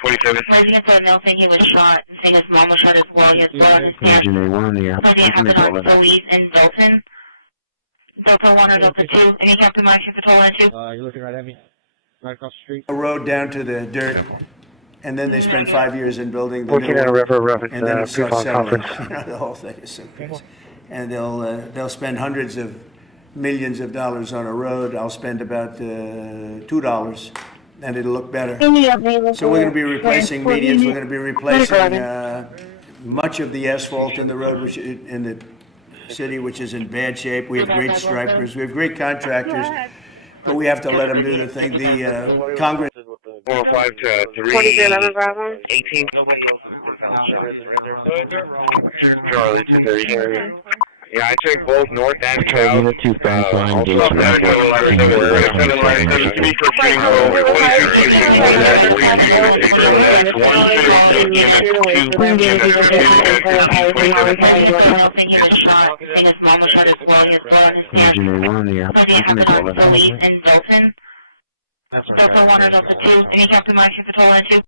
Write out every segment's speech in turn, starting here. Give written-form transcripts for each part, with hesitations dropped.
1527. Resident said no, saying he was shot, saying his mom was shot as well. He has blood on his hands. Engineer 1, yeah. Something happened on Belize in Dalton. Delta 1 or Delta 2. Any Captain Marshall Patrol in 2? You're looking right at me. Right across the street. A road down to the dirt, and then they spend 5 years in building the Working new on a one, river reference, and then it starts pre-file settling. conference. You know, the whole thing is so crazy. And they'll spend hundreds of millions of dollars on a road. I'll spend about $2, and it'll look better. So we're going to be replacing medians. We're going to be replacing much of the asphalt in the road, which in the city, which is in bad shape. We have great stripers. We have great contractors, but we have to let them do the thing. The Congress. 405 to 3. 18. Charlie 230. Yeah, I took both north and south. Unit 2, fence line, Also, engagement. Engineer 1, yeah. Something happened on Belize in Dalton. Delta 1 or Delta 2. Any Captain Marshall Patrol in 2?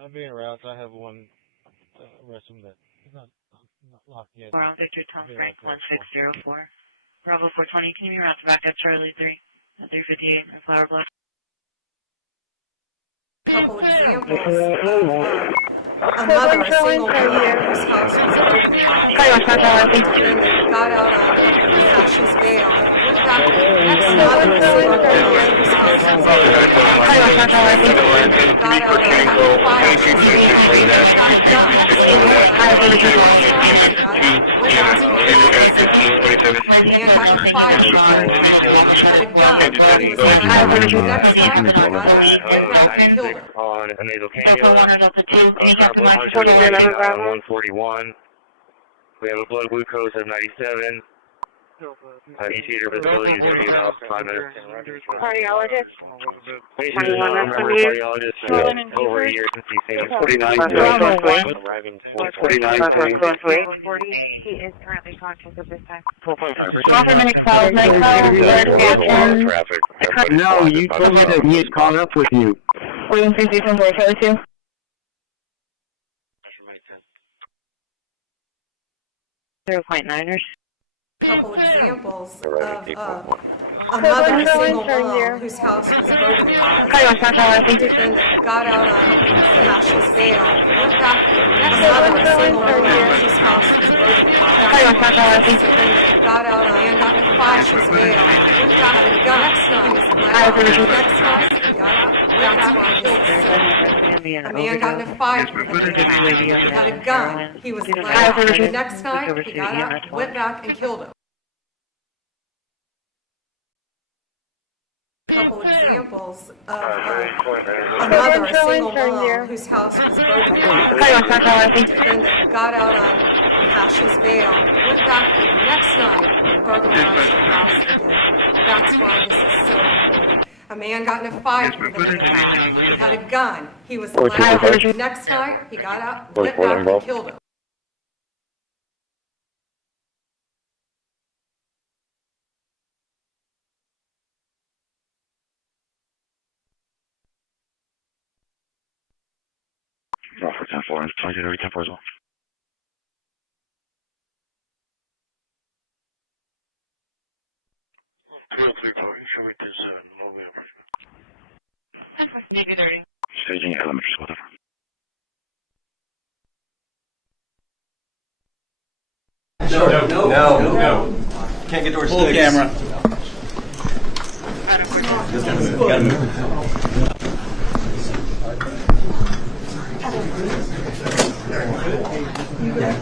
I'm being aroused. I have one arrest him that he's not locked yet. We're on Victor Tom Frank 1604. Bravo 420, can you route to back up Charlie 3 at 358 and Flower Bluff? Couple examples. A mother, a single woman whose house was burglarized, got out on Sasha's bail. Next mother, a single woman whose house was burglarized, got out on Sasha's On a nasal Delta 1 cannula. or Delta 2. Any Captain Marshall 141. We have a blood glucose of 97. Each heater visibility is going to be about 5 minutes. Cardiologist. Cardiologist over a year since he's seen him. 49. Arriving 49. 40. He is currently conscious at this time. 4.5. Traffic. No, you told me that he had caught up with you. William 57.42. .9ers. Couple examples of a mother, a single mom whose house was burglarized. Defendant got out on Sasha's bail. Next mother, a single woman whose house was burglarized. Defendant got out on Sasha's bail. Got a gun. Next night, he got out. That's why this is so. A man got in a fight with him. He had a gun. He was let out. The next night, he got out, went back, and killed him. Couple examples of a mother, a single mom whose house was burglarized. Defendant got out on Sasha's bail, went back the next night and burglarized her house again. That's why this is so important. A man got in a fight with him. He had a gun. He was let out. The next night, he got out, went back, and killed him. Offer 10-4 and 22 10-4 as well. Staging elementary school, whatever. No. Can't get doors. Full camera. Gotta move. Well,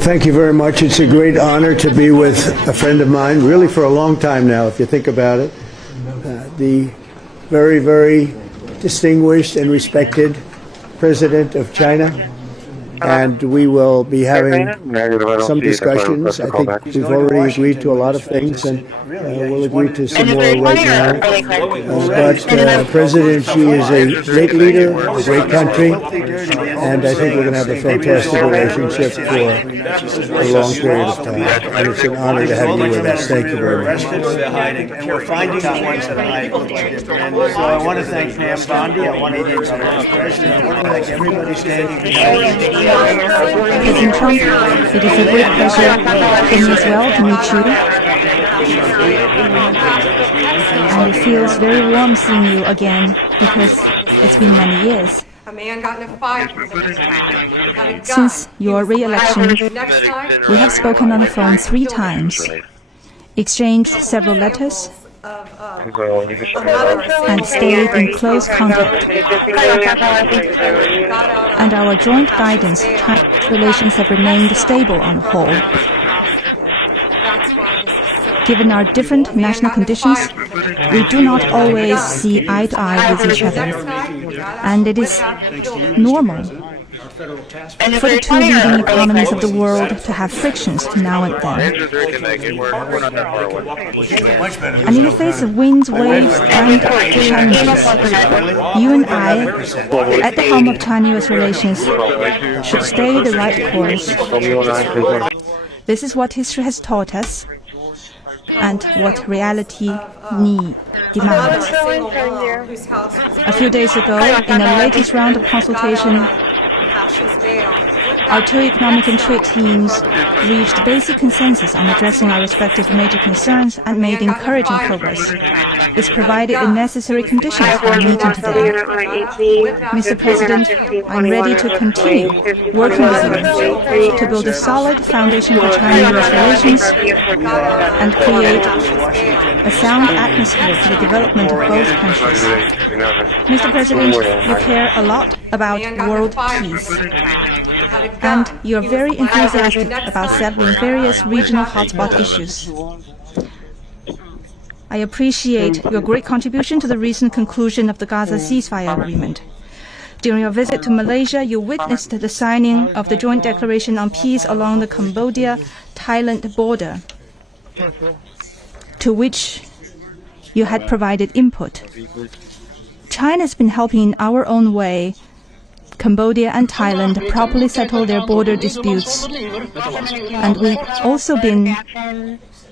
thank you very much. It's a great honor to be with a friend of mine, really for a long time now, if you think about it. The very, very distinguished and respected President of China. And we will be having some discussions. I think we've already agreed to a lot of things, and we'll agree to some more right now. But President Xi is a great leader, a great country, and I think we're going to have a fantastic relationship for a long period of time. And it's an honor to have you with us. Thank you very much. And we're finding the ones that hide. So I want to thank Pam Bondi. I want to thank our Vice President. I want to thank everybody standing behind. President Trump, it is a great pleasure for me as well to meet you. And it feels very warm seeing you again because it's been many years. A man got in a fight. Since your re-election, we have spoken on the phone 3 times, exchanged several letters, and stayed in close contact. And our joint guidance, China's relations have remained stable on the whole. Given our different national conditions, we do not always see eye to eye with each other, and it is normal for the 2 leading economies of the world to have frictions now and then. And in the face of winds, waves, and challenges, you and I, at the helm of China-US relations, should stay the right course. This is what history has taught us, and what reality demands. A few days ago, in the latest round of consultation, our 2 economic and trade teams reached basic consensus on addressing our respective major concerns and made encouraging progress. This provided the necessary conditions for our meeting today. Mr. President, I'm ready to continue working with you to build a solid foundation for China-US relations and create a sound atmosphere for the development of both countries. Mr. President, you care a lot about world peace, and you are very enthusiastic about settling various regional hotspot issues. I appreciate your great contribution to the recent conclusion of the Gaza ceasefire agreement. During your visit to Malaysia, you witnessed the signing of the Joint Declaration on Peace along the Cambodia-Thailand border, to which you had provided input. China has been helping in our own way Cambodia and Thailand properly settle their border disputes, and we've also been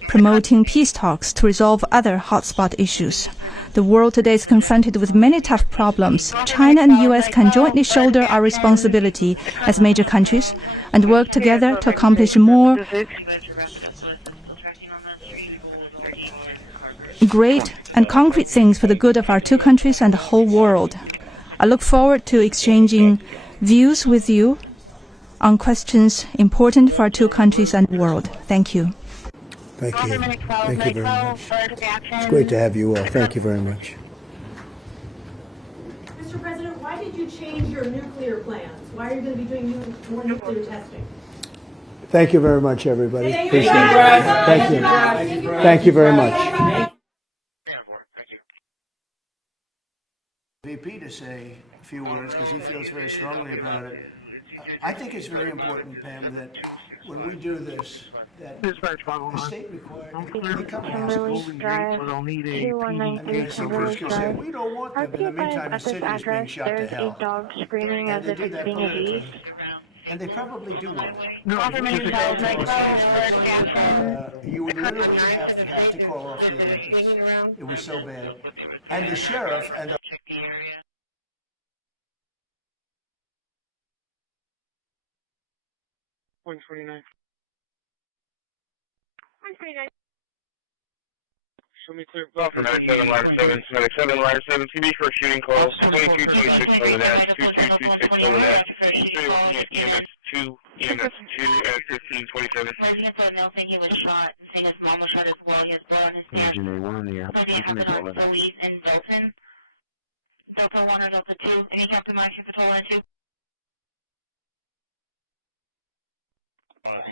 promoting peace talks to resolve other hotspot issues. The world today is confronted with many tough problems. China and the U.S. can jointly shoulder our responsibility as major countries and work together to accomplish more great and concrete things for the good of our 2 countries and the whole world. I look forward to exchanging views with you on questions important for our 2 countries and the world. Thank you. Thank you. Thank you very much. It's great to have you all. Thank you very much. Mr. President, why did you change your nuclear plans? Why are you going to be doing more nuclear testing? Thank you very much, everybody. Appreciate it. Thank you. Thank you very much. VP to say a few words because he feels very strongly about it. I think it's very important, Pam, that when we do this, that the state required they come and ask us. We don't want them. In the meantime, the city is being shot to hell. There's a dog screaming as if it's being abused. And they probably do want it. You would literally have to call off the Olympics. It was so bad. And the sheriff and the 129. 129. Show me clear. For 97, ladder 7, 97, ladder 7, TV for shooting calls, 2226 over that, 2226 over that. So you're looking at EMS 2 at 1526. 7. Residents of Mill saying he was shot, saying his mom was shot as well. He has blood on his neck. Resident happened on police in Dalton. Delta 1 or Delta 2. Any Captain Mike Patrol in 2?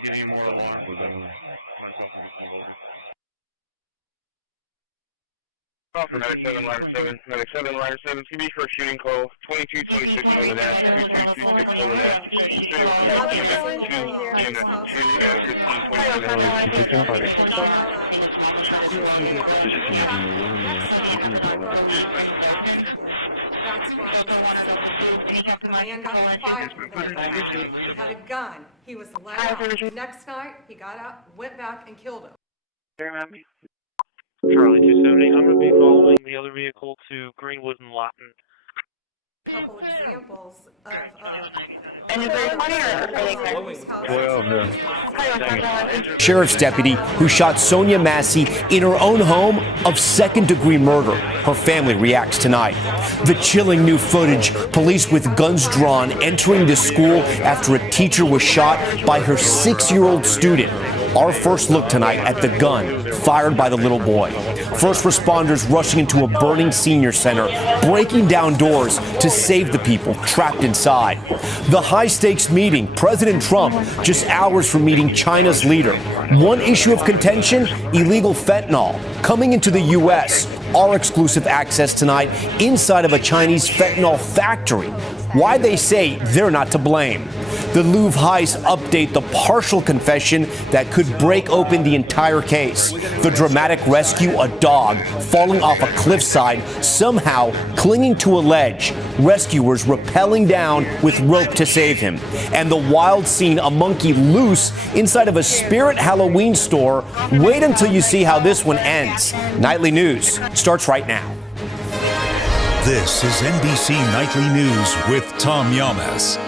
Getting more alarms with them. For 97, line 7. 97, line 7. CB for a shooting call. 2226 over that. 2226 over that. 'That's why the man got fired. He had a gun. He was let out. Next night, he got out, went back, and killed him. Charlie 270, I'm going to be following the other vehicle to Greenwood and Lawton. A couple examples of Sheriff's deputy who shot Sonia Massey in her own home of second-degree murder. Her family reacts tonight. The chilling new footage, police with guns drawn entering the school after a teacher was shot by her 6-year-old student. Our first look tonight at the gun fired by the little boy. First responders rushing into a burning senior center, breaking down doors to save the people trapped inside. The high-stakes meeting, President Trump just hours from meeting China's leader. One issue of contention, illegal fentanyl coming into the U.S. Our exclusive access tonight inside of a Chinese fentanyl factory. Why they say they're not to blame. The Louvre Heights update the partial confession that could break open the entire case. The dramatic rescue, a dog falling off a cliffside, somehow clinging to a ledge. Rescuers rappelling down with rope to save him. And the wild scene, a monkey loose inside of a Spirit Halloween store. Wait until you see how this one ends. Nightly News starts right now. This is NBC Nightly News with Tom Yamas.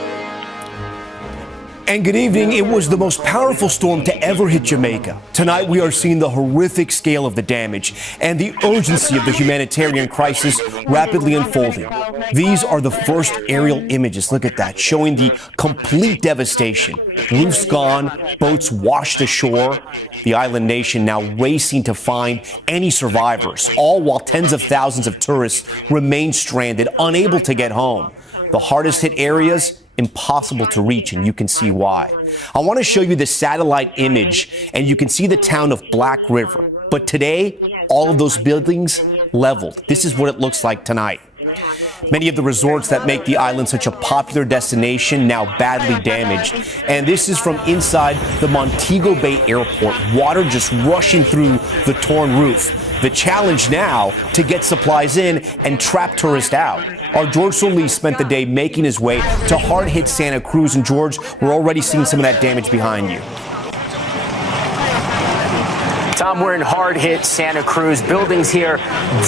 And good evening. It was the most powerful storm to ever hit Jamaica. Tonight we are seeing the horrific scale of the damage and the urgency of the humanitarian crisis rapidly unfolding. These are the first aerial images. Look at that, showing the complete devastation. Roofs gone, boats washed ashore. The island nation now racing to find any survivors, all while tens of thousands of tourists remain stranded, unable to get home. The hardest hit areas, impossible to reach, and you can see why. I want to show you the satellite image, and you can see the town of Black River. But today, all of those buildings leveled. This is what it looks like tonight. Many of the resorts that make the island such a popular destination now badly damaged. And this is from inside the Montego Bay Airport. Water just rushing through the torn roof. The challenge now to get supplies in and trap tourists out. Our George Solis spent the day making his way to hard-hit Santa Cruz. And George, we're already seeing some of that damage behind you. Tom, we're in hard-hit Santa Cruz. Buildings here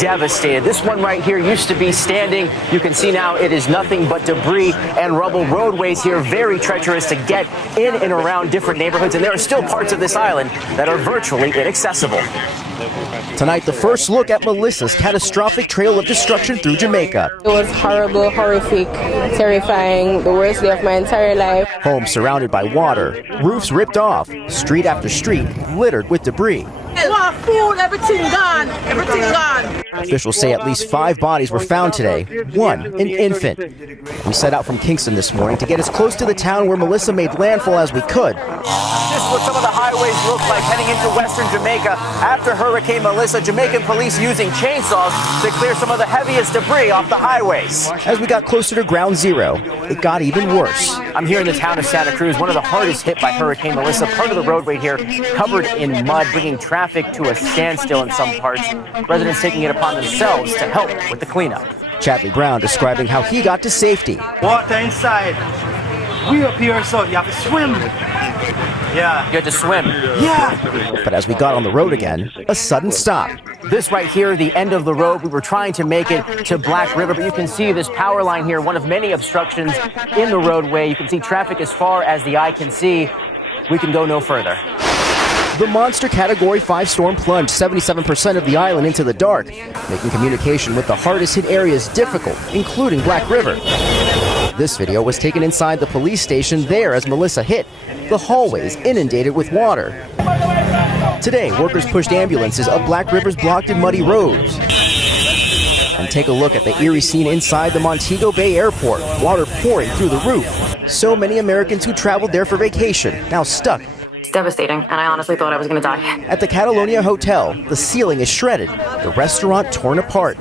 devastated. This one right here used to be standing. You can see now it is nothing but debris and rubble. Roadways here very treacherous to get in and around different neighborhoods. And there are still parts of this island that are virtually inaccessible. Tonight, the first look at Melissa's catastrophic trail of destruction through Jamaica. It was horrible, horrific, terrifying, the worst day of my entire life. Homes surrounded by water, roofs ripped off, street after street littered with debris. Food, everything gone, everything gone. Officials say at least 5 bodies were found today, one an infant. We set out from Kingston this morning to get as close to the town where Melissa made landfall as we could. This is what some of the highways look like heading into western Jamaica. After Hurricane Melissa, Jamaican police using chainsaws to clear some of the heaviest debris off the highways. As we got closer to ground zero, it got even worse. I'm here in the town of Santa Cruz, one of the hardest hit by Hurricane Melissa. Part of the roadway here covered in mud, bringing traffic to a standstill in some parts. Residents taking it upon themselves to help with the cleanup. Chadley Brown describing how he got to safety. Water inside. We up here, so you have to swim. Yeah. You had to swim. Yeah. But as we got on the road again, a sudden stop. This right here, the end of the road. We were trying to make it to Black River, but you can see this power line here, one of many obstructions in the roadway. You can see traffic as far as the eye can see. We can go no further. The monster Category 5 storm plunged 77% of the island into the dark, making communication with the hardest hit areas difficult, including Black River. This video was taken inside the police station there as Melissa hit. The hallways inundated with water. Today, workers pushed ambulances up Black River's blocked and muddy roads. And take a look at the eerie scene inside the Montego Bay Airport, water pouring through the roof. So many Americans who traveled there for vacation, now stuck. It's devastating, and I honestly thought I was going to die. At the Catalonia Hotel, the ceiling is shredded, the restaurant torn apart.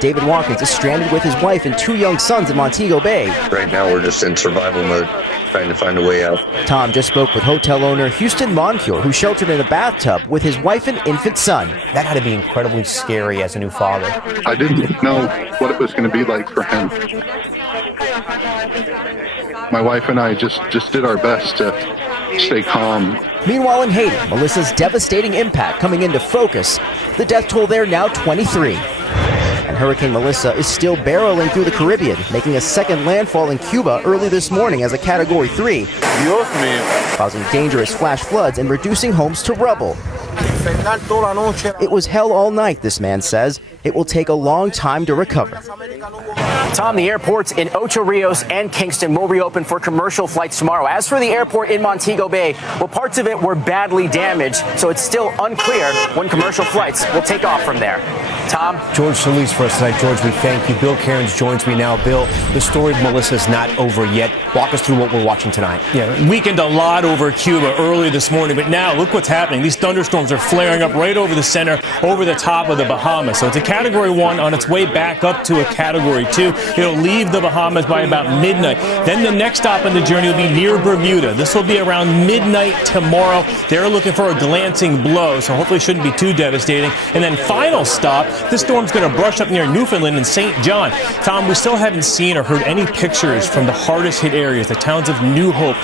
David Watkins is stranded with his wife and 2 young sons in Montego Bay. Right now, we're just in survival mode, trying to find a way out. Tom just spoke with hotel owner Houston Moncure, who sheltered in a bathtub with his wife and infant son. That had to be incredibly scary as a new father. I didn't know what it was going to be like for him. My wife and I just did our best to stay calm. Meanwhile in Haiti, Melissa's devastating impact coming into focus. The death toll there now 23. And Hurricane Melissa is still barreling through the Caribbean, making a second landfall in Cuba early this morning as a Category 3, causing dangerous flash floods and reducing homes to rubble. It was hell all night, this man says. It will take a long time to recover. Tom, the airports in Ocho Rios and Kingston will reopen for commercial flights tomorrow. As for the airport in Montego Bay, well, parts of it were badly damaged, so it's still unclear when commercial flights will take off from there. Tom? George Solis for us tonight. George, we thank you. Bill Cairns joins me now. Bill, the story of Melissa is not over yet. Walk us through what we're watching tonight. Yeah, weakened a lot over Cuba early this morning, but now look what's happening. These thunderstorms are flaring up right over the center, over the top of the Bahamas. So it's a Category 1 on its way back up to a Category 2. It'll leave the Bahamas by about midnight. Then the next stop on the journey will be near Bermuda. This will be around midnight tomorrow. They're looking for a glancing blow, so hopefully it shouldn't be too devastating. And then final stop, this storm's going to brush up near Newfoundland and St. John. Tom, we still haven't seen or heard any pictures from the hardest hit areas, the towns of New Hope,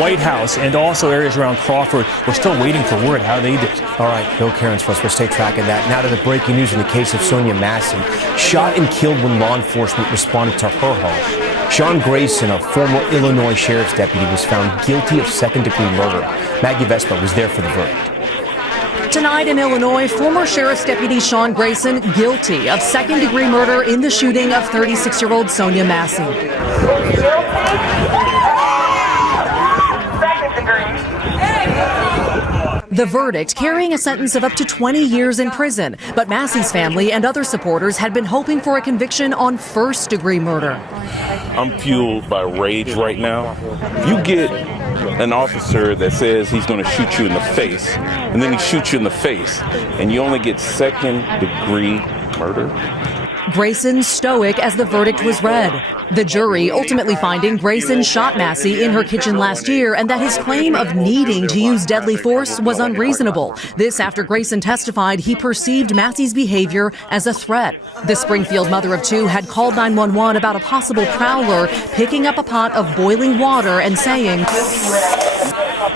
White House, and also areas around Crawford. We're still waiting for word how they did. All right, Bill Cairns for us. We'll stay track of that. Now to the breaking news in the case of Sonia Massey, shot and killed when law enforcement responded to her home. Sean Grayson, a former Illinois sheriff's deputy, was found guilty of second-degree murder. Maggie Vespa was there for the verdict. Tonight in Illinois, former Sheriff's Deputy Sean Grayson guilty of second-degree murder in the shooting of 36-year-old Sonia Massey. The verdict carrying a sentence of up to 20 years in prison, but Massey's family and other supporters had been hoping for a conviction on first-degree murder. I'm fueled by rage right now. If you get an officer that says he's going to shoot you in the face, and then he shoots you in the face, and you only get second-degree murder. Grayson stoic as the verdict was read. The jury ultimately finding Grayson shot Massey in her kitchen last year and that his claim of needing to use deadly force was unreasonable. This after Grayson testified he perceived Massey's behavior as a threat. The Springfield mother of 2 had called 911 about a possible prowler picking up a pot of boiling water and saying,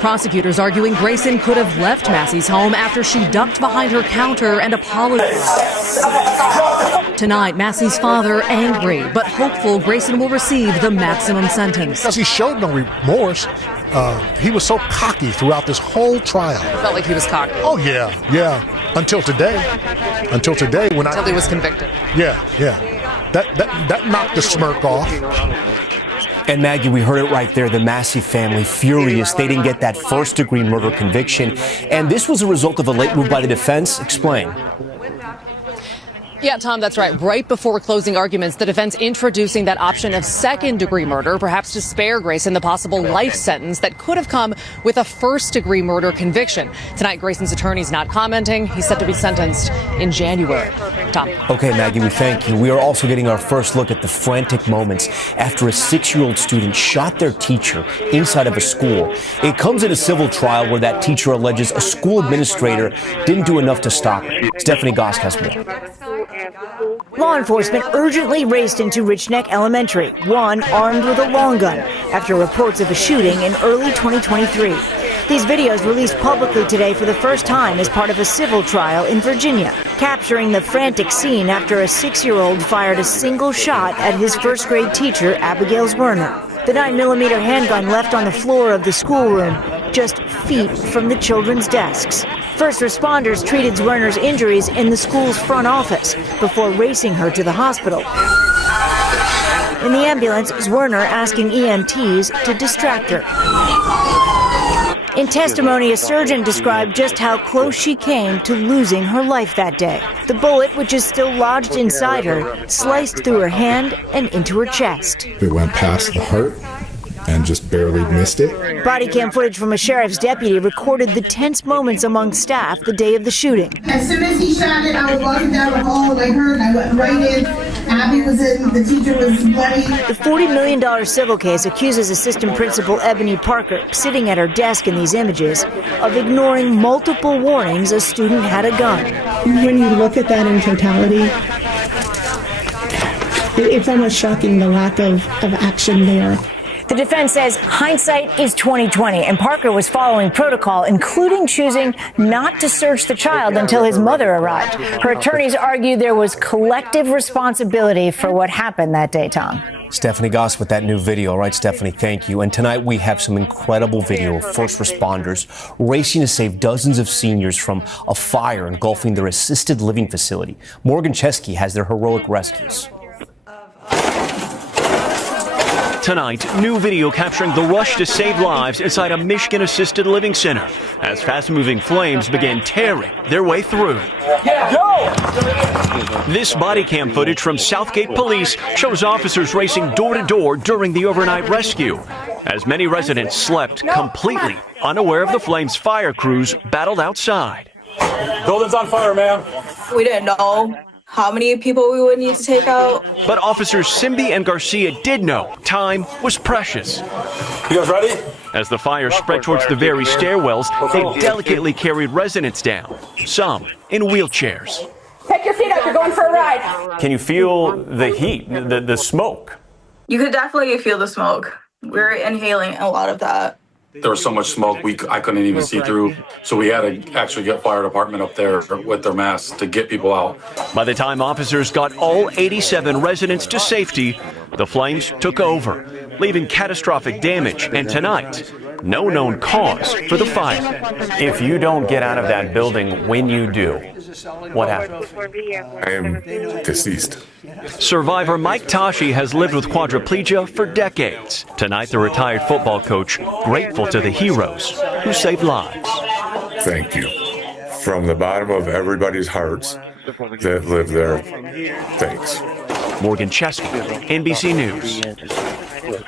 prosecutors arguing Grayson could have left Massey's home after she ducked behind her counter and apologized. Tonight, Massey's father angry, but hopeful Grayson will receive the maximum sentence. Because he showed no remorse. He was so cocky throughout this whole trial. Felt like he was cocky. Oh, yeah. Until today. Until he was convicted. Yeah. That knocked the smirk off. And Maggie, we heard it right there. The Massey family furious. They didn't get that first-degree murder conviction. And this was a result of a late move by the defense. Explain. Yeah, Tom, that's right. Right before closing arguments, the defense introducing that option of second-degree murder, perhaps to spare Grayson the possible life sentence that could have come with a first-degree murder conviction. Tonight, Grayson's attorney's not commenting. He's set to be sentenced in January. Tom. Okay, Maggie, we thank you. We are also getting our first look at the frantic moments after a 6-year-old student shot their teacher inside of a school. It comes in a civil trial where that teacher alleges a school administrator didn't do enough to stop it. Stephanie Gosk has more. Law enforcement urgently raced into Rich Neck Elementary, one armed with a long gun, after reports of a shooting in early 2023. These videos released publicly today for the first time as part of a civil trial in Virginia, capturing the frantic scene after a 6-year-old fired a single shot at his first-grade teacher, Abigail Werner. The 9mm handgun left on the floor of the schoolroom, just feet from the children's desks. First responders treated Werner's injuries in the school's front office before racing her to the hospital. In the ambulance is Werner asking EMTs to distract her. In testimony, a surgeon described just how close she came to losing her life that day. The bullet, which is still lodged inside her, sliced through her hand and into her chest. It went past the heart and just barely missed it. Body cam footage from a sheriff's deputy recorded the tense moments among staff the day of the shooting. As soon as he shot it, I was walking down the hall, I heard, I went right in. Abby was in, the teacher was bloody. The $40 million civil case accuses assistant principal Ebony Parker, sitting at her desk in these images, of ignoring multiple warnings a student had a gun. When you look at that in totality, it's almost shocking the lack of action there. The defense says hindsight is 20/20, and Parker was following protocol, including choosing not to search the child until his mother arrived. Her attorneys argue there was collective responsibility for what happened that day, Tom. Stephanie Goss with that new video. All right, Stephanie, thank you. And tonight we have some incredible video of first responders racing to save dozens of seniors from a fire engulfing their assisted living facility. Morgan Chesky has their heroic rescues. Tonight, new video capturing the rush to save lives inside a Michigan assisted living center as fast-moving flames began tearing their way through. This body cam footage from Southgate Police shows officers racing door to door during the overnight rescue, as many residents slept completely unaware of the flames fire crews battled outside. Building's on fire, ma'am. We didn't know how many people we would need to take out. But officers Simby and Garcia did know time was precious. You guys ready? As the fire spread towards the very stairwells, they delicately carried residents down, some in wheelchairs. Pick your feet up, you're going for a ride. Can you feel the heat, the smoke? You could definitely feel the smoke. We're inhaling a lot of that. There was so much smoke I couldn't even see through, so we had to actually get fire department up there with their masks to get people out. By the time officers got all 87 residents to safety, the flames took over, leaving catastrophic damage, and tonight, no known cause for the fire. If you don't get out of that building when you do, what happens? I am deceased. Survivor Mike Tashi has lived with quadriplegia for decades. Tonight, the retired football coach grateful to the heroes who saved lives. Thank you. From the bottom of everybody's hearts that live there, thanks. Morgan Chesky, NBC News.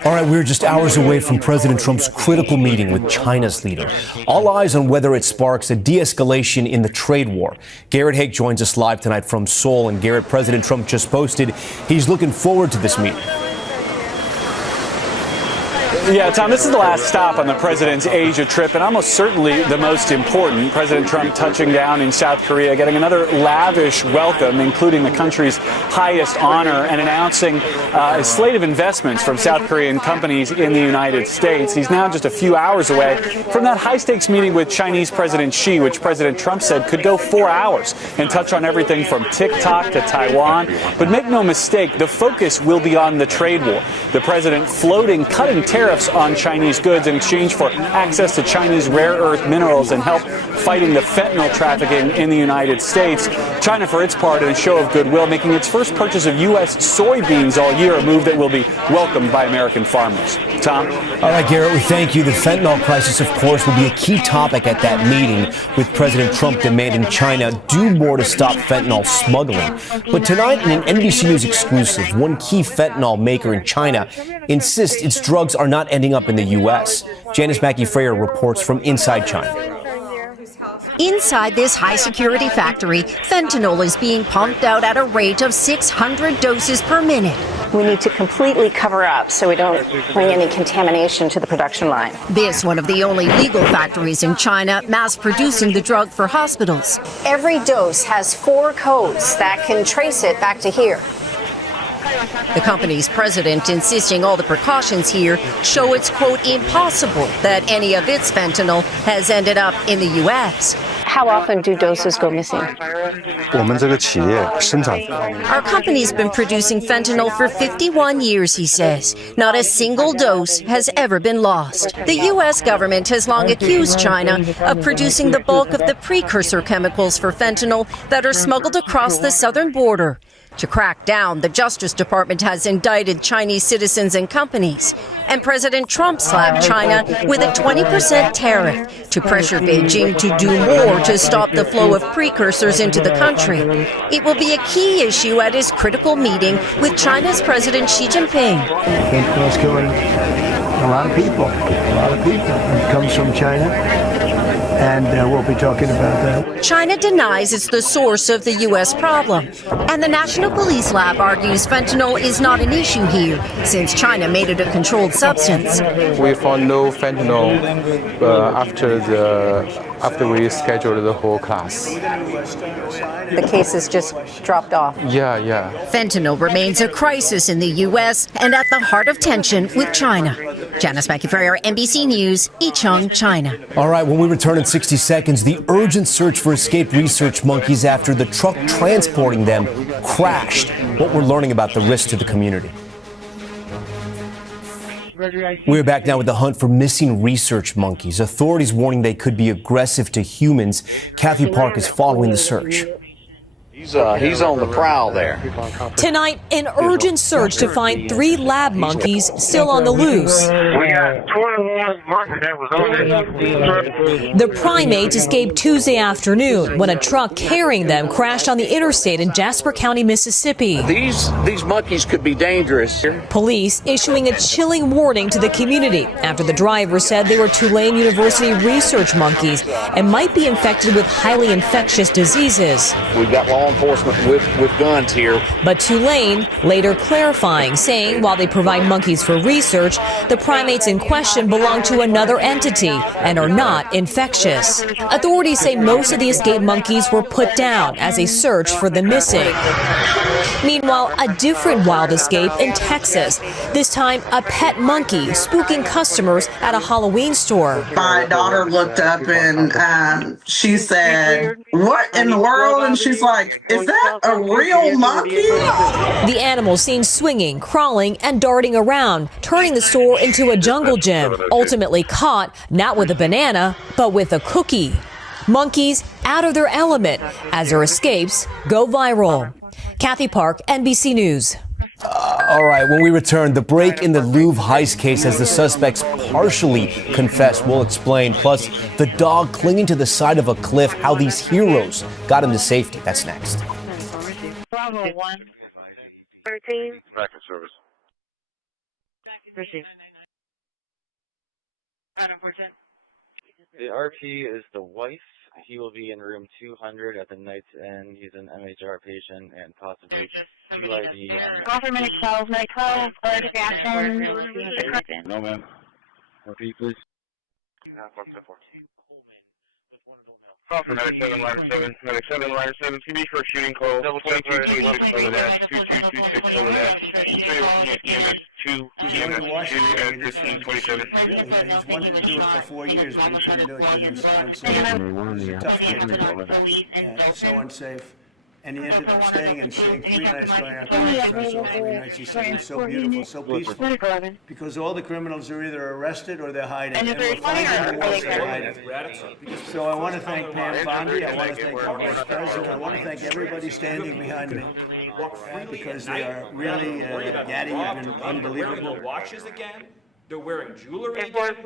All right, we're just hours away from President Trump's critical meeting with China's leader. All eyes on whether it sparks a de-escalation in the trade war. Garrett Haake joins us live tonight from Seoul. And Garrett, President Trump just posted he's looking forward to this meeting. Yeah, Tom, this is the last stop on the president's Asia trip, and almost certainly the most important. President Trump touching down in South Korea, getting another lavish welcome, including the country's highest honor, and announcing a slate of investments from South Korean companies in the United States. He's now just a few hours away from that high-stakes meeting with Chinese President Xi, which President Trump said could go 4 hours and touch on everything from TikTok to Taiwan. But make no mistake, the focus will be on the trade war. The president floating cutting tariffs on Chinese goods in exchange for access to Chinese rare earth minerals and help fighting the fentanyl trafficking in the United States. China, for its part, in a show of goodwill, making its first purchase of U.S. soybeans all year, a move that will be welcomed by American farmers. Tom? All right, Garrett, we thank you. The fentanyl crisis, of course, will be a key topic at that meeting, with President Trump demanding China do more to stop fentanyl smuggling. But tonight, in an NBC News exclusive, one key fentanyl maker in China insists its drugs are not ending up in the U.S. Janice Mackey-Freyer reports from inside China. Inside this high-security factory, fentanyl is being pumped out at a rate of 600 doses per minute. We need to completely cover up so we don't bring any contamination to the production line. This one of the only legal factories in China mass-producing the drug for hospitals. Every dose has 4 codes that can trace it back to here. The company's president insisting all the precautions here show it's, quote, impossible that any of its fentanyl has ended up in the U.S. How often do doses go missing? Our company's been producing fentanyl for 51 years, he says. Not a single dose has ever been lost. The U.S. government has long accused China of producing the bulk of the precursor chemicals for fentanyl that are smuggled across the southern border. To crack down, the Justice Department has indicted Chinese citizens and companies. And President Trump slapped China with a 20% tariff to pressure Beijing to do more to stop the flow of precursors into the country. It will be a key issue at his critical meeting with China's President Xi Jinping. Fentanyl's killing a lot of people. It comes from China. And we'll be talking about that. China denies it's the source of the U.S. problem. And the National Police Lab argues fentanyl is not an issue here, since China made it a controlled substance. We found no fentanyl after we scheduled the whole class. The cases just dropped off. Yeah. Fentanyl remains a crisis in the U.S. and at the heart of tension with China. Janice McIntyre, NBC News, Yicheng, China. All right, when we return in 60 seconds, the urgent search for escaped research monkeys after the truck transporting them crashed. What we're learning about the risk to the community. We're back now with the hunt for missing research monkeys. Authorities warning they could be aggressive to humans. Kathy Park is following the search. He's on the prowl there. Tonight, an urgent search to find 3 lab monkeys still on the loose. We got 21 monkeys that was on this. The primates escaped Tuesday afternoon when a truck carrying them crashed on the interstate in Jasper County, Mississippi. These monkeys could be dangerous. Police issuing a chilling warning to the community after the driver said they were Tulane University research monkeys and might be infected with highly infectious diseases. We've got law enforcement with guns here. But Tulane later clarifying, saying while they provide monkeys for research, the primates in question belong to another entity and are not infectious. Authorities say most of the escaped monkeys were put down as a search for the missing. Meanwhile, a different wild escape in Texas. This time, a pet monkey spooking customers at a Halloween store. My daughter looked up and she said, "What in the world?" And she's like, "Is that a real monkey?" The animal seen swinging, crawling, and darting around, turning the store into a jungle gym. Ultimately caught, not with a banana, but with a cookie. Monkeys out of their element as their escapes go viral. Kathy Park, NBC News. All right, when we return, the break in the Louvre heist case as the suspects partially confessed. We'll explain. Plus, the dog clinging to the side of a cliff, how these heroes got him to safety. That's next. Bravo 113. Back in service. Receive. The RP is the wife. He will be in room 200 at the night's end. He's an MHR patient and possibly UID. Offer minute 12, alert action. No, ma'am. Repeat, please. Offer medic 7, line 7. Medic 7, line 7. TV for shooting call. Double 2226 over that. 2226 over that. EMS 2, EMS 2 at 1527. Really, he's wanted to do it for 4 years, but he couldn't do it because he was so unsafe. Tough kid. Yeah, so unsafe. And he ended up staying 3 nights going after all 3 nights. He said it was so beautiful, so peaceful. Because all the criminals are either arrested or they're hiding. And we're finding the ones that are hiding. So I want to thank Pam Bondi. I want to thank our vice president. I want to thank everybody standing behind me. Because they are really, Gaddy, you've been unbelievable. Watches again. They're wearing jewelry. People have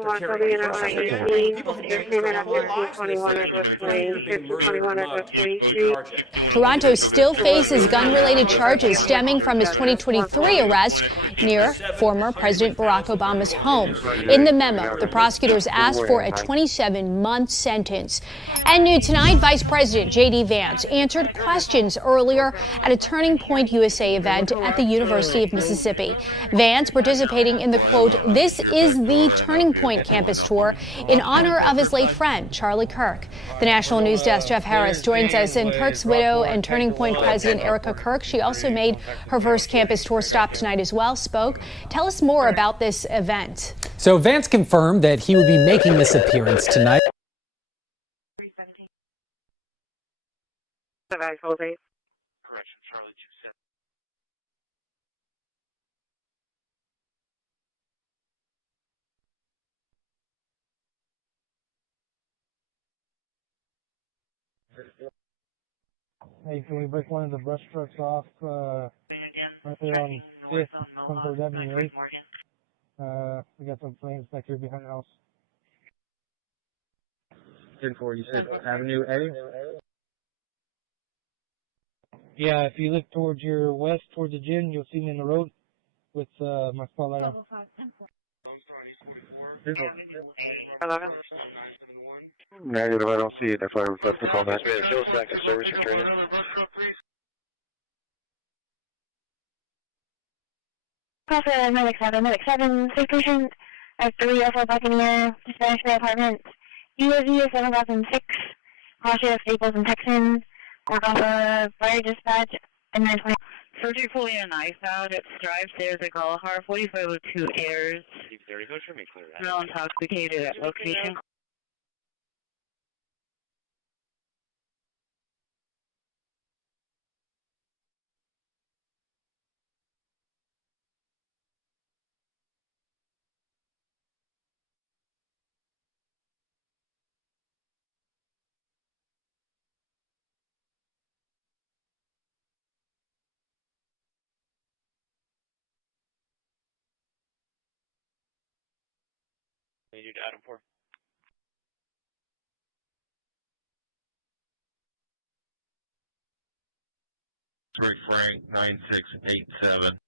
Toronto still faces gun-related charges stemming from his 2023 arrest near former President Barack Obama's home. In the memo, the prosecutors asked for a 27-month sentence. And new tonight, Vice President J.D. Vance answered questions earlier at a Turning Point USA event at the University of Mississippi. Vance participating in the, quote, "This is the Turning Point campus tour in honor of his late friend, Charlie Kirk." The National News Desk, Jeff Harris, joins us, and Kirk's widow and Turning Point president Erica Kirk. She also made her first campus tour stop tonight as well, spoke. Tell us more about this event. So Vance confirmed that he would be making this appearance tonight. Hey, can we break one of the brush trucks off right there on 5th, 23rd Avenue 8th? We got some flames back here behind the house. 10-4, you said Avenue A? Yeah, if you look towards your west, towards the gym, you'll see me in the road with my spotlight on. 11. Negative, I don't see it. That's why I requested a call back. Shows back to service returning. Alpha, medic 7, safe patient, F3, Alpha Buccaneer, dispatch my apartment, UAV 7006, Russia, Staples, and Texan, work off a fire dispatch, and 920. Surgically and knife out at Strive Stairs at Galahar, 4502 airs. Smell intoxicated at location. Need you to Adam 4. Frank 9687.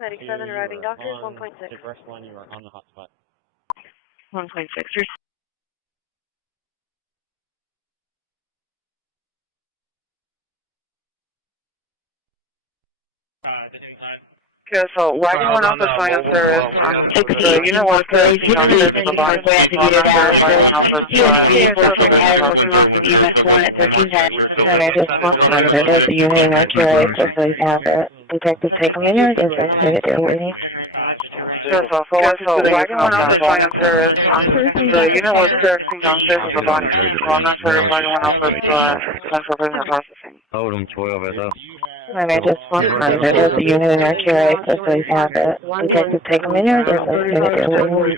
Medic 7 arriving doctors, 1.6. Rest 1, you are on the hotspot. 1.6. Okay, so wagon went off the science service. The unit was correcting on this the body. There's the unit in our QA, so he's asset. Detective taking in here, there's a waiting. So wagon went off the science service. The unit was correcting on this the body. Well, I'm not sure if wagon went off with central prisoner processing. Hold him 12 as well. And I just want to there's a unit in our QA, so he's asset. Detective taking in here, there's a unit there waiting.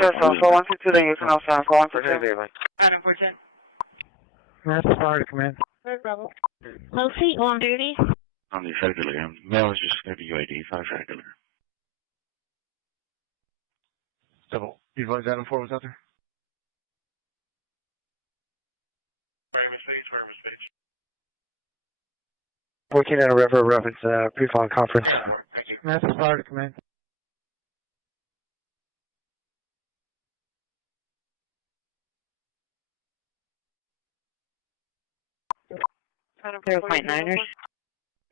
So 162, then you can also go on for 10 days. Adam 410. Master Fire Command. Bravo. Low seat on duty. On the circular. Mail is just going to be UAD, 5 circular. Double. You advise Adam 4 was out there? Fireman's page. 14 and a river reference, pre-flight conference. Master Fire Command. Adam 0.9ers.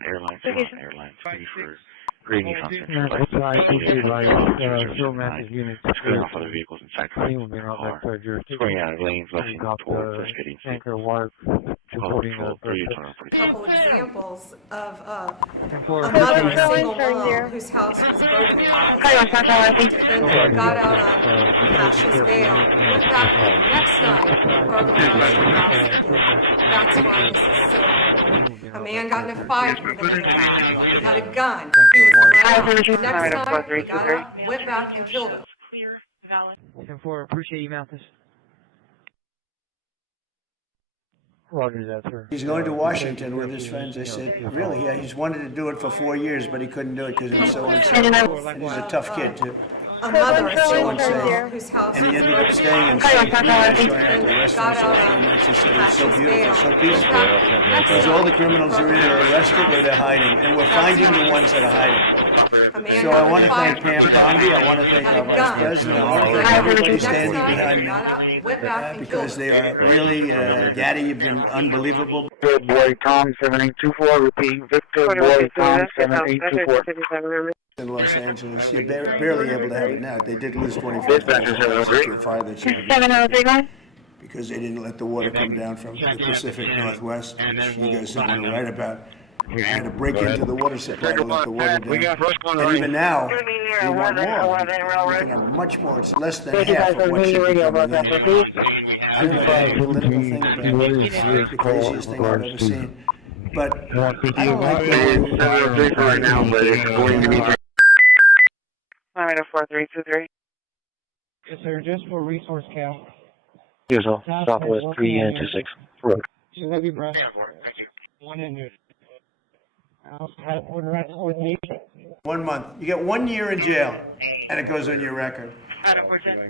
Airlines, ready for grading function. ICC light, fuel message unit. Screen off other vehicles inside squaring out of lanes, left toward first getting anchor warp, supporting a couple examples of a mother of a single mom whose house was burglarized. The defendant got out on cautious bail, went back the next night, burglarized the house again. That's why this is so important. A man got in a fight with another guy. He had a gun. He was allowed. Next night, he got up, went back, and killed him. 10-4, appreciate you, Mathis. Roger that, sir. He's going to Washington with his friends. I said, really? Yeah, he's wanted to do it for 4 years, but he couldn't do it because he was so unsafe. And he's a tough kid, too. A mother of a So single unsafe. mom whose house And he was ended up burglarized. staying in St. Petersburg, going out to restaurants all 3 nights. He said it was so beautiful, so peaceful. Because all the criminals are either arrested or they're hiding. And we're finding the ones that are hiding. So I want to thank Pam Bondi. I want to thank our Vice President. I want to thank everybody standing behind me. Because they are really, Gaddy, you've been unbelievable. Victor Boy Tom 7824, repeat, Victor Boy Tom 7824. In Los Angeles, you're barely able to have it now. They did lose 25 fire that year because they didn't let the water come down from the Pacific Northwest, which you guys don't want to write about. I had to break into the water supply to let the water down. And even now, we want more. We can have much more. It's less than half of what should be coming in. I don't know, that political thing about it. The craziest thing I've ever seen. But I don't like the way right now, but it's going to be... 4323. Yes, sir, just for resource count. Here's all. Southwest 326. Road. Should that be breast? One in 1 month. You get 1 year in jail, and it goes on your record.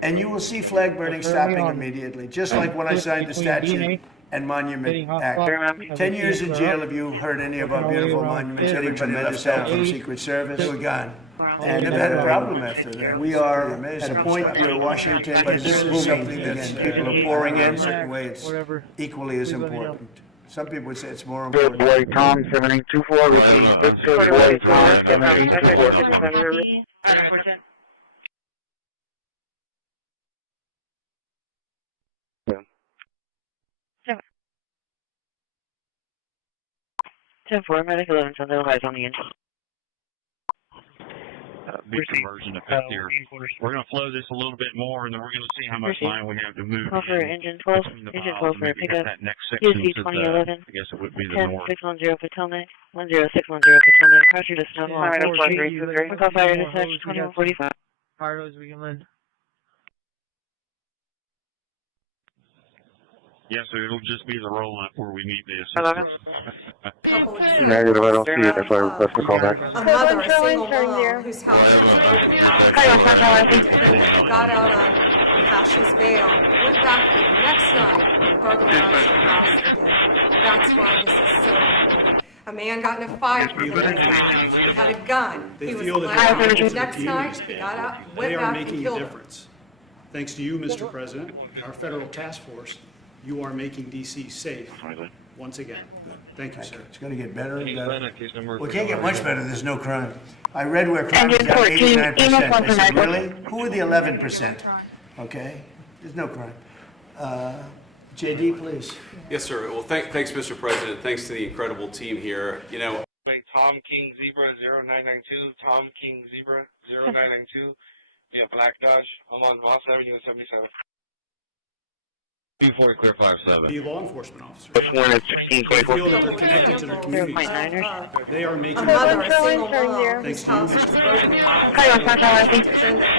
And you will see flag burning stopping immediately, just like when I signed the Statute and Monument Act. 10 years in jail if you heard any of our beautiful monuments. Everybody left out from Secret Service. They were gone. And never had a problem after that. We are at a point where Washington is something that people are pouring in. In a certain way, it's equally as important. Some people would say it's more important. Boy Tom 7824. Victor Boy Tom 7824. Ten four, medic 11, otherwise on the engine. Big conversion effect here. We're going to flow this a little bit more, and then we're going to see how much line we have to move. Call for engine 12, engine 12 for a pickup. USD 2011. I guess it would be the 10 north. 610 Potomac, 10610 Potomac. Crusher to snow wall. Call fire dispatch 2145. Fire hose we can lend. Yeah, so it'll just be the roll-up where we need the assistance. Negative, I don't see it if I request a call back. A mother, a single mom, whose house was burglarized, got out on Cash's bail, went back the next night and burglarized her house again. That's why this is so important. A man got in a fight with another guy. He had a gun. He was allowed. The next night, he got out, went back and killed him. Thanks to you, Mr. President, our federal task force, you are making D.C. safe once again. Thank you, sir. It's going to get better and better. Well, it can't get much better. There's no crime. I read where crime is down 89%. I said, really? Who are the 11%? Okay? There's no crime. JD, please. Yes, sir. Well, thanks, Mr. President. Thanks to the incredible team here. You know, Tom King Zebra 0992, Tom King Zebra 0992, yeah, Black Dodge. I'm on Boss Avenue 77. 240 clear 57. Be law enforcement officers. Which one is They feel that they're connected to their communities. They are making Mother, a single mom, Thanks whose to you, house was Mr. burglarized,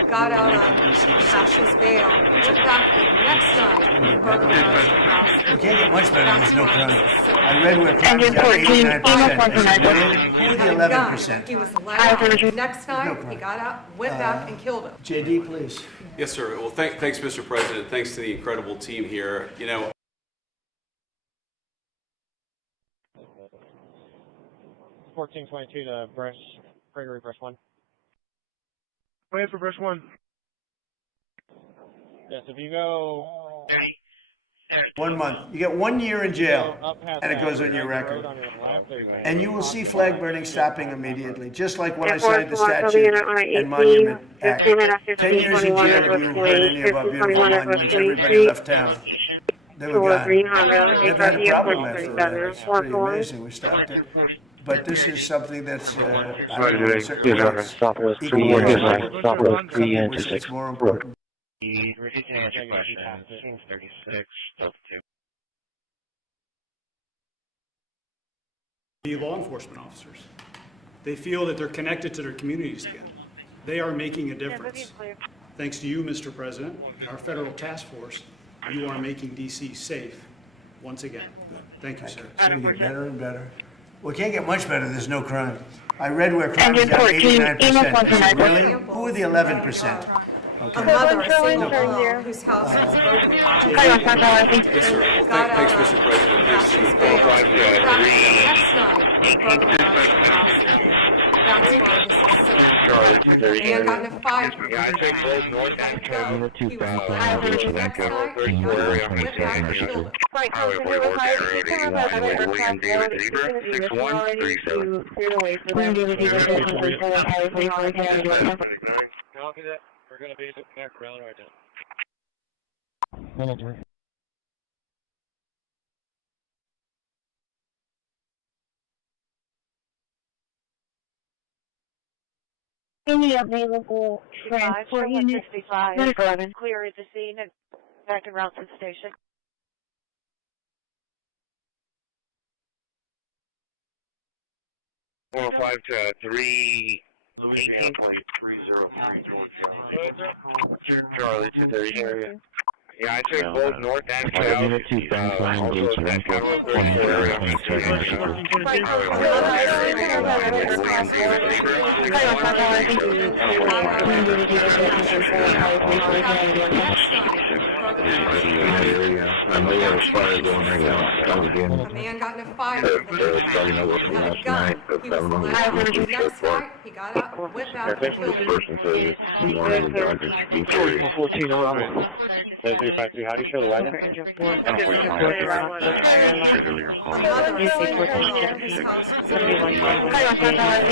got out on Cash's bail, went back the next night and burglarized her house. It can't get much better. There's no crime. I read where crime is down 89%. I said, really? Who are the 11%? He was allowed. The next night, he got out, went back and killed him. JD, please. yes, sir. Well, thanks, Mr. President. Thanks to the incredible team here. You know, 1422 to Gregory Brush 1. Wait for Brush 1. Yes, if you go... 1 month. You get 1 year in jail, and it goes on your record. And you will see flag burning stopping immediately, just like when I signed the Statute and Monument Act. 10 years in jail if you heard any of our beautiful monuments. Everybody left town. They were gone. Never had a problem after that. It's pretty amazing. We stopped it. But this is something that's Southwest 326. More important. Be law enforcement officers. They feel that they're connected to their communities again. They are making a difference. Thanks to you, Mr. President, our federal task force, you are making D.C. safe once again. Thank you, sir. It's going to get better and better. Well, it can't get much better. There's no crime. I read where crime is down 89%. I said, really? Who are the 11%? Okay. A mother, a single mom, whose house was burglarized, got out thanks, Mr. President. Thanks to Cash's bail, went back the next night and burglarized her house again. That's why this is so important. A man got in a fight with another guy. He was allowed. The next night, he got out, went back and killed him. Highway 44 County Road 81, William David Zebra 6137. Copy that. We're going to be back around right now. Any available transport units? 11. Clear at the scene and back en route to the station. 405 to 318. Charlie 230 area. Yeah, I took both north and south. Also, that Capital 34 area. I know you have a fire going right now. A man got in a fire. Starting over from last night. He was the next night, he got up, whipped out, and killed him. Person says he's one of the drivers. 14 around. 353, how do you show the wagon? A mother, a single mother, whose house was burning got out. A mother,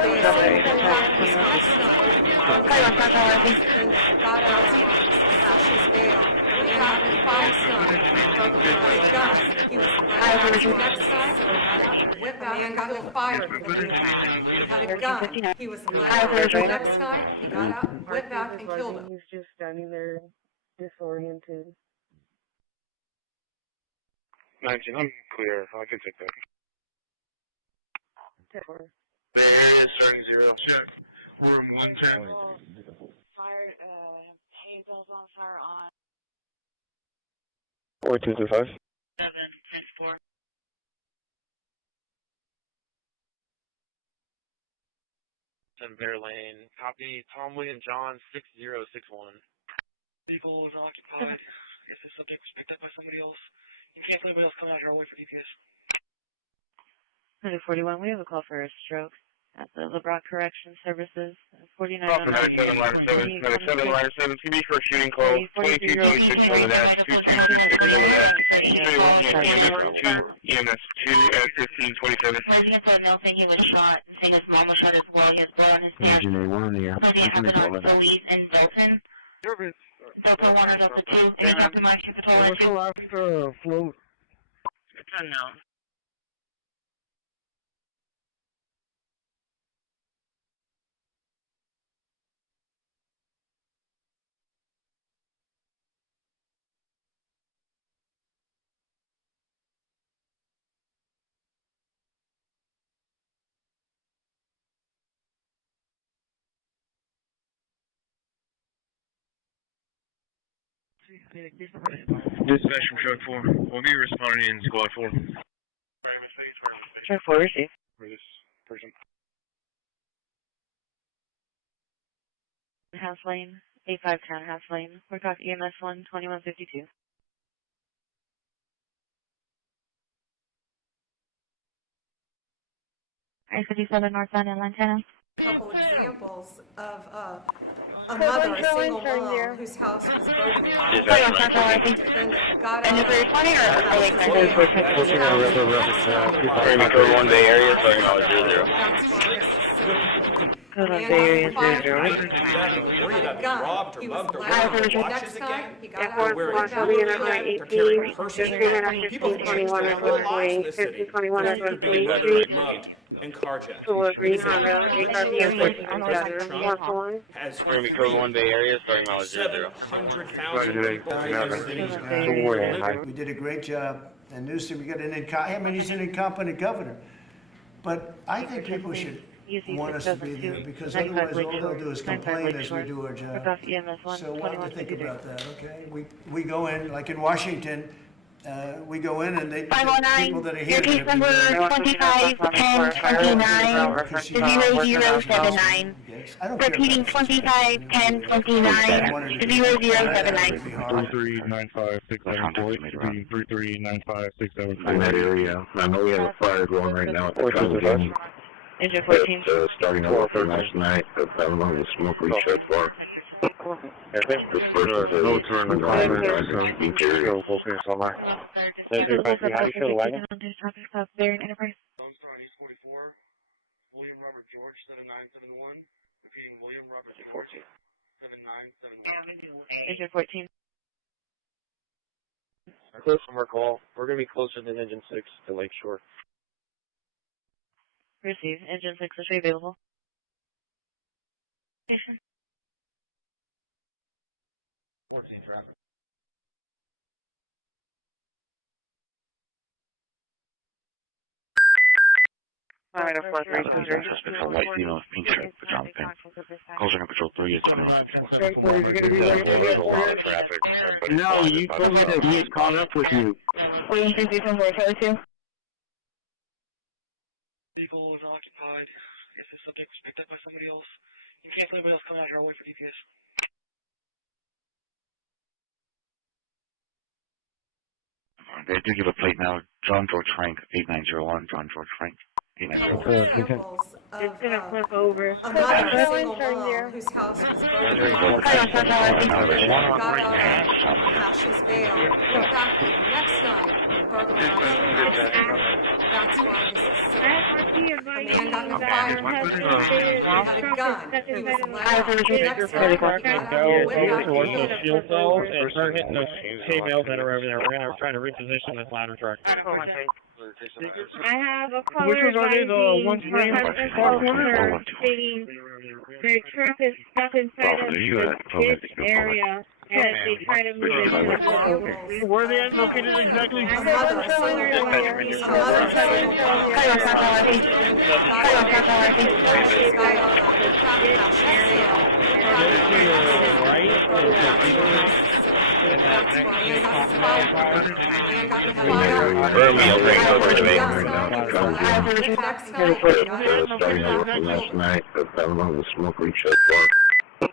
a single mother, whose got out she's bail. He got in a five star, broke a gun. He was the next time, whipped out, and got in a fire. He had a gun. He was the next time, he got out, whipped out, and killed him. He's just standing there disoriented. 19, I'm clear. I can take that. There is starting 0. Check. Room 110. Fire, Hazel's on fire on 4225. 7-10-4. Bear Lane. Copy. Tom William John 6061. Vehicle was occupied. If the subject was picked up by somebody else, you can't let anybody else come out here. I'll wait for DPS. 141, we have a call for a stroke at the LeBrock Correction Services. 49. Call for 97, line 7. 97, line 7. CB for a shooting call. 2226 on the dash. 2226 on the dash. 2 EMS 2 at 1527. Resident said no, saying he was shot, saying his mom was shot as well. He has blood on his neck. Engineer 1 in the air. So they have to police in Dalton. Delta 1 or Delta 2. Any Delta Mike should patrol What's the last float? It's unknown. Dispatch from Truck 4. We'll be responding in Squad 4. Truck 4, receive. For this person. House Lane, 8510 House Lane. We're talking EMS 12152. I-57 northbound in Lantana. A couple examples of a mother, a single mom, whose house was burning got out. One Bay area, talking about 00. Code on Bay Area 00. He was the next time, he got out. People and carjacked. Green Honda, We're going to be code 1 Bay area, starting about 00. 700,000 We did a great job, and Newsom, we got he's an incompetent governor. But I think people should want us to be there, because otherwise all they'll do is complain as we do our job. So we'll have to think about that, okay? We go in, like in Washington, we go in and they, people that are here. Case number 251029 0079. Repeating 251029 0079. 3395674. Repeating 3395674. In that area, I know we have a fire going right now. Engine 14. Starting over from last night. I don't know the smoke reached that far. This person says no turn the car. How do you show the wagon? Enterprise. William Robert George 7971. Repeating William Robert 14. 7971. Engine 14. Close from our call. We're going to be closer than Engine 6 to Lakeshore. Receive. Engine 6 is available. Yes, sir. Alright, a 4-3-2-3. Suspect for white female with pink shirt, pajama pants. Calls are Patrol 3, it's female 51. There's a lot of traffic. No, you told me that he had caught up with you. William 334-452. Vehicle was occupied. If the subject was picked up by somebody else, you can't let anybody else come out here. I'll wait for DPS. They do give a plate now. John George Frank, 8901. John George Frank, 8901. Examples of It's gonna flip over. a mother, single mom, whose house was burgled, got out on Cash's bail, went back the next night and burglarized the house. That's why this is so. A man got in a fight. He had a gun. He was let out. The next night, he got out, went back towards and those fuel cells and start hitting those hay bales that are over there. We're gonna try to reposition this ladder truck. I have a caller Which was already the one stating their truck is stuck inside of this area as they try to move it. Where are they located exactly? Last night, I found one of the smoke reach so far. This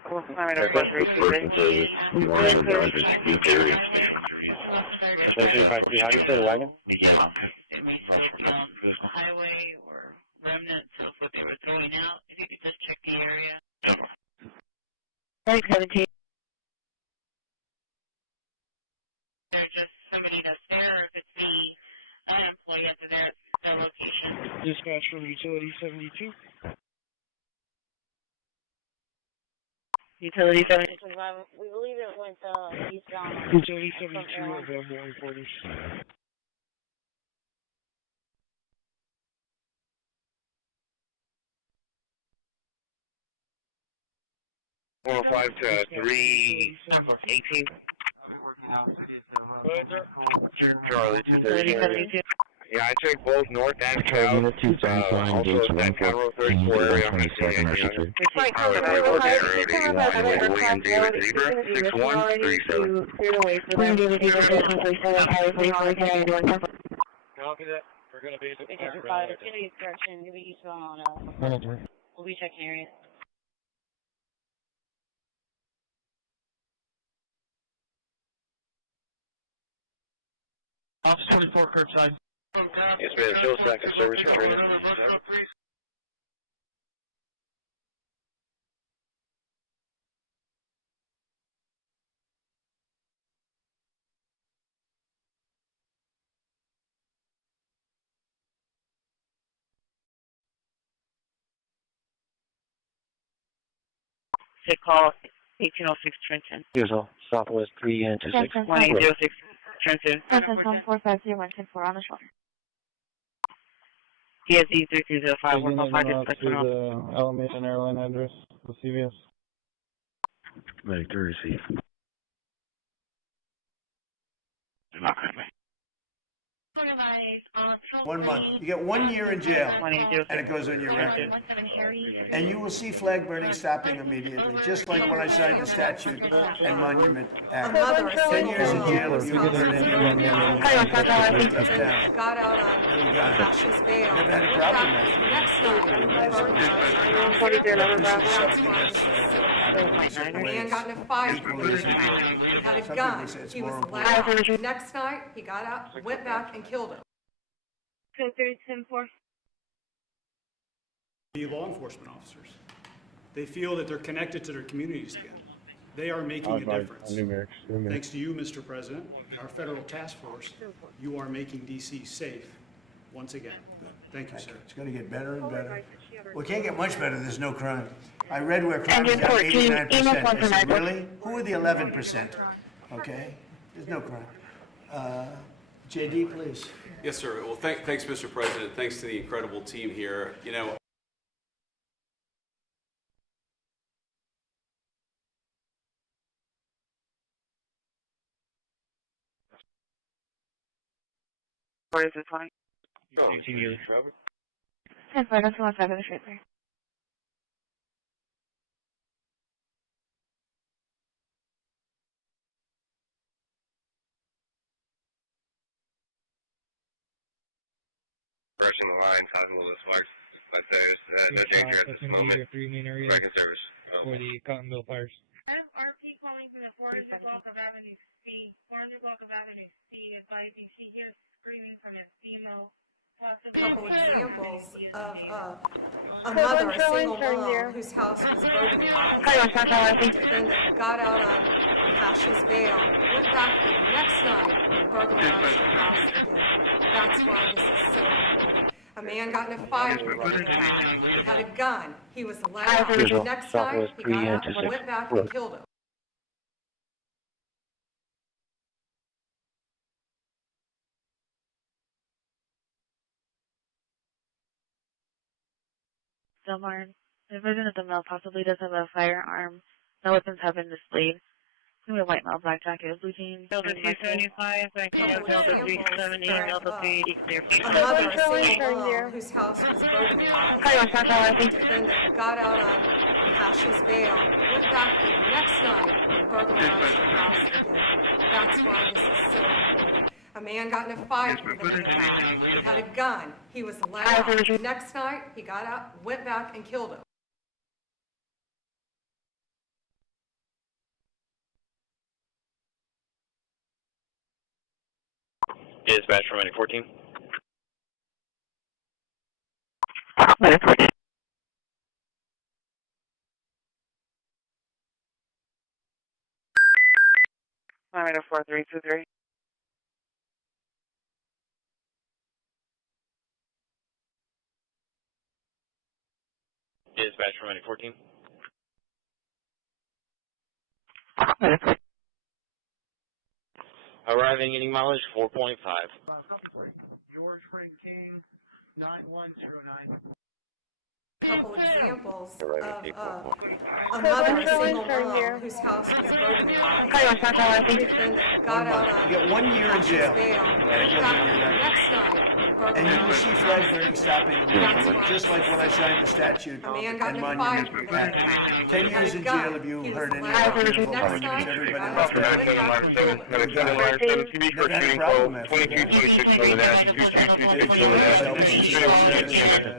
person says you want to drive the ski area. How do you say the wagon? Highway or remnants of what they were throwing out. If you could just check the area. 17. There's just somebody that's there. If it's the unemployed under their location. Dispatch from Utility 72. Utility 72. We believe it went eastbound. Utility 72 above 140. 405 to 318. Charlie 230. Yeah, I checked both north and south. Also that Conroe 34 area. I'm William David Zebra, 6137. Copy that. We're going to be at Activity correction. Give me eastbound on We'll be checking area. Officer 24 curbside. Yes, ma'am. Show us back to service for training. Take call 1806 Trenton. Here's all. Southwest 3 and 26. 1806 Trenton. 450 on the shore. PSE 3305. We're going to find this to the Alamation airline address, the CVS. Medic to receive. They're not going to make. 1 month. You get 1 year in jail, and it goes on your record. And you will see flag burning stopping immediately, just like when I signed the Statute and Monument Act. 10 years in jail if you burn anyone left town. Got out on Cash's bail. Never had a problem with it. Next night, a man got in a fight. He had a gun. He was let out. Next night, he got out, went back, and killed him. Code 374. Be law enforcement officers. They feel that they're connected to their communities again. They are making a difference. Thanks to you, Mr. President, and our federal task force, you are making D.C. safe once again. Thank you, sir. It's going to get better and better. Well, it can't get much better. There's no crime. I read where crime is at 89%. I said, really? Who are the 11%? Okay? There's no crime. JD, please. Yes, sir. Well, thanks, Mr. President. Thanks to the incredible team here. You know, Where is this one? Continue. That's fine, that's the one side of the street there. Person line, Todd Lewis, Mark. My status, no danger at this moment. Three main areas Record service. for the Cottonville fires. RP calling from the 400 block of Avenue C. 400 block of Avenue C, advising she hears screaming from a female. A couple examples of a mother, a single mom, whose house was burglarized. The defendant got out on Cash's bail, went back the next night and burglarized her house again. That's why this is so important. A man got in a fight with another guy. He had a gun. He was loud. The next night, he got out and went back and killed him. Delmarn, the version of the male possibly does have a firearm. No weapons have been displayed. A white male, black jacket, blue jeans. Delta 275, Delta 370, Delta 380, clear. A mother, a single mom, whose house was burglarized. The defendant got out on Cash's bail, went back the next night and burglarized her house again. That's why this is so important. A man got in a fight with another guy. He had a gun. He was loud. The next night, he got out, went back and killed him. Dispatch from 14. I'm at a 4323. Dispatch from 14. Arriving, getting mileage 4.5. George Frank King, 9109. A couple examples of a mother, a single mom, whose house was burglarized. The defendant got out on You get 1 year in jail. bail, went back the next night And you will see flags burning, stopping, just like when I signed the statute A man got and in a fight monument with another act. guy. 10 years in jail if you heard any loud. of The it. next night, Everybody he else got out, went back and killed him. TV for shooting call, 2226 over that, 2226 over that,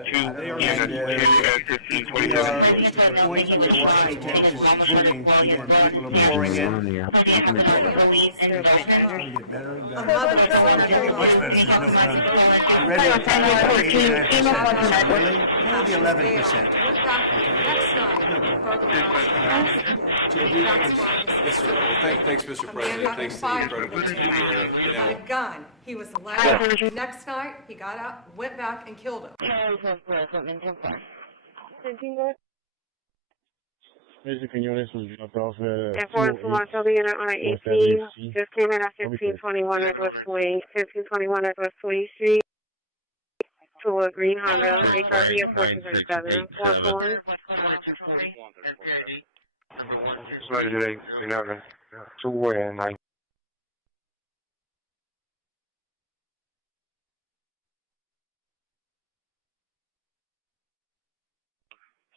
2 EMS 1527. We are at the point where Washington is booming again. People are pouring in. It's going to get better and better. It can't get much better, there's no crime. I read it, 89%. Really? Maybe 11%. yes, sir. Well, thanks, Mr. President. Thanks to the incredible team here. You know, Had a gun. He was loud. The next night, he got out, went back and killed him. Mr. Quinones was dropped off at Enforcement Marshal unit on 18 just came in at 1521 Northwest 20 Street to a green Honda HRV of 1437 141. Today, you know, 2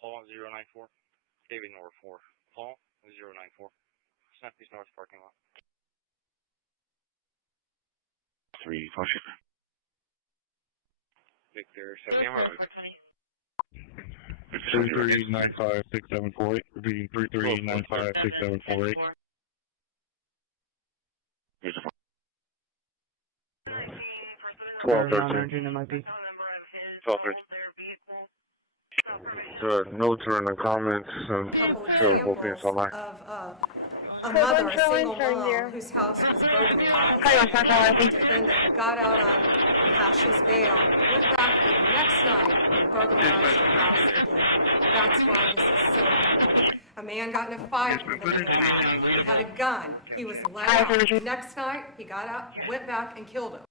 Paul 094. David North 4. Paul 094. Southeast North parking lot. 3, caution. Victor 7 Road. 33956748. Repeating 33956748. Here's the 1213. It might be. 1213. Sir, no turn and comments. Show openings online. Of a mother, a single mom, whose house was burglarized. The defendant got out on Cash's bail, went back the next night and burglarized her house again. That's why this is so important. A man got in a fight with another guy. He had a gun. He was loud. The next night, he got out, went back and killed him.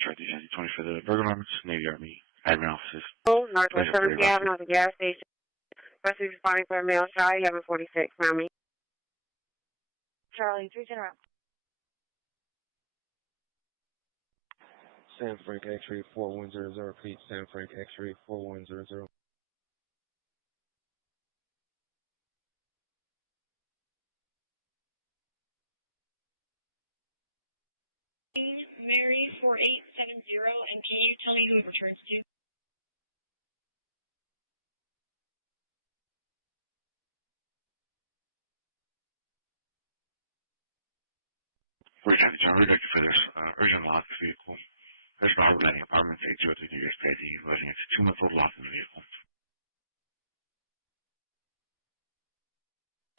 Chart 20 for the burglar alarms, Navy Army, admin offices. Northwest 70th Avenue at the gas station. Rescue responding for a male Charlie, having 46, Miami. Charlie, 3 general. San Frank X-ray 4100, repeat, San Frank X-ray 4100. Mary 4870, and can you tell me who it returns to? We're trying to for this urgent lock vehicle. There's no letting apartment 803 XPD, loading its 2-month-old lock in the vehicle.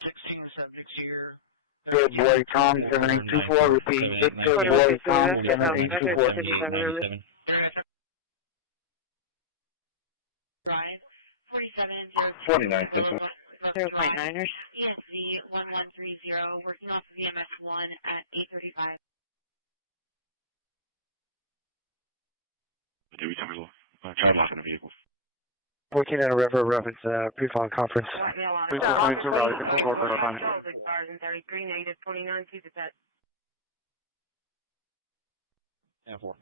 16 subjects here. Good boy, Tom, 7824, repeat. Good boy, Tom, 7824. Brian, 4702. 49, this one. 0.9ers. ESV 1130, working off of VMS 1 at 835. Did we tell me child lock in the vehicle? 14 at a river reference, pre-phone conference. Green native 29, keep it that. Yeah, 4.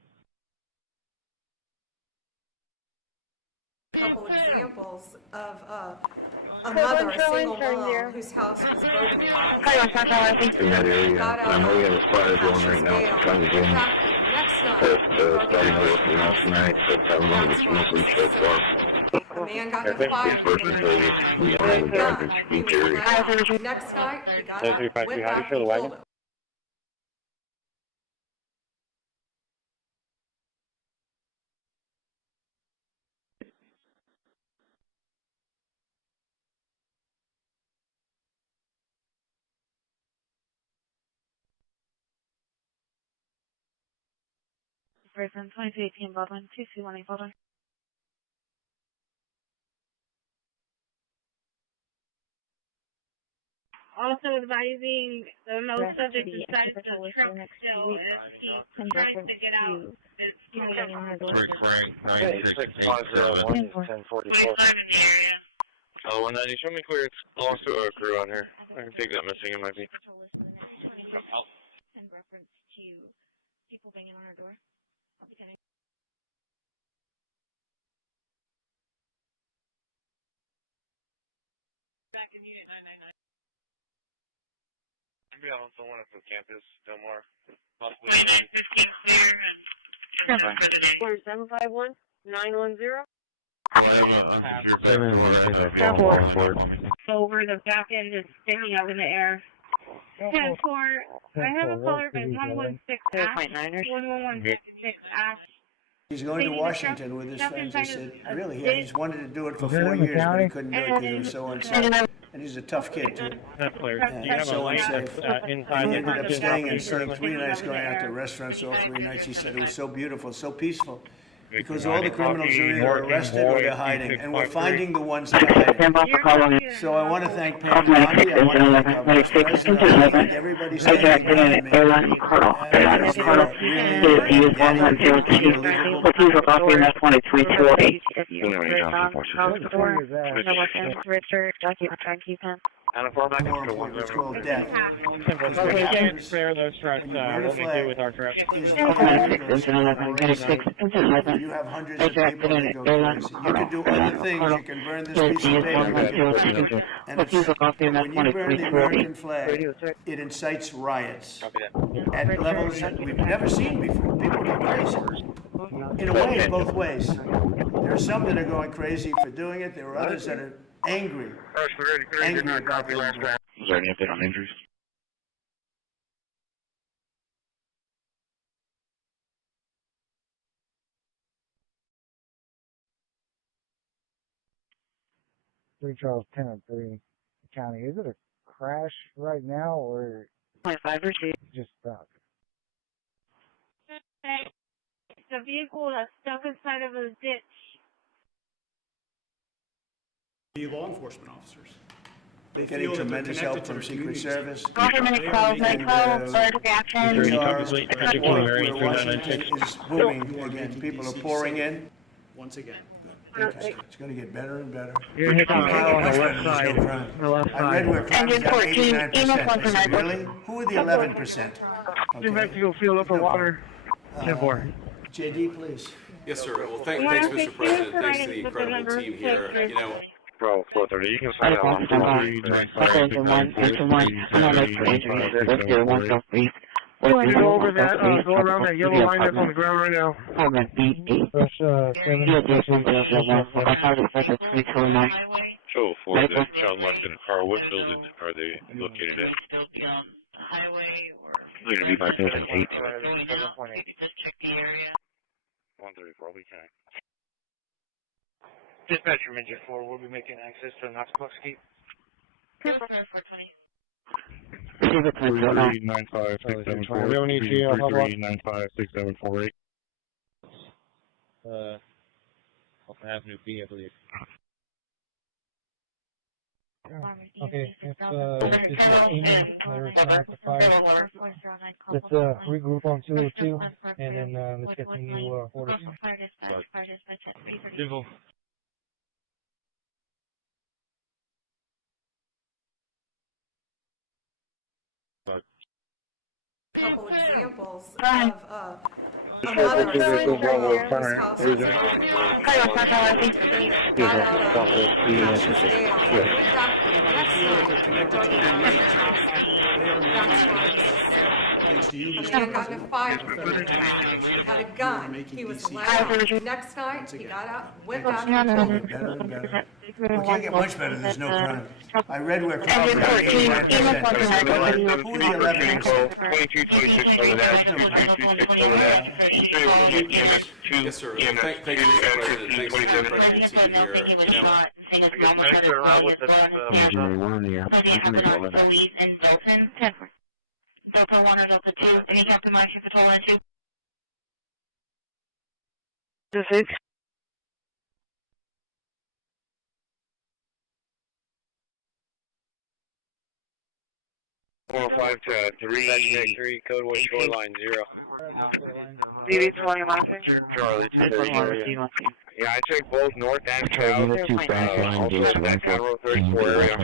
A couple examples of a mother, a single mom, whose house was burglarized. In that area, I know we have a fire going right now. Trying to get in. Starting working last night, so tell them it's mostly so far. The man got in a fight. Next night, he got up, went back, and killed him. Person 2218 Baldwin, 2218 Baldwin. Also advising the most subject inside the truck still as he tries to get out. Frank 9667. 1044. Oh, 190, show me clear. It's lost to a crew on here. I can take that missing, it might be. In reference to people banging on our door. I'll be getting. Back in unit 999. Maybe on someone from campus, Delmar. Possibly. 751 910. Over the back end is sticking up in the air. 10-4. I have a caller by 116 Ash. 1116 Ash. He's going to Washington with his friends. He said, really, he's wanted to do it for 4 years, but he couldn't do it because it was so unsafe. And he's a tough kid, too. And so unsafe. He ended up staying and staying 3 nights, going out to restaurants all 3 nights. He said it was so beautiful, so peaceful. Because all the criminals are either arrested or they're hiding, and we're finding the ones that are hiding. So I want to thank Pam Bondi, I want to thank our Vice President, I want to thank everybody standing behind me. Richard, document trying to keep him. It's called death. Okay, can't spare those trucks, what we do with our trucks. You have hundreds of people that go crazy. You can do other things. You can burn this piece of paper. And when you burn the American flag, it incites riots at levels that we've never seen before. People go crazy. In a way, both ways. There are some that are going crazy for doing it. There are others that are angry about the Was there any update on injuries? Charles 1003 County. Is it a crash right now or 25 received. Just stuck? The vehicle that's stuck inside of a ditch. The law enforcement officers. They getting feel that they're tremendous connected help to from their Secret communities. Service. Minute 12, minute 12, alert reaction. We are at a point where Washington is booming again. People are pouring in. Once again. Okay. It's going to get better and better. You're hitting Okay, on much the better, left there's side. no crime. The left I read where crime is Engine at 14, 89%. EMS I said, really? Who are the 11%? New Mexico field up for water. 10-4. JD, please. Yes, sir. Well, thanks, Mr. President. Thanks to the incredible team here. You know, Bro, 430, you can sign that one. You want to go over that, go around that yellow line that's on the ground right now. Push 7. Show 4, the child left in a car. What building are they located at? They're going to be by building 8. 134, we can. Dispatcher Midget 4, we'll be making access to Knoxbuck Keep. 395-6748. 395-6748. Avenue B, I believe. Okay, it's aiming, they're trying to fire. Let's regroup on 202, and then let's get some new orders. Civil. A couple examples of a mother of single whose house was he had gotten a fight with him. He had a gun. He was loud. Next night, he got out, went out and killed him. Better and better. We can't get much better. There's no crime. I read where crime is at 89%. I said, really? Who are the 11%? 2226 over that, 2226 over that. yes, sir. Thank you, Mr. President. Thanks to the incredible team here. You know, I guess next to around with this, Delta 1 or Delta 2, any Captain Mike Patrol N2? This is 105 to 3, code 1 shoreline 0. DD20 Mountain. Charlie, 230. Yeah, I take both north and south. Also in that Conroe 34 area.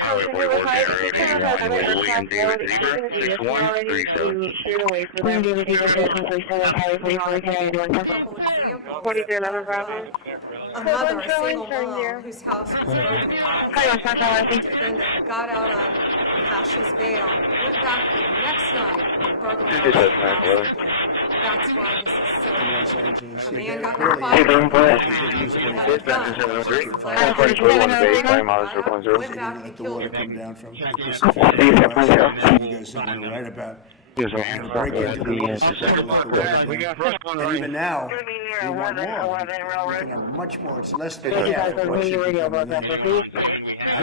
Highway 44 area. William David Reaver, 6137. A mother, a single mom, whose house was burglarized. Got out on Cash's bail, went back the next night, burglarized the house again. That's why this is so. A man got in a fight, had a gun, went back and killed him. Come down from you guys don't want to write about. And break into the walls and even now, we want more. We can have much more. It's less than half of what should be coming in. I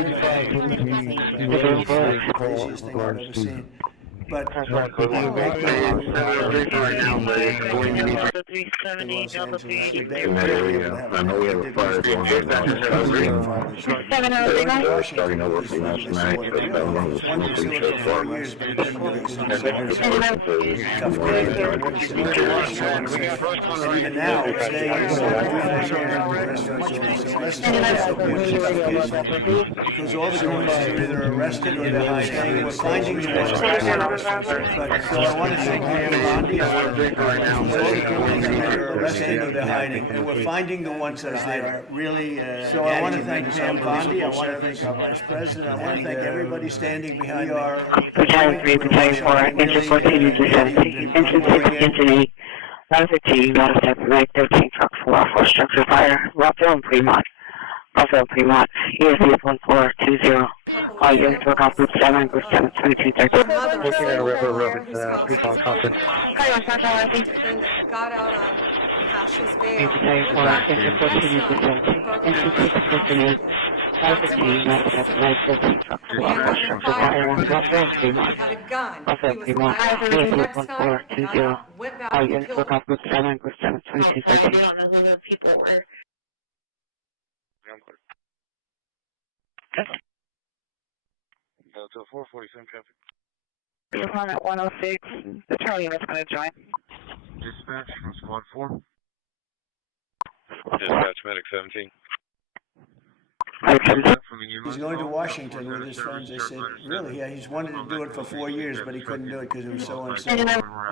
don't know if the craziest thing I've ever seen. But I like the Los Angeles, they were able to have I know we have a fire going on. Starting over from last night, but that one was smoking so far. even now, today, because all the criminals are either arrested or they're hiding. We're finding the ones. But so I want to thank Pam Bondi. I want to thank all the criminals that are arrested or they're hiding. And we're finding the ones that are hiding. Really. So I want to thank Pam Bondi. I want to thank our Vice President. I want to thank everybody standing behind me. Battalion 3, Battalion 4, Engine 14, Engine 17, Engine 6, Engine 8, Route 15, Route 7, Right 13, Truck 4, Structure Fire, Rockville and Fremont. Also Fremont, ESV 1420. All units work off Group 7, Group 7, 2213. Looking at River Road, Fremont Compton. Got out on Cash's bail. Battalion 4, Engine 14, Engine 17, Engine 6, Engine 8, Route 15, Route 7, Right 13, Truck 4, Structure Fire, Rockville and Fremont. Also Fremont, ESV 1420. All units work off Group 7, Group 7, 2213. to 447 traffic. Informant 106, the Charlie unit's going to join. Dispatch from squad 4. Dispatch medic 17. He's going to Washington with his friends. They said, really? Yeah, he's wanted to do it for 4 years, but he couldn't do it because it was so unsafe.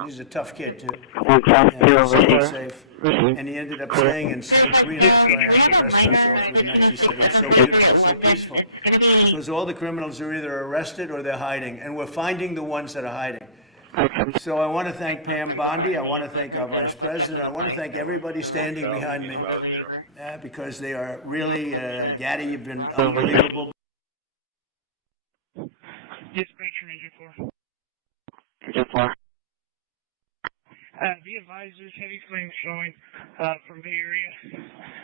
He's a tough kid, too. Yeah, so unsafe. And he ended up staying in 3 nights, going out to restaurants all 3 nights. He said it was so beautiful, so peaceful. Because all the criminals are either arrested or they're hiding, and we're finding the ones that are hiding. So I want to thank Pam Bondi. I want to thank our Vice President. I want to thank everybody standing behind me because they are really, Gaddy, you've been unbelievable. Dispatcher 94. Be advised, there's heavy flames showing from Bay Area.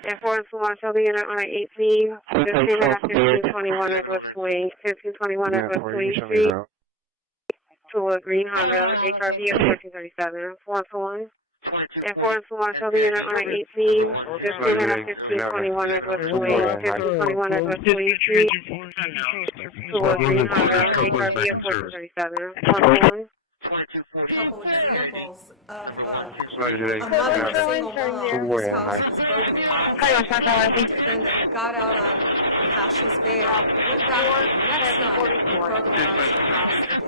F4 Shelby unit on 18. 1521 Northwest 20. 1521 Northwest 23. To Green Honda, HRV at 1437. 4-1. F4 Shelby unit on 18. 1521 Northwest 20. 1521 Northwest 23. To Green Honda, HRV at 1437. 4-1. A couple examples of a mother of a single mom whose house was burglarized. The defendant got out on Cassius bail, went back next night and burglarized the house again.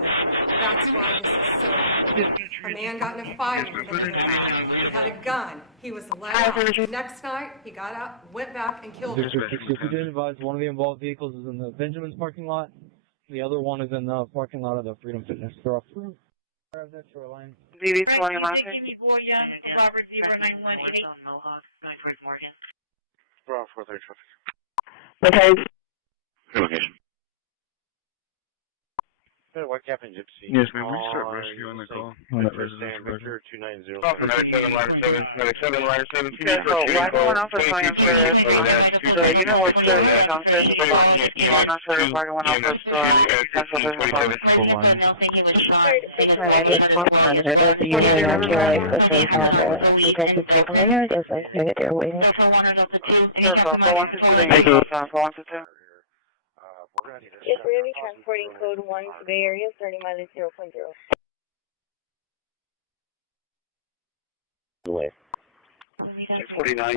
That's why this is so important. A man got in a fight with another guy. He had a gun. He was let out. Next night, he got out, went back, and killed him. CCPD advised one of the involved vehicles is in the Benjamin's parking lot. The other one is in the parking lot of the Freedom Fitness. They're off. DB flying last Robert 09188. We're off 430 traffic. Okay. Good location. White Cap and Gypsy. Yes, ma'am. We start rescuing the call. On that residential Victor 290. Medic 7, ladder 7. Medic 7, ladder 7. Okay, so why someone else is going for the unit was downstairs at the bottom. I'm not sure if anyone else is potential business. I just want to know if the unit actually the same process. Detective Tickler, as I said, they're waiting. Sure, so 152. 152. Yes, we're going to be transporting code 1 to Bay Area, starting minus 0.0. Away. 49.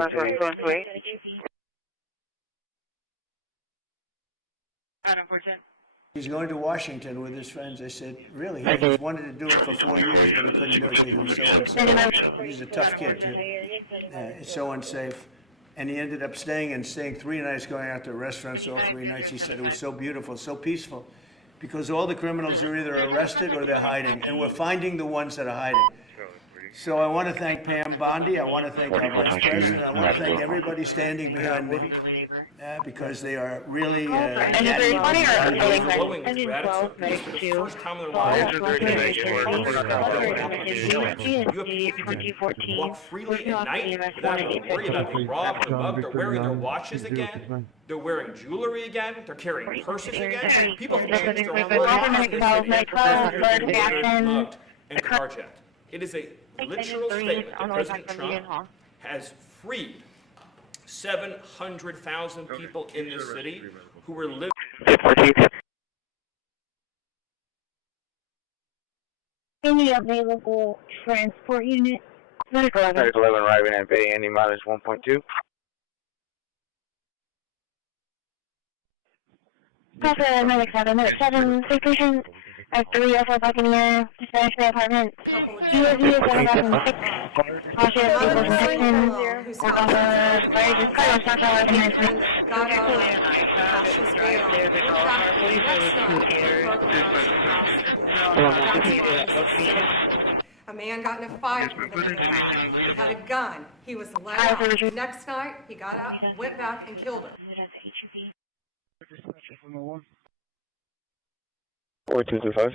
He's going to Washington with his friends. They said, really? He wanted to do it for 4 years, but he couldn't do it because he was so unsafe. He's a tough kid, too. It's so unsafe. And he ended up staying in 3 nights, going out to restaurants all 3 nights. He said it was so beautiful, so peaceful. Because all the criminals are either arrested or they're hiding. And we're finding the ones that are hiding. So I want to thank Pam Bondi. I want to thank our Vice President. I want to thank everybody standing behind me because they are really Engine 12, medic 2. Walk 2014. At night without having to worry about being robbed or mugged. They're wearing their watches again. They're wearing jewelry again. They're carrying purses again. People have changed their whole lives and carjacked. It is a literal statement that President Trump has freed 700,000 people in this city who were living. Any available transport unit? Medic 11 arriving at Bay Andy minus 1.2. Copy, medic 7, station at 3 Alpha Buccaneer, dispatch my apartment. UAV is 7006. Cautious vehicles and Texans. We're off the fire dispatch, not all Got out on Cassius bail, went back next night, a man got in a fight with another guy. He had a gun. He was let out. Next night, he got out, went back, and killed him. 4225.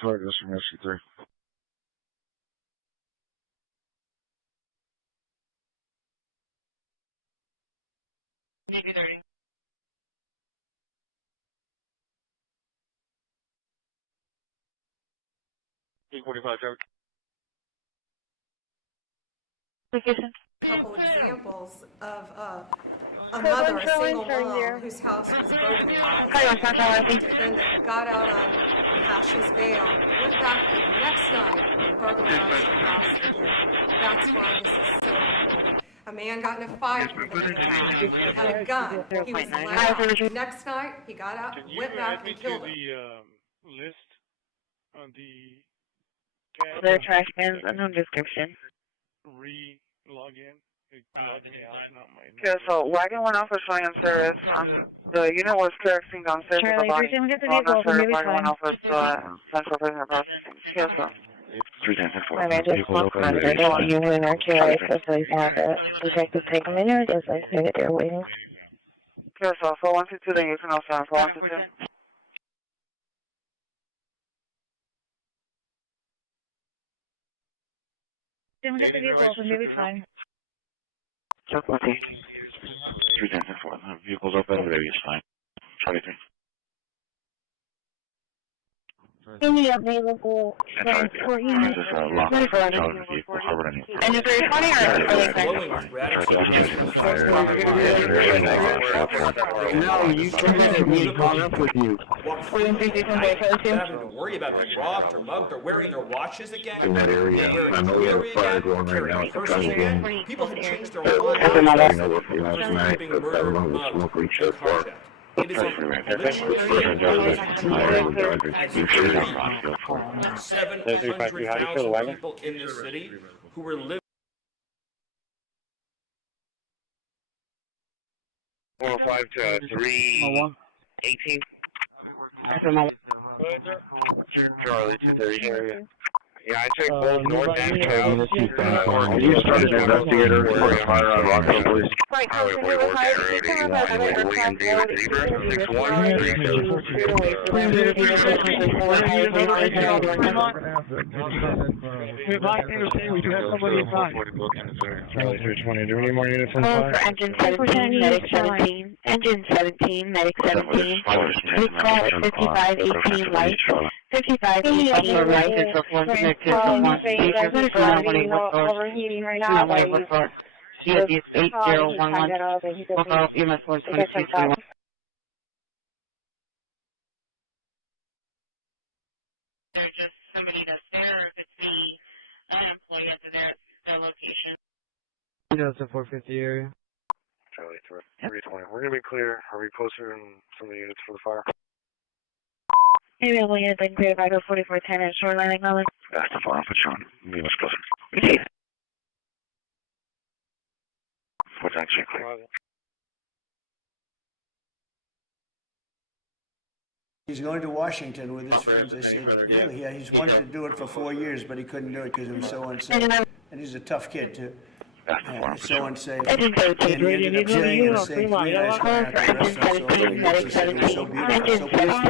Sorry, this from Rescue 3. 245 traffic. A couple examples of a mother, a single mom, whose house was burglarized. The defendant got out on Cash's bail, went back the next night and burglarized her house again. That's why this is so important. A man got in a fight with another guy. He had a gun. He was loud. Next night, he got out, went back and killed him. The list on the Their trash cans, unknown description. Log in. Log me out, not my Okay, so wagon went off with showing on service. The unit was correcting downstairs with the body. Wagon went off with central prisoner processing. Okay, so. I just looked on it. I don't use an RQA especially have it. Detective take a minute as I say that they're waiting. Okay, so 4122, then you can also have 4122. Don't get the vehicle open, maybe fine. Check 310-4. The vehicle's open, the baby is fine. Charlie 3. Any available transport units? Lock out of the vehicle, covered any. And is there 20 No, you can't be caught up with you. Having to worry about being robbed or mugged or wearing their watches again. In that area, I know we have a fire going right now. It's trying to get People have changed their whole lives. Being murdered, mugged, and carjacked. It is a literally 700,000 people in this city who were living. 405 to 318. Charlie 230 area. Yeah, I checked both north and south. You started an investigator for fire on Rockville Police. Highway 44 Road, William D. Receiver, We do have somebody inside. Charlie 320, do we need more units on Call fire? for engine 17, medic 17. Engine 17, medic 17. We call 5518 light. 5518 light. Overheating right now. CFD 8011. Look off EMS 122. They're just somebody that's there, if it's the employee at their location. That's a 450 area. Charlie 320. We're going to be clear. Are we closer in some of the units for the fire? Maybe I'll get been cleared by 4410 at shoreline acknowledge. That's the fire, put you on. We must closer. What's actually clear? He's going to Washington with his friends. I said, really? Yeah, he's wanted to do it for 4 years, but he couldn't do it because it was so unsafe. And he's a tough kid, too. So unsafe. And he ended up saying and saying 3 nights going out to the restaurant, so he said it was so beautiful, so peaceful.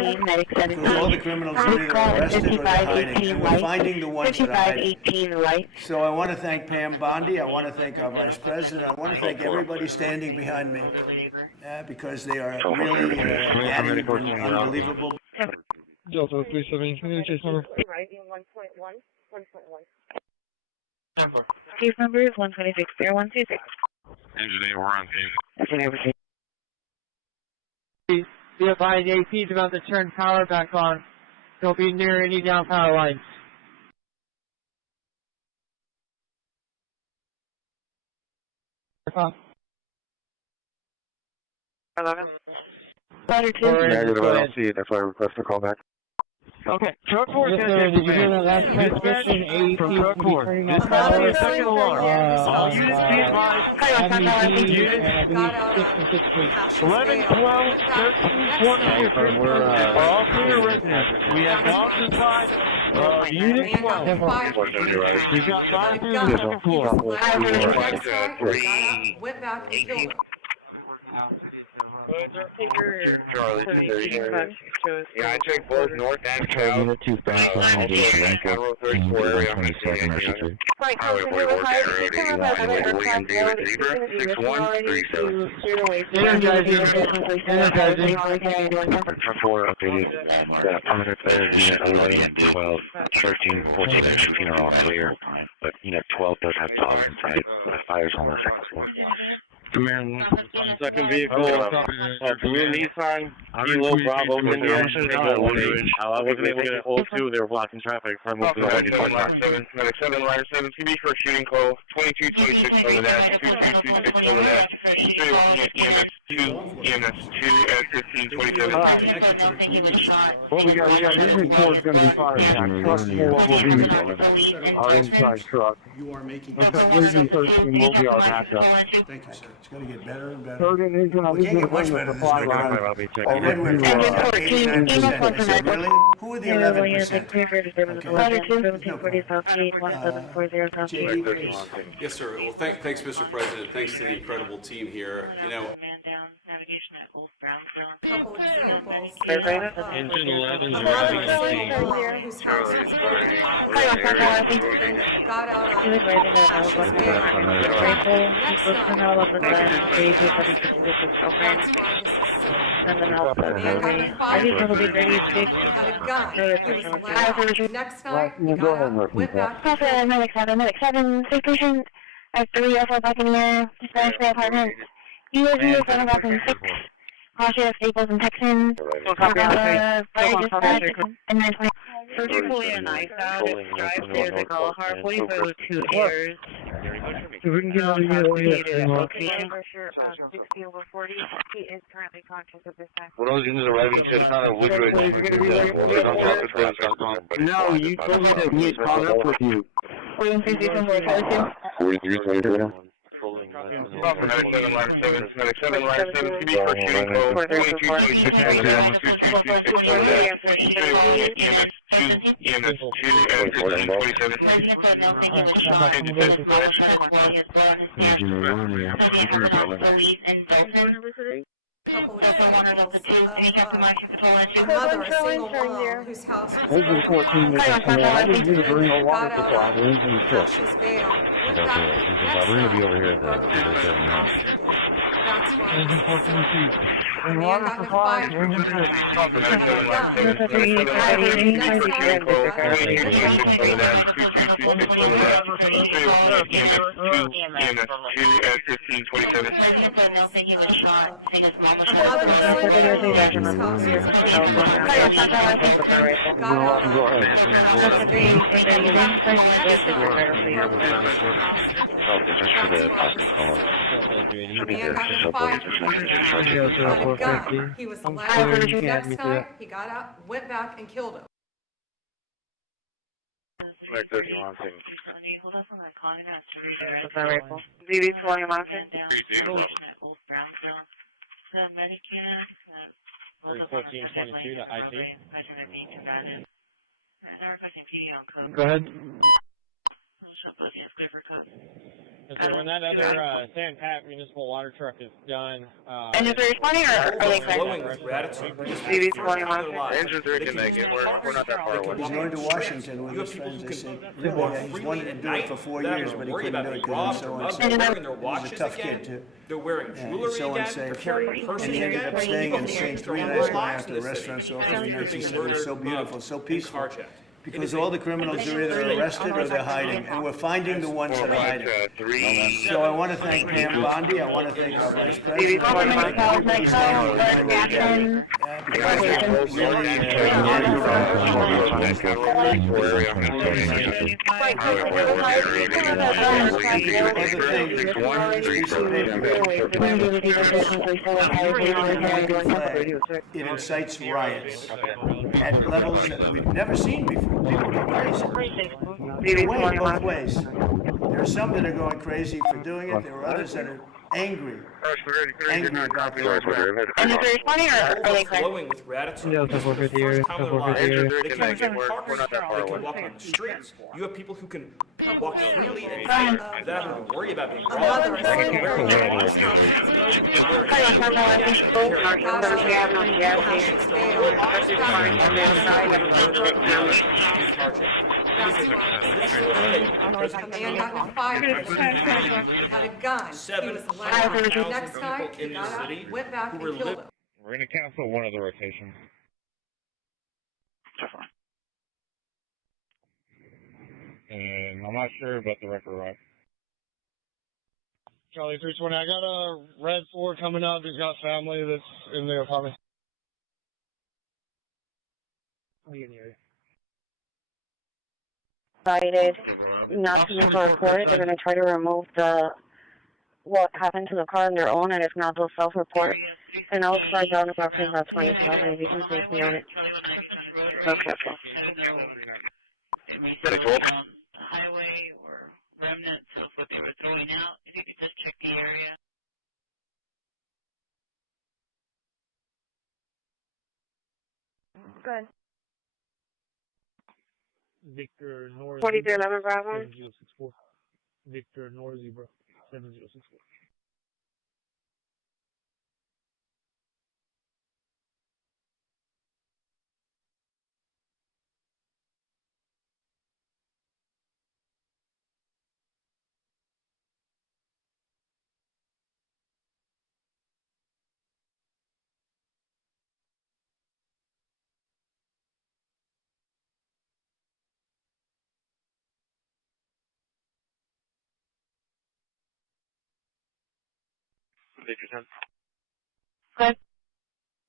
Because all the criminals are either arrested or they're hiding. And we're finding the ones that are hiding. So I want to thank Pam Bondi. I want to thank our Vice President. I want to thank everybody standing behind me because they are really adding unbelievable. Delta 370, can you chase number? Rising 1.1. Case number is 1260126. Engine 8, we're on scene. Engine everything. Be advised, AP is about to turn power back on. Don't be near any down power lines. Ladder 2. Negative, I don't see it. That's why I request a call back. Okay. Truck 4, yes, sir. Did you hear that last transmission? AEP From truck 4. Dispatch, second alarm. Units be advised. Units. 11, 12, 13, 14 are all clear residents. We have dogs inside. Unit 12. We've got 5 through the second floor. Went back and killed him. Charlie, yeah, I checked both north and south. Also, Federal 34 area, I'm going to see anything. Highway 44 County Road 81, William David Zebra, 6137. Before updated, the permanent fires unit 11, 12, 13, 14, and 15 are all clear, but unit 12 does have dogs inside. The fire's on the second floor. Second vehicle, blue Nissan, Kilo Bravo, India, I wasn't able to get a hold to, they were blocking traffic from line 7, line 7, CB for a shooting call, 2226 over that, 2226 over that, still looking at EMS 2, EMS 2 at 1527. Well, we got his report going to be fire attack. Truck 4 will be our inside truck. You are making. Region 13 will be our backup. Thank you, sir. It's going to get better and better. Third and engine, We can't get much better than this. Already we're 89%. Really? Who are the 11%? Yes, sir. Well, thanks, Mr. President. Thanks to the incredible team here. You know, A couple examples. Engine 11 is driving whose house was burned. Got out on Cassius Next night, he got out, went back. Medic 7, 6 patient, at 3 Alpha Buccaneer, dispatch the apartment. UAV 7006, Cautious, Staples, and Texans. Fire dispatch, and 920. Surgically a knife out, drive near the Gulf, halfway through 2 airs. We can get on the location. 60 over 40, he is currently conscious at this time. When those units arriving, you said it's not a Woodbridge. No, you told me that he had caught up with you. 43, Medic 7, line 7, Medic 7, line 7, CB for shooting call, 2226 over that, 2226 over that, still looking at EMS 2, EMS 2 at 1527. Couple examples of a mother, a single mom, whose house was burned. 14 I didn't need to bring a water Got supply. out The engine is fixed. Cassius Bail. Went Okay, back we're going to be over here at the That's why. Engine 14 and Man water got in a supply, fight. engine fixed. Medic 7, line 7, Medic 7, line 7, CB for shooting call, 2226 over that, 2226 over that, still looking at EMS 2, at 1527. He was allowed. Next night, he got out, went back, and killed him. Medic 13 line 7. DD 20 Mountain. 1422 to IT. Go ahead. So when that other San Pat municipal water truck is done, And is there responding or are they flowing with gratitude. DD 20 Mountain. Engines are can make it. We're not that far away. He's going to Washington with his friends. They said, really, he's wanted to do it for 4 years, but he couldn't do it because he's so unsafe. He's a tough kid, too. They're wearing jewelry He's so again. unsafe. They're carrying purses And he ended again. up staying and People staying can't 3 throw nights their going lives after in the this restaurant, so city. every night he said it was so beautiful, so peaceful. Carjacked. Because all the criminals are either arrested or they're hiding, and we're finding the ones that are hiding. So I want to thank Pam Bondi, I want to thank our Vice President. It incites riots at levels that we've never seen before. People go crazy. Either way, both ways. There are some that are going crazy for doing it. There are others that are angry about the old route. And is there responding or are they clear? Overflowing with gratitude. Yeah, This is the here, first time in their lives. here. They can make it work. We're not that far away. They can walk on the streets. You have people who can walk freely and without having to worry about being robbed. They can wear had a gun. He was allowed. Next night, he got out, went back and killed him. We're going to cancel one of the rotations. And I'm not sure about the record right. Charlie 320, I got a red 4 coming up. He's got family that's in the apartment. Decided not to use a report. They're going to try to remove what happened to the car on their own, and if not, they'll self-report. And I'll slide down if our friends are 27, if you can place me on it. Okay. Highway or remnants of what they were throwing out. If you could just check the area. Good. Victor North. 4311 Bravo. 7064. Victor North Zebra 7064.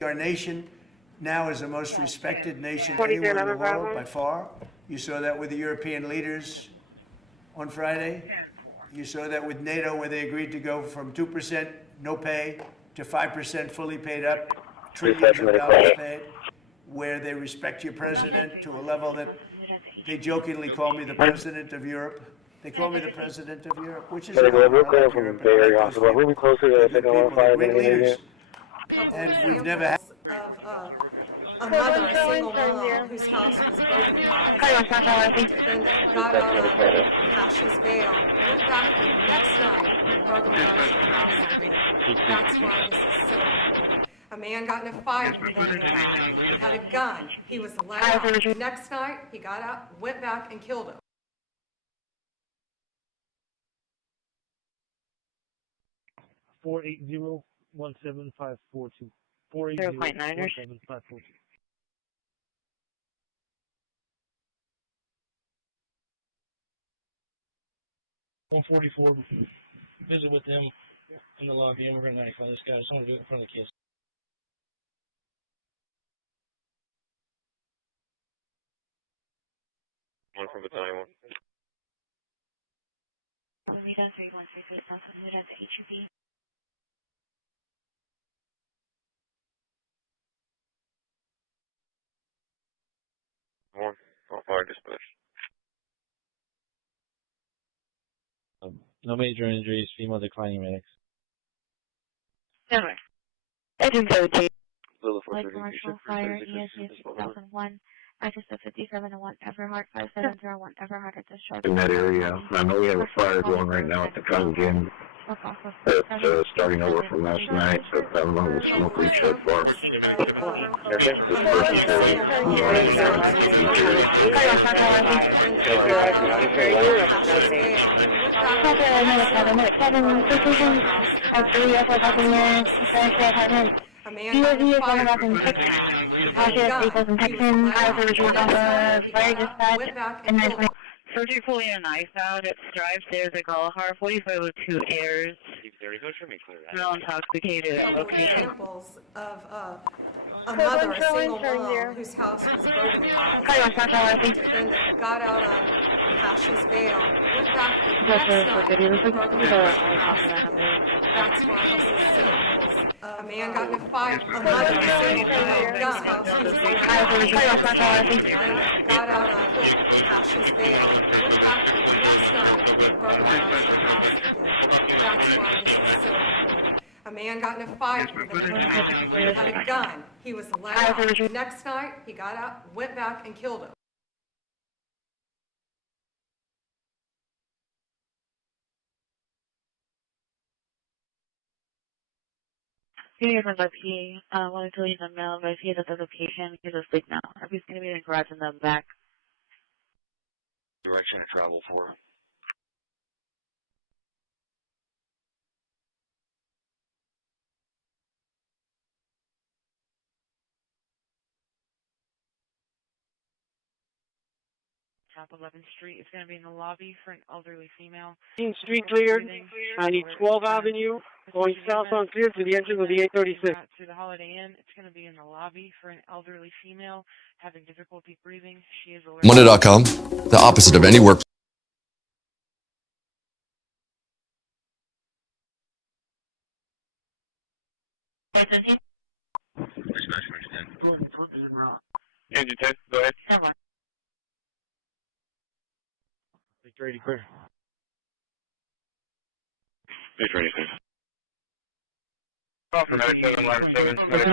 Our nation now is the most respected nation anywhere in the world by far. You saw that with the European leaders on Friday. You saw that with NATO, where they agreed to go from 2% no pay to 5% fully paid up, trillions of dollars paid, where they respect your president to a level that they jokingly call me the president of Europe. They call me the president of Europe, which is we're going from Bay Area Hospital. We'll be closer to the 105 leaders. And we've never had a mother, a single mom, whose house was burglarized. Defendant got out on Cash's bail, went back the next night and burglarized her house again. That's why this is so important. A man got in a fight with another guy. He had a gun. He was allowed. Next night, he got out, went back and killed him. 480-17542. 480-17542. $144. Visit with them in the lobby. Immigrant 95. This guy. I just want to do it in front of the kids. One from battalion 1. Unidad 3133, Unidad HUV. One. All fire dispatch. No major injuries. Female declining medics. Never. Agent 17. Light commercial fire, ESU 6001. Access to 5701 Everhart, 5701 Everhart at the short. In that area, I know we have a fire going right now at the front gym. It's starting over from last night, so I don't know the smoke reached that far. This person's A man got in a fight with another guy. Surgery pulling a knife out at Strive Stairs at Galahar, 4502 airs. Smell intoxicated at location. Examples of a mother, a single mom, whose house was burglarized. Defendant got out on Cash's bail, went back the next night and burglarized her house again. That's why this is so important. A man got in a fight. A mother, a single mom, whose house was burglarized. Got out on Cash's bail, went back the next night and burglarized her house again. That's why this is so important. A man got in a fight with another man. He had a gun. He was let out. Next night, he got out, went back, and killed him. He is a P. Wanted to leave the mail, but he has a location. He's asleep now. He's going to be in the garage in the back. Direction of travel for. Top 11th Street. It's going to be in the lobby for an elderly female. Street cleared. I need 12th Avenue, going southbound clear to the entrance of the 836. To the Holiday Inn. It's going to be in the lobby for an elderly female having difficulty breathing. She is allergic. Monday.com, the opposite of any work. Engine 10, go ahead. Ready, clear. It's ready, sir. From 97, line 7, Take a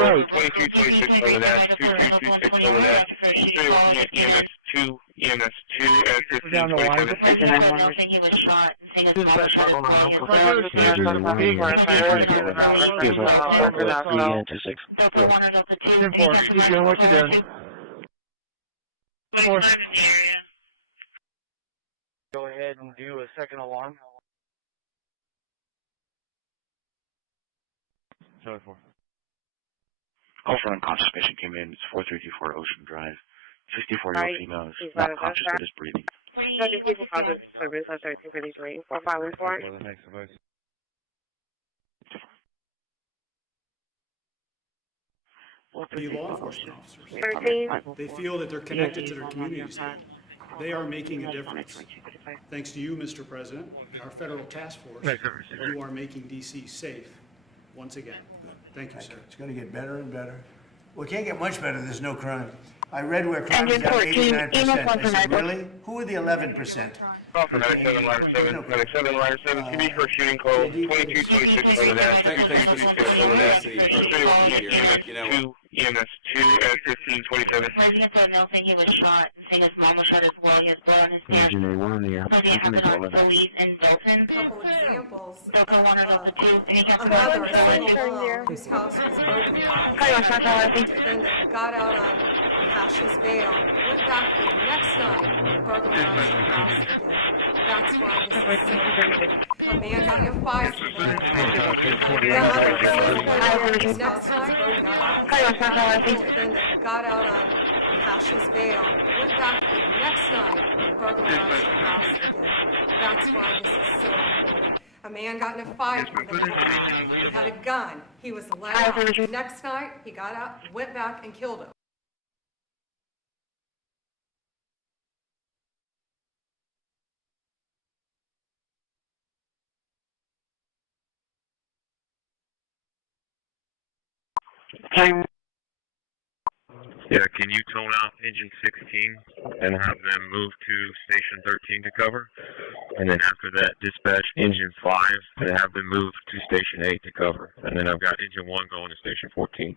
right. 2226 over that, 2226 over that, 301 EMS 2, EMS 2 at 1527. Dispatch, keep doing what you're doing. Go ahead and do a second alarm. Sorry for. Call for unconscious patient came in. It's 4324 Ocean Drive. 54-year-old female is not conscious but is breathing. People positive disturbance at 1353 4514. The law enforcement officers. 13. They feel that they're connected to their communities. They are making a difference. Thanks to you, Mr. President, and our federal task force, you are making D.C. safe once again. Thank you, sir. It's going to get better and better. Well, it can't get much better. There's no crime. I read where crime is at 89%. I said, really? Who are the 11%? Call for medic 7, line 7, medic 7, line 7, QB for shooting call, 2226 over that, 2226 over that, 301 EMS 2 at 1527. Residents of Milton, he was shot, saying his mom was shot as well. He has blood on his neck. Engine A1, yeah. Something happened on police in Milton. A couple examples Delta 1 or Delta 2. a mother, a single mom, whose house was burglarized. The defendant got out on Cash's bail, went back the next night, and burglarized her house again. That's why this is so. A man got in a fight with another man. Next night, the defendant got out on Cash's bail, went back the next night, and burglarized her house again. That's why this is so important. A man got in a fight with another man. He had a gun. He was let out. Next night, he got out, went back, and killed him. Yeah, can you tone out engine 16 and have them move to station 13 to cover? And then after that, dispatch engine 5 and have them move to station 8 to cover. And then I've got engine 1 going to station 14.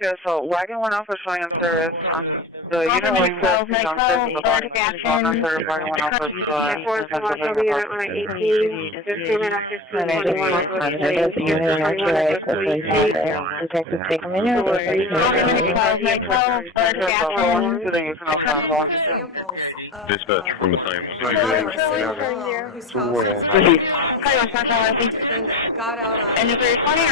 Okay, so wagon went off for showing up service. The unit was set to downstairs with the body. Wagon went off for unit on 18. Just came in after 221. Detective take a minute. Dispatch from the same one. Got out on and is there 20 or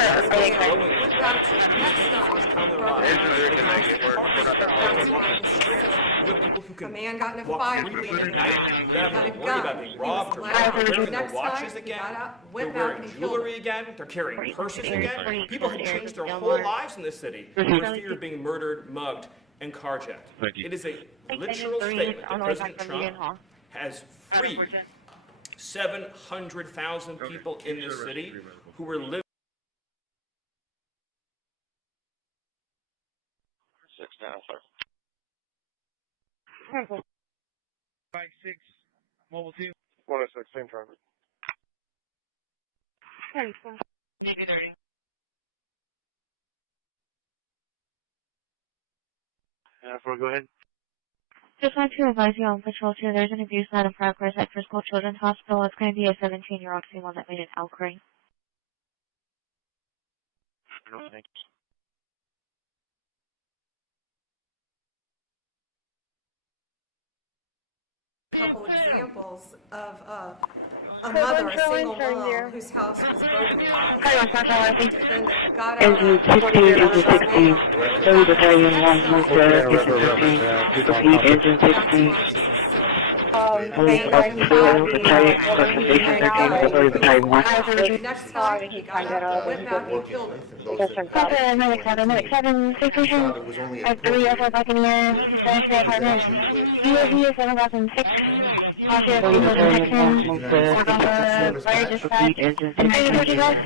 a man got in a fight with another man. He had a gun. He was let out. Next night, he got out, went back, and killed Jewelry again, they're carrying purses again. People have changed their whole lives in this city for fear of being murdered, mugged, and carjacked. It is a literal statement that President Trump has freed 700,000 people in this city who were living. 5-6, mobile 2. 106, same traffic. Go ahead. Just want to advise you on Patrol 2, there's an abuse out of progress at Frisco Children's Hospital. It's going to be a 17-year-old female that made an outcry. Thanks. Couple examples of a mother, a single mom, whose house was burglarized. The defendant got out Engine 16, engine 16. Third Battalion 1, move to engine 15. Repeat, engine 16. Move up 0, Battalion, station 13, 3rd Battalion 1. Next time, he got out, went back and killed him. Copy, medic 7, station. I have 3 FL Buccaneer, Spanish apartment. UAV is 7006. Officer, people in Texas. We're going to fire dispatch. And ready to put you guys?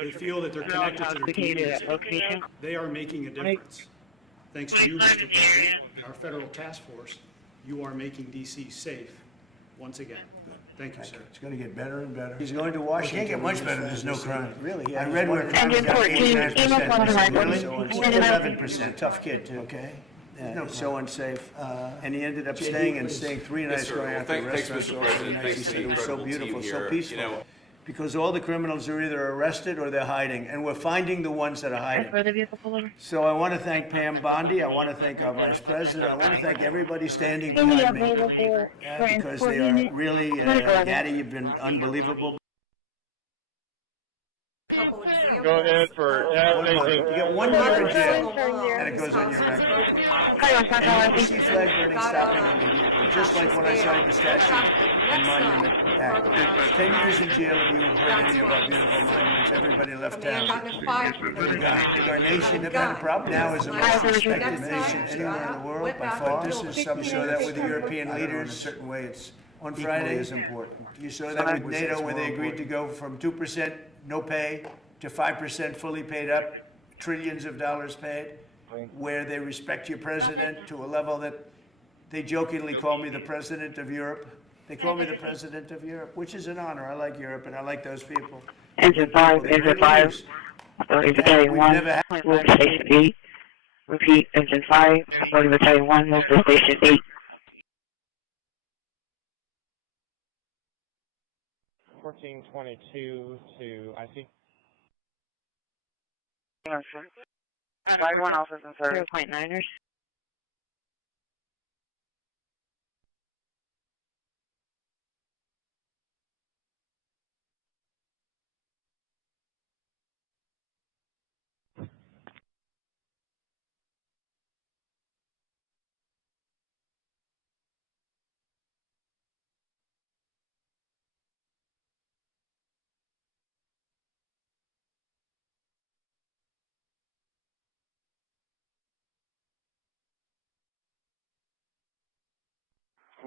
They feel that they're connected to their communities. They are making a difference. Thanks to you, Mr. President, and our federal task force, you are making DC safe once again. Thank you, sir. It's going to get better and better. He's going to Washington. It can't get much better. There's no crime. Really? I read where crime was down 89%. Really? 11%. Tough kid, too. Okay. So unsafe. And he ended up staying 3 nights going out to the restaurant. Thanks, Mr. President. He said it was so beautiful, so Team peaceful. here. Because all the criminals are either arrested or they're hiding, and we're finding the ones that are hiding. So I want to thank Pam Bondi, I want to thank our Vice President, I want to thank everybody standing behind me, because they are really, Gaddy, you've been unbelievable. Go ahead for You get 1 year in jail, and it goes on your record. And you see flag burning stopping immediately, just like when I signed the statute and Monument Act. 10 years in jail if you heard any of our beautiful monuments. Everybody left town. Our nation, the kind of problem now is the most respected nation anywhere in the world by far. This is something, you saw that with the European leaders, a certain way it's on Friday is important. You saw that with NATO where they agreed to go from 2% no pay to 5% fully paid up, trillions of dollars paid, where they respect your president to a level that they jokingly call me the president of Europe. They call me the president of Europe, which is an honor. I like Europe and I like those people. Engine 5, engine 5. Authority Battalion 1, move to station 8. Repeat, engine 5, Authority Battalion 1, move to station 8. 1422 to, I think. 5-1 officers and 0.9ers.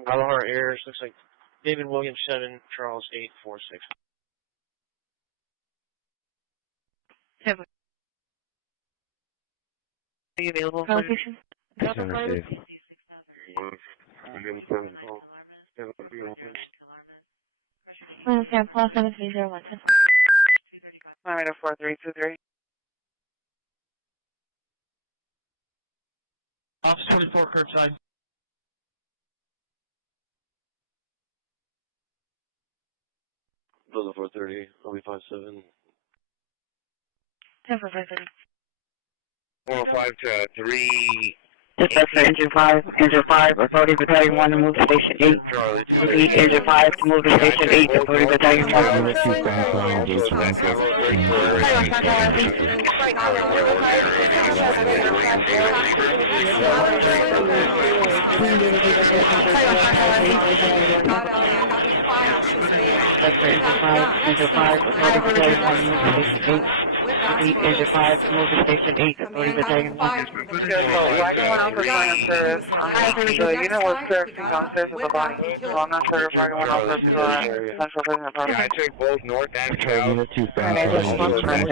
Guadalajara Airs, looks like David Williams 7, Charles 846. Are you available for location? Sam, call 7301. Alright, 4323. Officer 24, curbside. Brother 430, OB57. 10 for 530. 105 to 3. Dispatch for engine 5, Authority Battalion 1 to move to station 8. Repeat, engine 5 to move to station 8, Authority Battalion 1. Engine 5, Authority Battalion 1 to move to station 8. Engine 5, move to station 8, authorities are taking one. Why do you want to sign for, the unit was served downstairs with the body, so I'm not sure if everyone else is central prison apartment. Yeah, I took both north and south. And I just want to run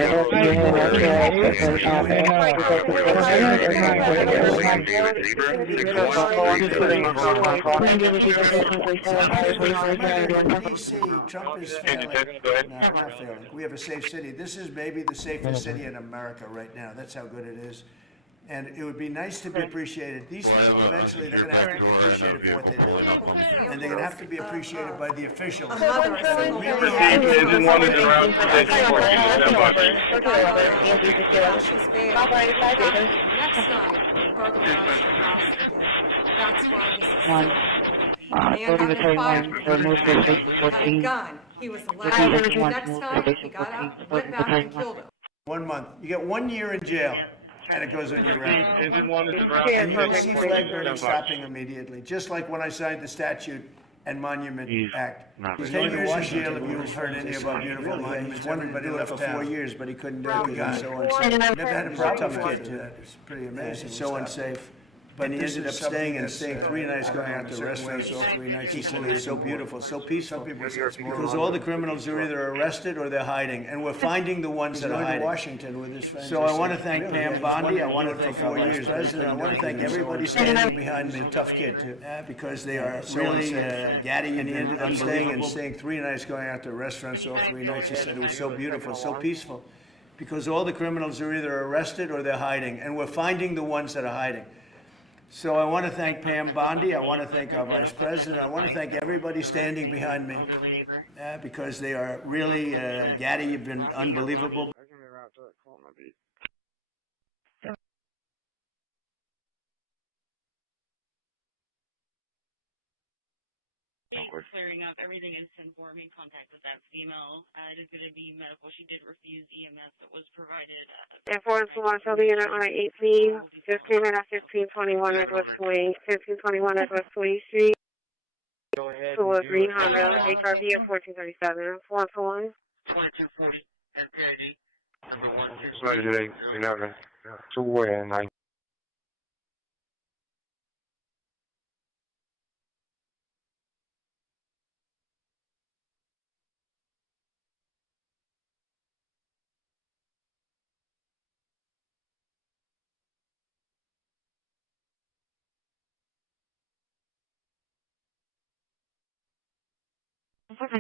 Trump is failing. No, we're not failing. We have a safe city. This is maybe the safest city in America right now. That's how good it is. And it would be nice to be appreciated. These people, eventually, they're going to have to be appreciated for what they do. And they're going to have to be appreciated by the officials. He was allowed the next time he got out, went back and killed him. 1 month. You get 1 year in jail, and it goes on your record. And you don't see flag burning stopping immediately. Just like when I signed the Statute and Monument Act. 10 years in jail if you've heard any about beautiful monuments. Everybody left for 4 years, but he couldn't do it because he's so unsafe. Never had a problem with it. It's pretty amazing. So unsafe. But he ended up staying 3 nights, going out to restaurants all 3 nights. He said it was so beautiful, so peaceful. Because all the criminals are either arrested or they're hiding, and we're finding the ones that are hiding. Washington with his friends. So I want to thank Pam Bondi. I want to thank our vice president. I want to thank everybody standing behind me. Tough kid too, because they are really gaddy. And he ended up staying 3 nights, going out to restaurants all 3 nights. He said it was so beautiful, so peaceful, because all the criminals are either arrested or they're hiding, and we're finding the ones that are hiding. So I want to thank Pam Bondi. I want to thank our vice president. I want to thank everybody standing behind me, because they are really, Gaddy, you've been unbelievable. Clearing up. Everything is 10-4. Made contact with that female. It is going to be medical. She did refuse EMS that was provided. Informants will watch the unit on 8B. Just came in at 1521 at West 1521 at West 20th Street. Go ahead. So a green Honda, HRV of 1437. 441. 2240. MPID. Sorry, today. We never. 2 and 9. There's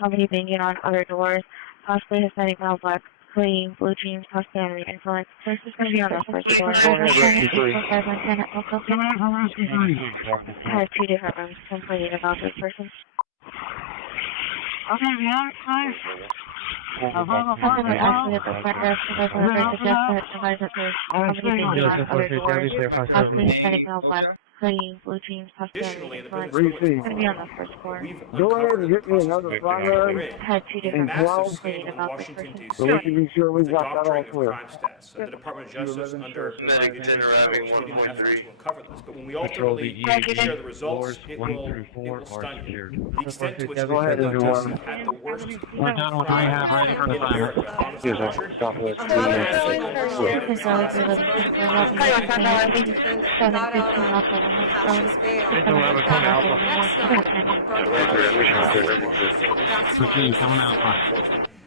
somebody banging on other doors, possibly Hispanic male, black, clean, blue jeans, possibly influence. This is going to be on the first floor. I have 2 different rooms complaining about this person. Okay, we have it, guys. Blue jeans, additionally, in the go ahead and get me another flag. Had 2 different rooms complaining about this person. So we can be sure we got that all clear. The Department of Justice under cover this, but when we ultimately share the results, it will stun you. The extent to which go ahead and do one. at the worst. We're done with what I have ready for the fire. Here's a Southwest.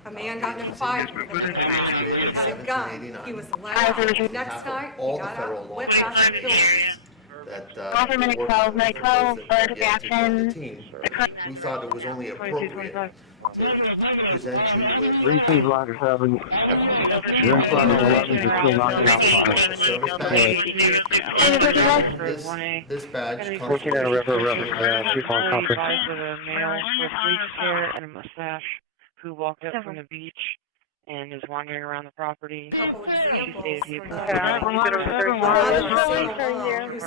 A man got in a fight with a guy. He had a gun. He was allowed. Next night, he got out, went back and killed him. Officer Minute 12, Minute 12, alert of action. We thought it was only appropriate to present you with Receive ladder 7. You're in front of 11 to still knocking out fire. this badge comes Looking at a river, chief on comfort. A male with bleached hair and a mustache who walked up from the beach and is wandering around the property. A couple examples. She Whose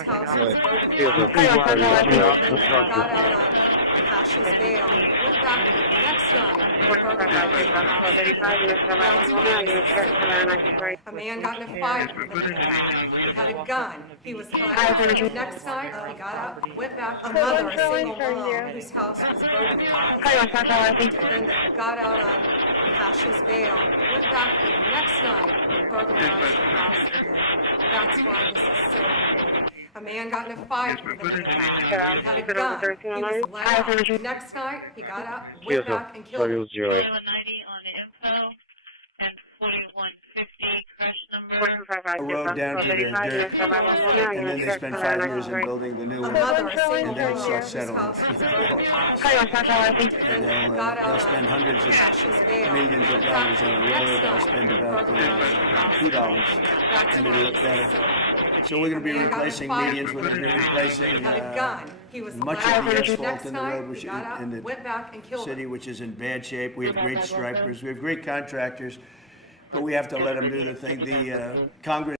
house was broken got out on Cassius bail, went back the next night. A man got in a fight with a guy. He had a gun. He was allowed. Next night, he got out, went back. A mother, a single mom, whose house was burglarized. Defendant got out on cautious bail, went back the next night and burglarized the house again. That's why this is so important. A man got in a fight with another guy. He had a gun. He was let out. Next night, he got out, went back and killed him. A road down to the dirt, and then they spent 5 years in building the new one, and then it's self-settling. And they'll spend hundreds of millions of dollars on a road. They'll spend about $2, and it'll look better. So we're going to be replacing medians. We're going to be replacing much of the asphalt in the road, which in the city, which is in bad shape. We have great stripers. We have great contractors. But we have to let them do the thing. The Congress.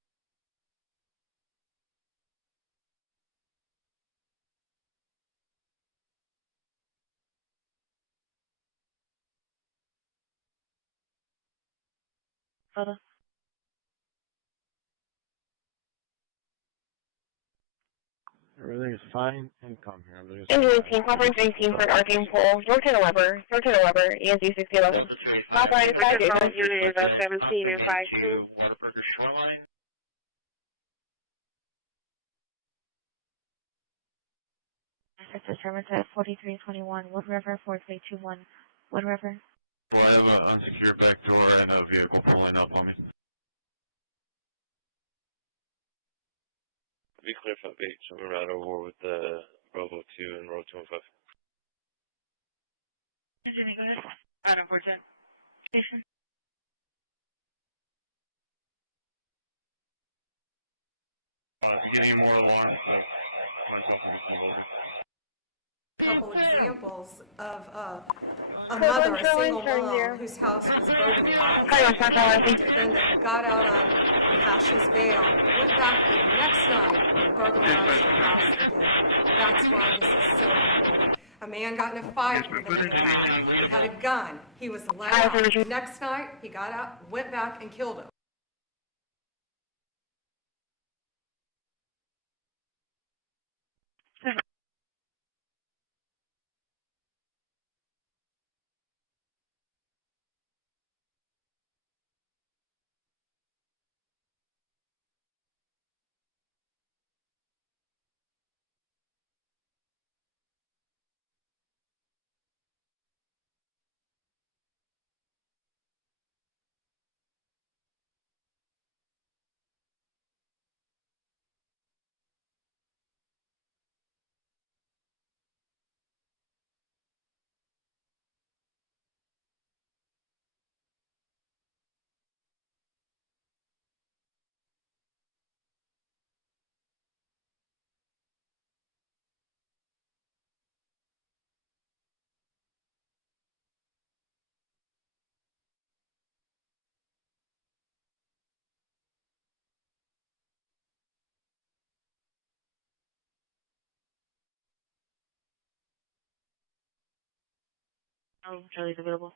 Everything is fine and calm here. Engine 18, conference 18 for an arcing pole. Rotate a lever, ESD 6011. Top line, 5 days. Unit is 17 and 52. Access determined at 4321, Wood River, 4321, Wood River. Well, I have an unsecured back door and a vehicle pulling up on me. Be clear for beach, so we're right over with the Bravo 2 and Road 215. Jenny, go ahead. Adam 410. Station. Any more alarms? A couple examples of a mother, a single mom, whose house was burglarized. Defendant got out on cautious bail, went back the next night and burglarized the house again. That's why this is so important. A man got in a fight with another guy. He had a gun. He was let out. Next night, he got out, went back and killed him. Oh, Charlie's available.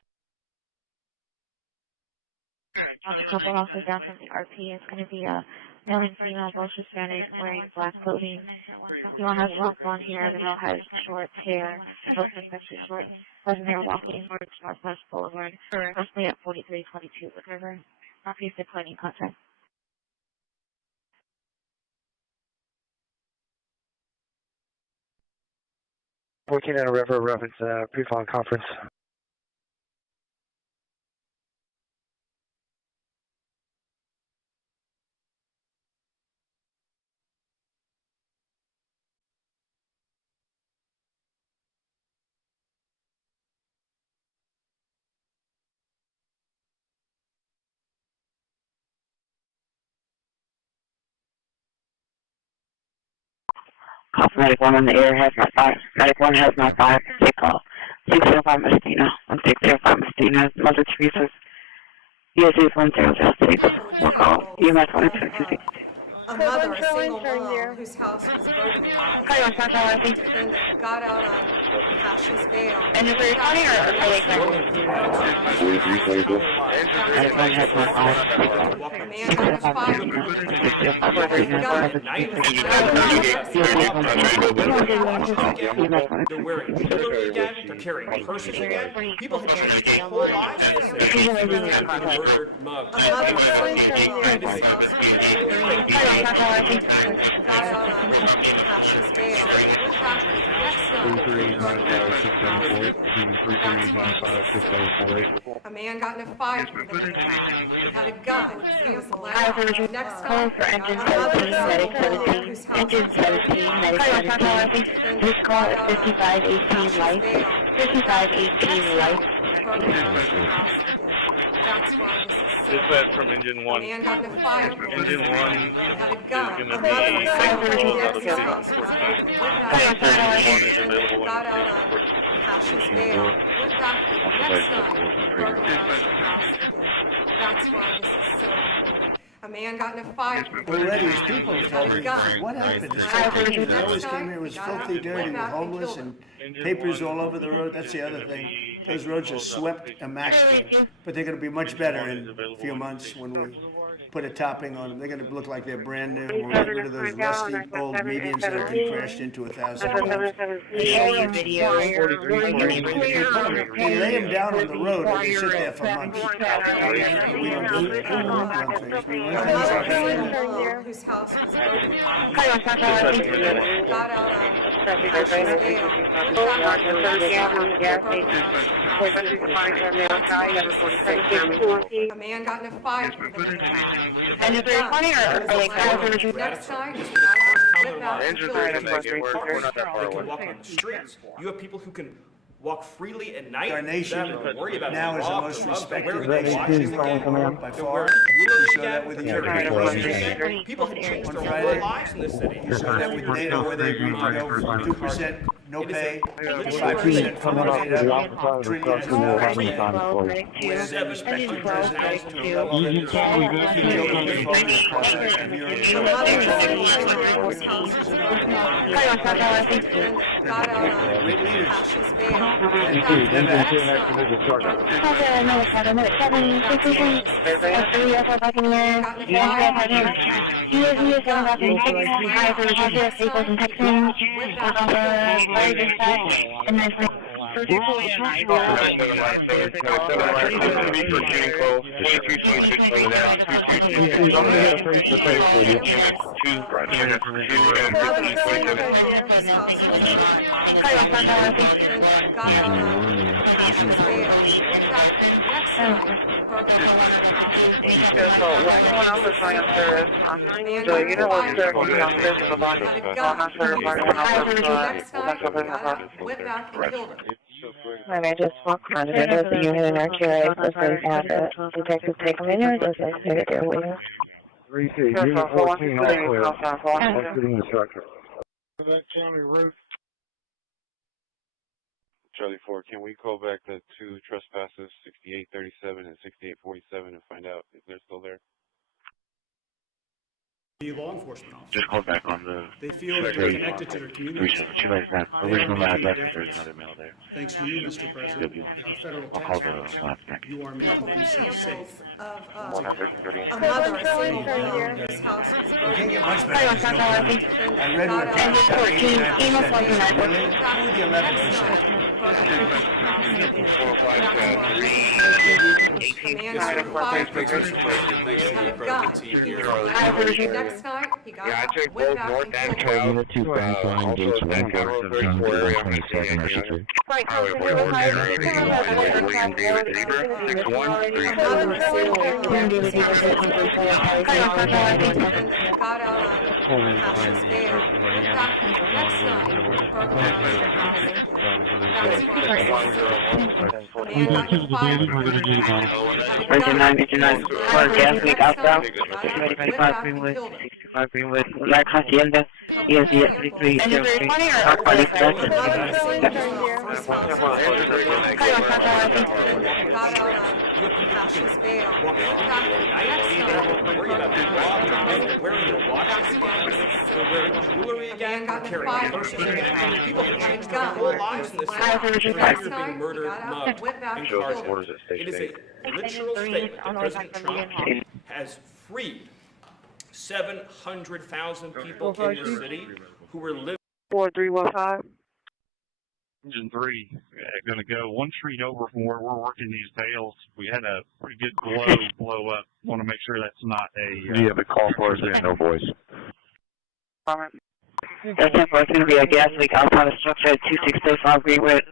A couple houses down from the RP. It's going to be a male and female, both Hispanic, wearing black clothing. The one has long blonde hair, the male has short hair, both especially short. Person there walking towards Northwest Boulevard, roughly at 4322 Wood River. RP is declining contact. 14 and a river reference pre-phone conference. Medic 1 on the air has not fired. Medic 1 has not fired. Take call. 605 Mestina. 1605 Mestina. Mother Teresa's. ESA 10 just we'll call EMS 122. A a mother, a single mom, whose house was burglarized. The defendant got out on cautious bail. And is there funny or are they They're wearing jewelry again, they're carrying purses again. People have changed their whole lives in this city. Murdered, mugged. A man got in a fight with a man. He had a gun. He was loud. Next time, for engine 17, medic 17, engine 17, medic 17. This call is 5518 life. 5518 life. That's why this is so. Dispatch from engine 1. Man got in a fight. Engine 1 had a gun. is going to be out of got out on cautious bail. Went back the next night. That's why this is so important. A man got in a fight. Already, his people told me, what happened? They always came here, it was filthy dirty, with homeless and papers all over the road. That's the other thing. Those roads are swept immaculate, but they're going to be much better in a few months when we put a topping on them. They're going to look like they're brand new. We'll get rid of those rusty old medians that have been crashed into 1,000 times. We lay them down on the road and they sit there for months. We don't do it. We don't run things. We run things out. Whose house was burgled. Got out a man got in a fight. And is there funny or are they next time? They can walk on the streets. You have people who can walk freely at night. Our nation now is the most respected nation by far. You saw that with the people have changed their whole lives in this city. You saw that with NATO where they agreed to go from 2% no pay to 5% from the data. Treating it as a with respected presidents to a level that got out on cautious bail. When I just walked on it, it was the unit in our QA, was very bad. Detective take them in, or was it figured their way? 3C, Unit 14, all clear. Exiting the structure. Charlie 4, can we call back the two trespassers, 6837 and 6847, and find out if they're still there? Law enforcement officers. Just call back on the... They feel that they're connected to their communities. Original address, there's another mail there. Thanks to you, Mr. President, our federal I'll call tax the dollars, last next. you are making DC safe. A mother, a single mom, whose house was You can't get much better. There's no penalty. I read what And 14, email wasn't that. Really? Only the 11%. Thanks, Mr. President. Thanks to the incredible team here. Next night, he got Yeah, I checked went both back north and and killed him. south. Unit 2 flying gates 147 to 127 or 63. Highway 44, William David Eber, 6133. Got out on cautious bail. Went back the next night. Engine 9, car gas leak outbound. 55 freeway. 5 Greenwood, Black Hacienda, ESD 3303, Park Valley Extension. Got out on Cassius bail. Worry about the law, wearing your watches again, they're wearing jewelry again, carrying purses again. People have changed their whole lives in this city. You're being murdered, mugged, and carjacked. It is a literal statement that President Trump has freed 700,000 people in this city who were living. 4315. Engine 3, going to go one street over from where we're working these bales. We had a pretty good blow up. Want to make sure that's not a... Do you have a call for us? We have no voice. That's going to be a gas leak outside the structure at 2635 Greenwood,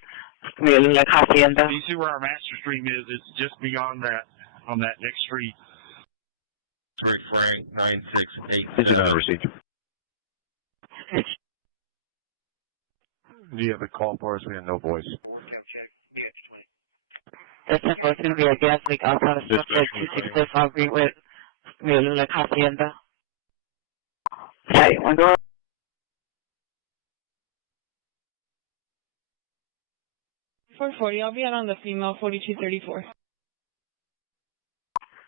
Black Hacienda. You see where our master stream is? It's just beyond that, on that next street. Frank 968. Engine on receipt. Do you have a call for us? We have no voice. That's going to be a gas leak outside the structure at 2635 Greenwood, Black Hacienda. Hey, one door. I'll be out on the female 4234.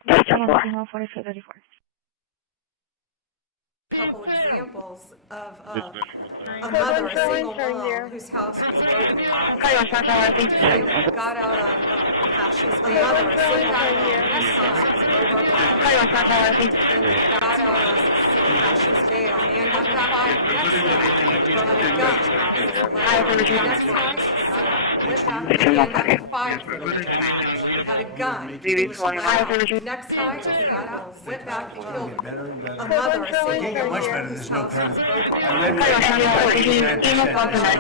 That's the one. Female 4234. A couple examples of a mother, a single mom, whose house was burglarized. Got out on Cassius bail. A mother, a single mom, whose house was burglarized. Got out on Cassius bail. And got fired from a gun. Next time, went back and got fired from the gun. Had a gun. Next time, he got out, went back and killed a mother, a single Can't get much better, there's no crime. I read what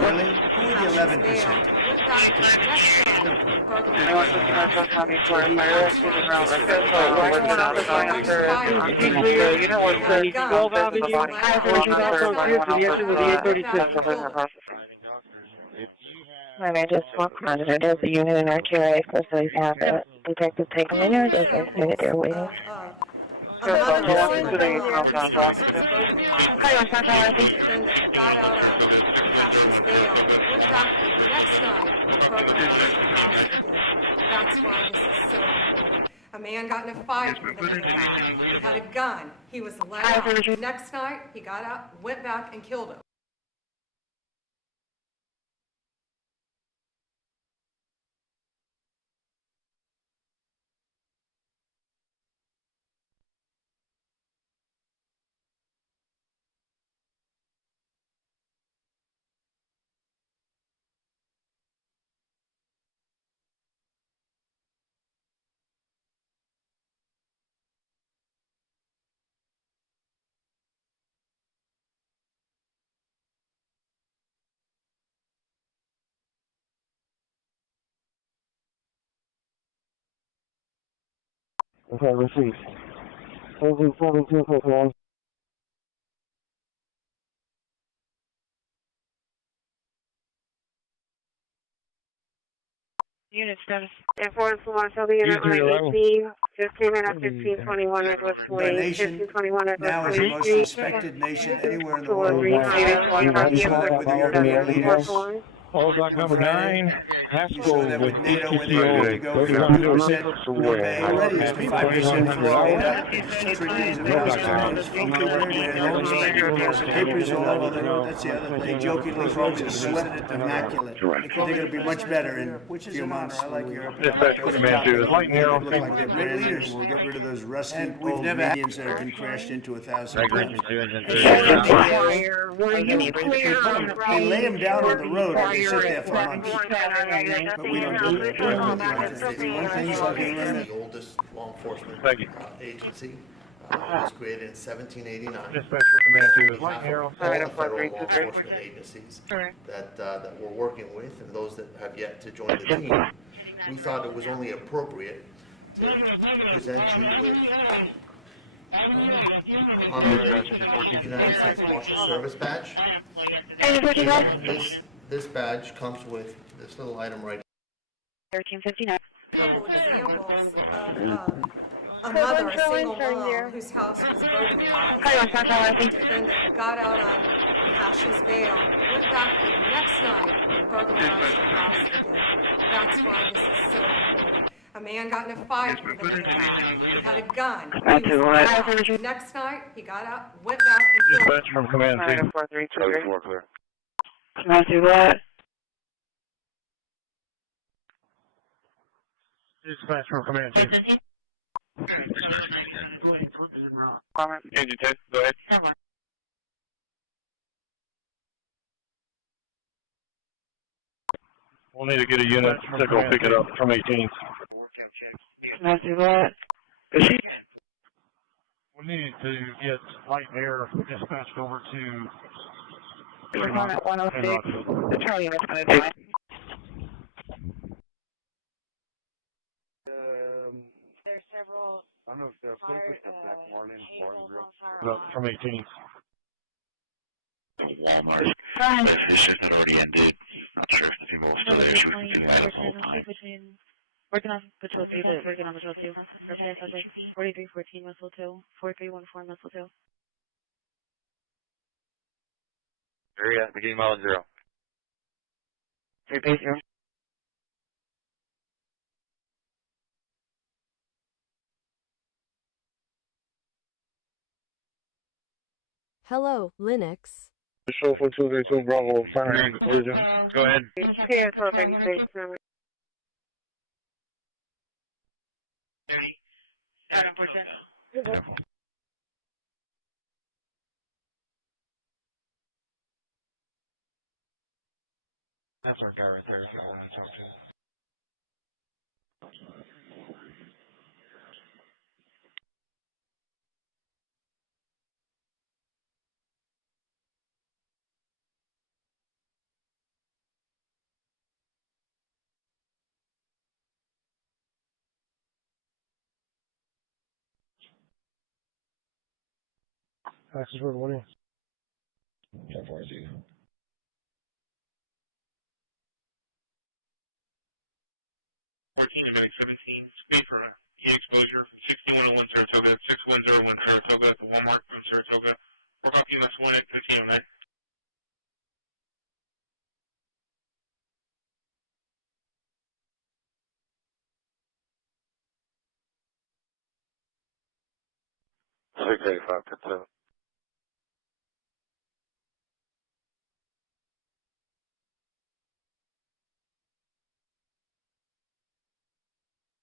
only the 11%. And I just walk around and there's a unit in our QA, so they have a detective take them in there, there's a unit there waiting. Got out on Cassius bail. Went back the next night. That's why this is so important. A man got in a fight with another guy. He had a gun. He was let out. Next night, he got out, went back and killed him. Okay, receipt. 77241. Unit status. Enforcement Lamar Shelby unit on 18. Just came in at 1521 Edward Way. 1521 Edward Now is the most suspected nation anywhere in the world. With the European leaders. Calls on number 9, Haskell So that with NATO, when they go from 2% already, it's 5% Florida. Papers all over the road, that's the other thing. Jokingly, folks are sweating it immaculate. They're going to be much better in a few months. I like Europe. Dispatch command 2 is light narrow. Look like they're great leaders. We'll get rid of those rusty old Indians that have been crashed into 1,000 times. They lay them down on the road and they sit there for months. But we don't do it. One thing is like the oldest law enforcement agency. It was created in 1789. Dispatch command 2 is light narrow. Federal law enforcement agencies that we're working with, and those that have yet to join the team. We thought it was only appropriate to present you with honorary United States Marshal Service badge. This badge comes with this little item right here. 1359. A couple examples of a a mother, a single mom, whose house was burglarized. The defendant got out on Cash's bail, went back the next night and burglarized her house again. That's why this is so important. A man got in a fight with another guy. He had a gun. He was out. Next night, he got out, went back and killed him. Dispatch from command team. 433. Clear. Can I do that? Dispatch from command team. Engine 10, go ahead. We'll need to get a unit to go pick it up from 18th. Can I do that? We need to get light air dispatched over to... We're going at 106. The Charlie unit's going to die. There's several. I don't know if they're picking up that morning from 18th. Walmart. This shift had already ended. Not sure if the people were still there. She was continuing the whole time. Working on patrol 3, working on patrol 2. Repair subject 4314 Muscle 2, 4314 Muscle 2. Area, beginning mile 0. 330. Hello, Linux. Show for 232 Bravo, fine. Go ahead. Here, 1236. That's our guy right there. If you want to talk to. Access road 1 in. How far is he? Minute 17, speed for heat exposure from 6101 Saratoga, 6101 Saratoga at the Walmart from Saratoga. We're talking less 1 at 15 minutes. $685.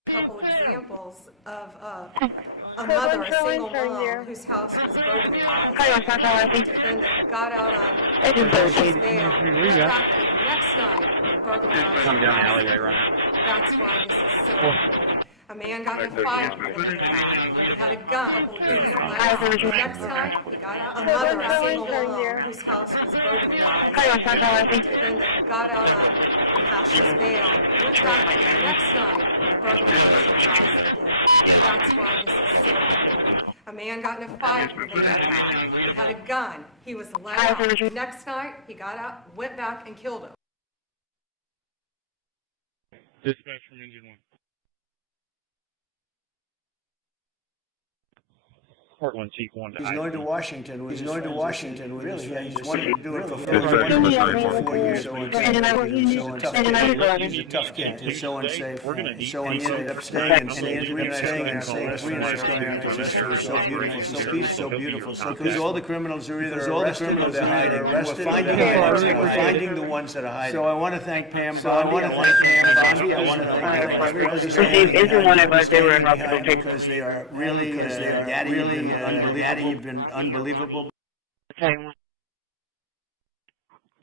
Couple examples of a mother, a single mom, whose house was burglarized. The defendant got out on Cash's bail, went back the next night and burglarized Come down the her house alleyway, run again. out. That's why this is so important. A man got in a fight with another guy. He had a gun. The next night, he got out. A mother, a single mom, whose house was burglarized. The defendant got out on Cash's bail, went back the next night and burglarized her house again. That's why this is so important. A man got in a fight with another guy. He had a gun. He was let out. The next night, he got out, went back and killed him. Dispatch from engine 1. Portland Chief 1. He's going to Washington with his friends. He's wanted to do it for 4 years. So he's a tough kid. He's so unsafe. So he ended up staying and so beautiful, so peaceful, so beautiful. So because all the criminals are either arrested or they're hiding. We're finding the ones that are hiding. So I want to thank Pam Bondi. I want to thank Isn't one of us, they were about to take because they are really unbelievable. You've been unbelievable.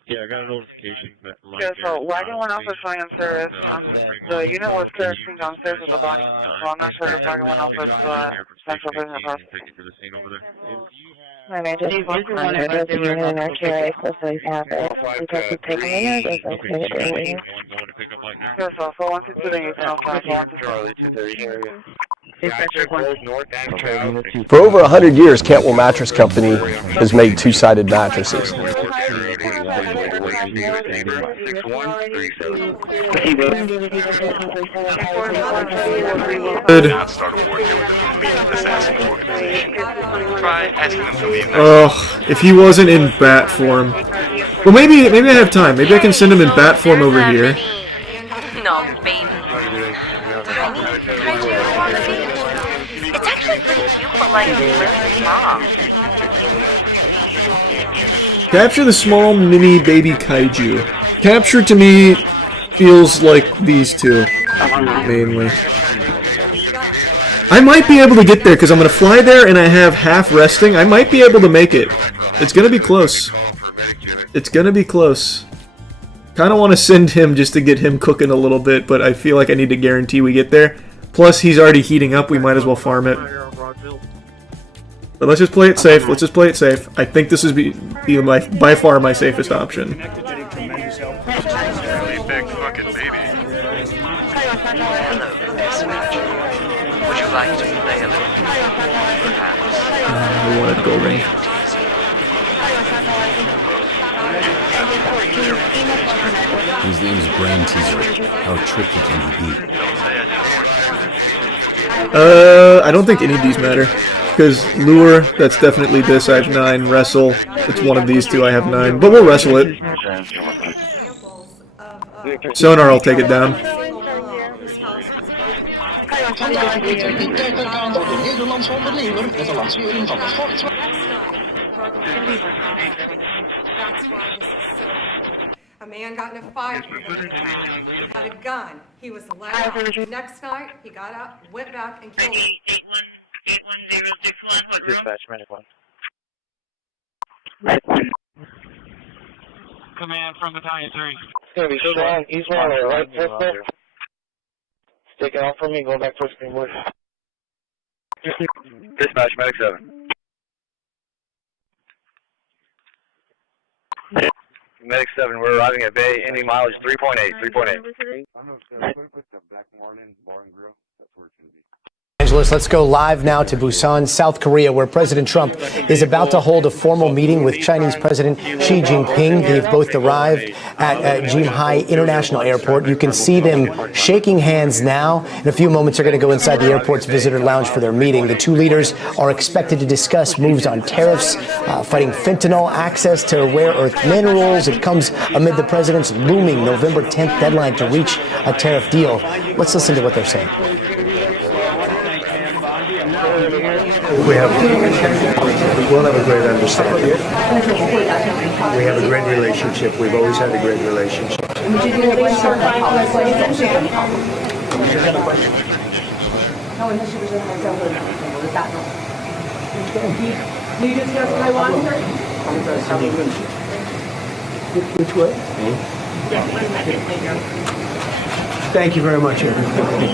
Yeah, I got a notification that Yeah, so wagon went off with flying on service. The unit was carrying downstairs with the body. So I'm not sure if wagon went off with central business house. My man just walked around and does the unit in our QA close to these habits. We took the taking it as Yeah, so 412 to the youth and 412 area. For over 100 years, Cantwell Mattress Company has made two-sided mattresses. New York Navy 6137. Good. Not start a war here with the leading assassin organization. Try asking them to leave. Oh, if he wasn't in bat form. Well, maybe I have time. Maybe I can send him in bat form over here. No, baby. It's actually pretty cute, but like really small. Capture the small mini baby kaiju. Capture to me feels like these two, mainly. I might be able to get there because I'm going to fly there and I have half resting. I might be able to make it. It's going to be close. It's going to be close. Kind of want to send him just to get him cooking a little bit, but I feel like I need to guarantee we get there. Plus, he's already heating up. We might as well farm it. But let's just play it safe. Let's just play it safe. I think this is by far my safest option. Really big fucking baby. Hello, dispatch. Would you like to play a little? Perhaps. I wanted golding. His name's Brain Teaser. How tricky can he be? I don't think any of these matter. Because lure, that's definitely this. I have 9. Wrestle, it's one of these two. I have 9. But we'll wrestle it. Sonar, I'll take it down. A man got in a fight. He had a gun. He was let out. Next night, he got out, went back, and killed him. 81061, what room? Dispatch, medic 1. Command from Battalion 3. It's gonna be strong. He's on the right pistol. Sticking out from me, going back towards Greenwood. Dispatch, medic 7. Medic 7, we're arriving at Bay, Indy mileage 3.8, 3.8. Angeles, let's go live now to Busan, South Korea, where President Trump is about to hold a formal meeting with Chinese President Xi Jinping. They've both arrived at Jinhai International Airport. You can see them shaking hands now. In a few moments, they're going to go inside the airport's visitor lounge for their meeting. The two leaders are expected to discuss moves on tariffs, fighting fentanyl, access to rare earth minerals. It comes amid the president's looming November 10th deadline to reach a tariff deal. Let's listen to what they're saying. We'll have a great understanding. We have a great relationship. We've always had a great relationship. Which way? Thank you very much, everybody.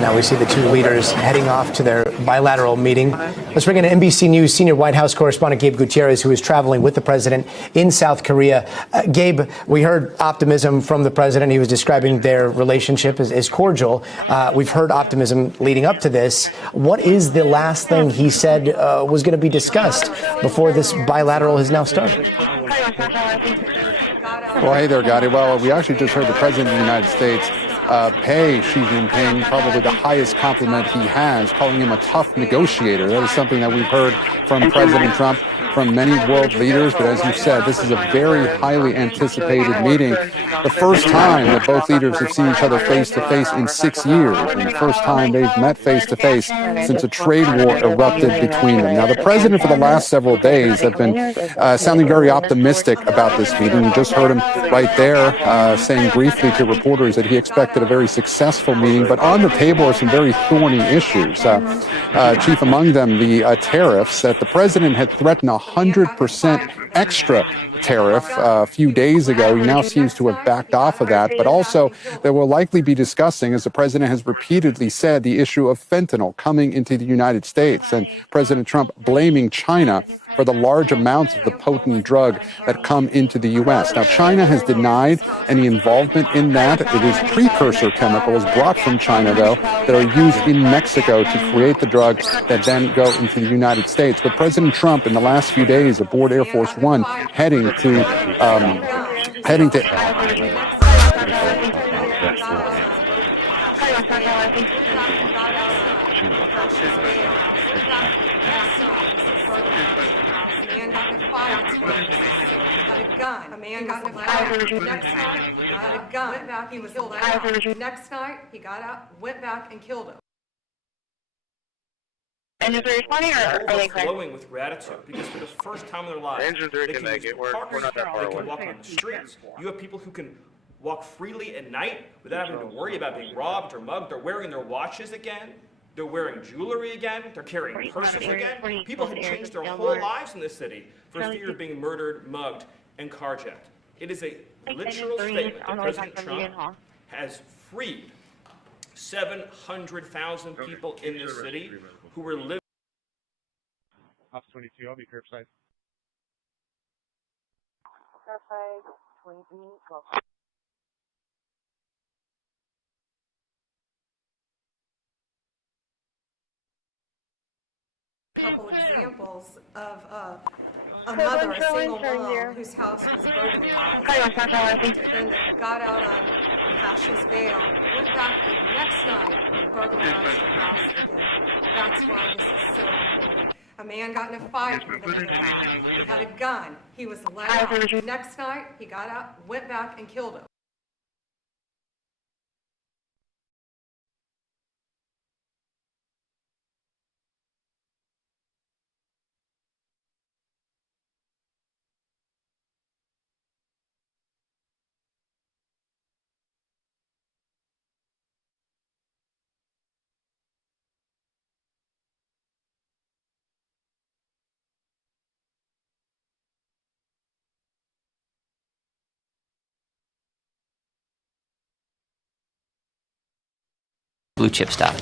Now we see the two leaders heading off to their bilateral meeting. Let's bring in NBC News senior White House correspondent Gabe Gutierrez, who is traveling with the president in South Korea. Gabe, we heard optimism from the president. He was describing their relationship as cordial. We've heard optimism leading up to this. What is the last thing he said was going to be discussed before this bilateral has now started? Well, hey there, Gotti. Well, we actually just heard the President of the United States pay Xi Jinping probably the highest compliment he has, calling him a tough negotiator. That is something that we've heard from President Trump, from many world leaders. But as you said, this is a very highly anticipated meeting. The first time that both leaders have seen each other face to face in 6 years, and the first time they've met face to face since a trade war erupted between them. Now, the president for the last several days have been sounding very optimistic about this meeting. You just heard him right there saying briefly to reporters that he expected a very successful meeting, but on the table are some very thorny issues. Chief among them, the tariffs that the president had threatened 100% extra tariff a few days ago. He now seems to have backed off of that, but also they will likely be discussing, as the president has repeatedly said, the issue of fentanyl coming into the United States, and President Trump blaming China for the large amounts of the potent drug that come into the U.S. Now, China has denied any involvement in that. It is precursor chemicals brought from China, though, that are used in Mexico to create the drugs that then go into the United States. But President Trump, in the last few days, aboard Air Force One, heading to A man got in a fight. Next night, he got a gun. Went back, he was killed out. Next night, he got out, went back and killed him. And is there responding or are they overflowing with gratitude because for the first time in their lives, they can use parks, they can walk on the streets. You have people who can walk freely at night without having to worry about being robbed or mugged. They're wearing their watches again. They're wearing jewelry again. They're carrying purses again. People have changed their whole lives in this city for fear of being murdered, mugged, and carjacked. It is a literal statement that President Trump has freed 700,000 people in this city who were living. Off 22, I'll be curbside. Curbside, 23, 12. Couple examples of a mother, a single mom, whose house was burglarized. The defendant got out on cautious bail, went back the next night and burglarized the house again. That's why this is so important. A man got in a fight with another guy. He had a gun. He was let out. Next night, he got out, went back and killed him. Blue chip stock.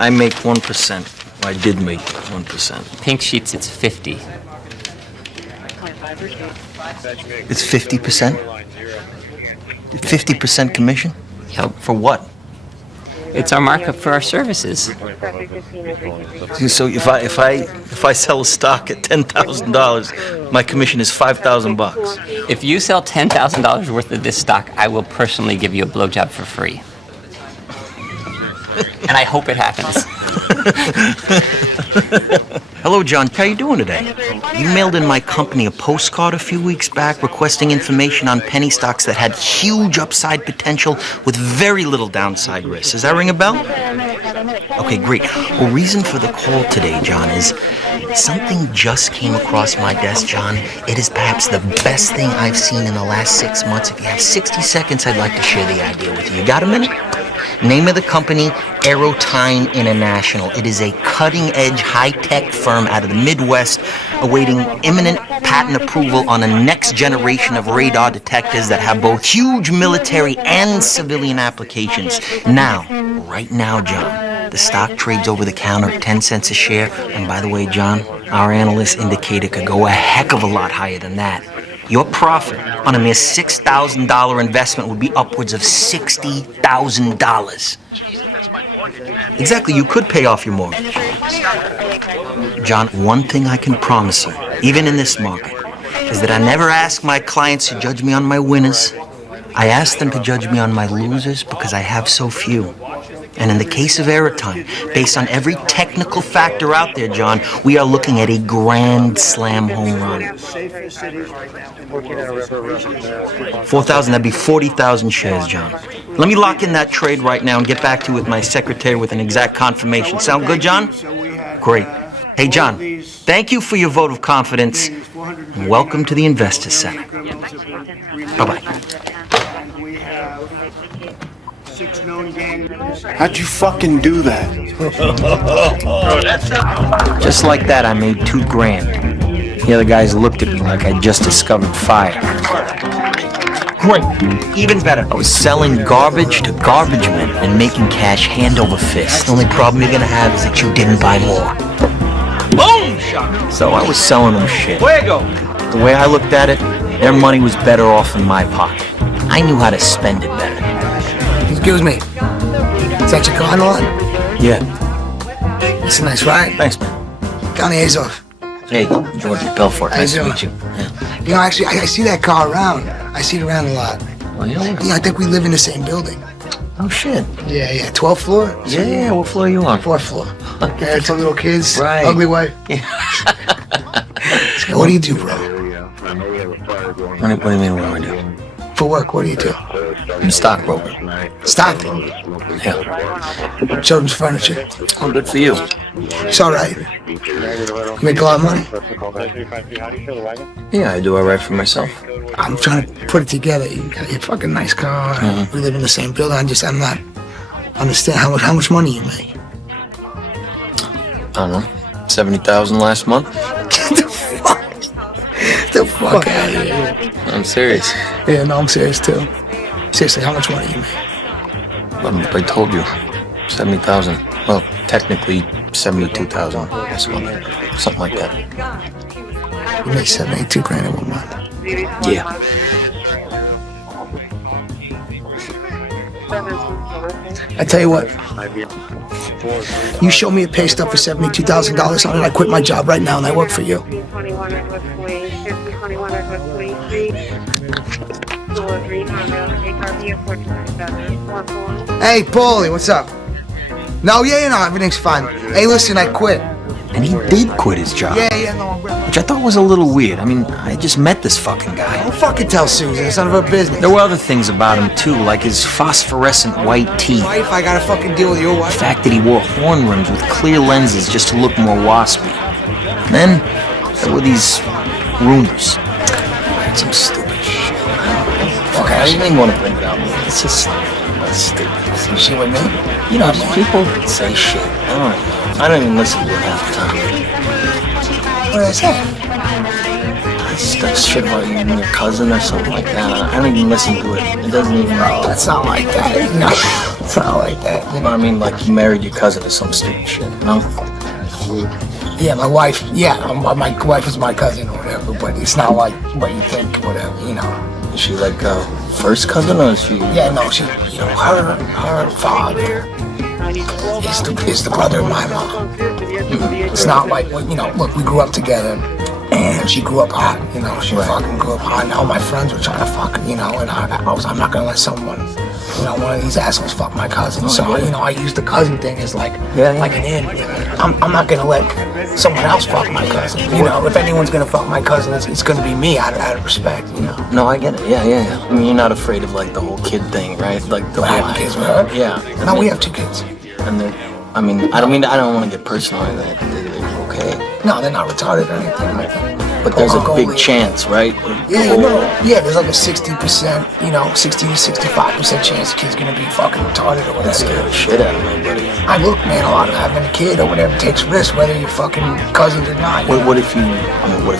I make 1%. I did make 1%. Pink sheets, it's 50. It's 50%? 50% commission? Yep. For what? It's our markup for our services. So if I sell a stock at $10,000, my commission is $5,000. If you sell $10,000 worth of this stock, I will personally give you a blowjob for free. And I hope it happens. Hello, John. How you doing today? You mailed in my company a postcard a few weeks back requesting information on penny stocks that had huge upside potential with very little downside risk. Does that ring a bell? Okay, great. Well, reason for the call today, John, is something just came across my desk, John. It is perhaps the best thing I've seen in the last 6 months. If you have 60 seconds, I'd like to share the idea with you. You got a minute? Name of the company, Authoritarian International. It is a cutting-edge, high-tech firm out of the Midwest awaiting imminent patent approval on a next generation of radar detectors that have both huge military and civilian applications. Now, right now, John, the stock trades over the counter at 10 cents a share. And by the way, John, our analysts indicate it could go a heck of a lot higher than that. Your profit on a mere $6,000 investment would be upwards of $60,000. Exactly, you could pay off your mortgage. John, one thing I can promise you, even in this market, is that I never ask my clients to judge me on my winners. I ask them to judge me on my losers because I have so few. And in the case of Airtime, based on every technical factor out there, John, we are looking at a grand slam home run. 4,000, that'd be 40,000 shares, John. Let me lock in that trade right now and get back to you with my secretary with an exact confirmation. Sound good, John? Great. Hey, John, thank you for your vote of confidence, and welcome to the Investor Center. Bye-bye. How'd you fucking do that? Just like that, I made $2 grand. The other guys looked at me like I just discovered fire. Great. Even better, I was selling garbage to garbage men and making cash hand over fist. The only problem you're gonna have is that you didn't buy more. Boom! So I was selling them shit. The way I looked at it, their money was better off in my pocket. I knew how to spend it better. Excuse me. Is that your car lot? Yeah. It's a nice ride. Thanks, man. County Azov. Hey, George Belfort. Nice to meet you. You know, actually, I see that car around. I see it around a lot. Oh, yeah? Yeah, I think we live in the same building. Oh, shit. Yeah. 12th floor? Yeah, what floor are you on? 4th floor. Married to little kids. Right. Ugly wife. Yeah. What do you do, bro? What do you mean, what do I do? For work, what do you do? I'm a stockbroker. Stockton? Yeah. Children's furniture. Oh, good for you. It's all right. You make a lot of money? Yeah, I do all right for myself. I'm trying to put it together. You got your fucking nice car. We live in the same building. I'm not understand how much money you make. I don't know. 70,000 last month. The fuck out of here. I'm serious. Yeah, no, I'm serious too. Seriously, how much money you make? I told you. 70,000. Well, technically 72,000 this month. Something like that. You make 72 grand in 1 month. Yeah. I tell you what. You show me a pay stub for $72,000 on it, I quit my job right now and I work for you. Hey, Paulie, what's up? No, everything's fine. Hey, listen, I quit. And he did quit his job. Yeah, no, Which I thought was a little weird. I mean, I just met this fucking guy. Don't fucking tell Susan, it's none of her business. There were other things about him too, like his phosphorescent white teeth. Wife, I gotta fucking deal with your wife. The fact that he wore horn rims with clear lenses just to look more waspy. And then there were these rumors. Some stupid shit. Okay, I didn't even want to bring it up. It's just stupid. Some shit with me? You know, just people say shit. I don't even listen to it half the time. What did I say? It's shit about you and your cousin or something like that. I don't even listen to it. It doesn't even. That's not like that. No, it's not like that. You know what I mean? Like you married your cousin or some stupid shit, you know? Yeah, my wife. Yeah, my wife is my cousin or whatever. But it's not like what you think, whatever. You know. Is she like first cousin or is she? Yeah, no, she. You know, her father is the brother of my mom. It's not like, you know, look, we grew up together, and she grew up hot, you know, she fucking grew up hot, and all my friends were trying to fuck, you know, and I'm not gonna let someone, you know, one of these assholes fuck my cousin, so, you know, I use the cousin thing as like an in. I'm not gonna let someone else fuck my cousin, you know, if anyone's gonna fuck my cousin, it's gonna be me out of respect, you know. No, I get it, yeah. I mean, you're not afraid of, like, the whole kid thing, right? Like, the whole having kids with her? Yeah. No, we have 2 kids. And they're, I don't want to get personal in that. They're okay. No, they're not retarded or anything like that. But there's a big chance, right? Yeah, there's like a 60%, you know, 60 to 65% chance the kid's gonna be fucking retarded or whatever. That scared the shit out of me, buddy. I look, man, a lot of having a kid or whatever takes risks, whether you're fucking cousins or not. What if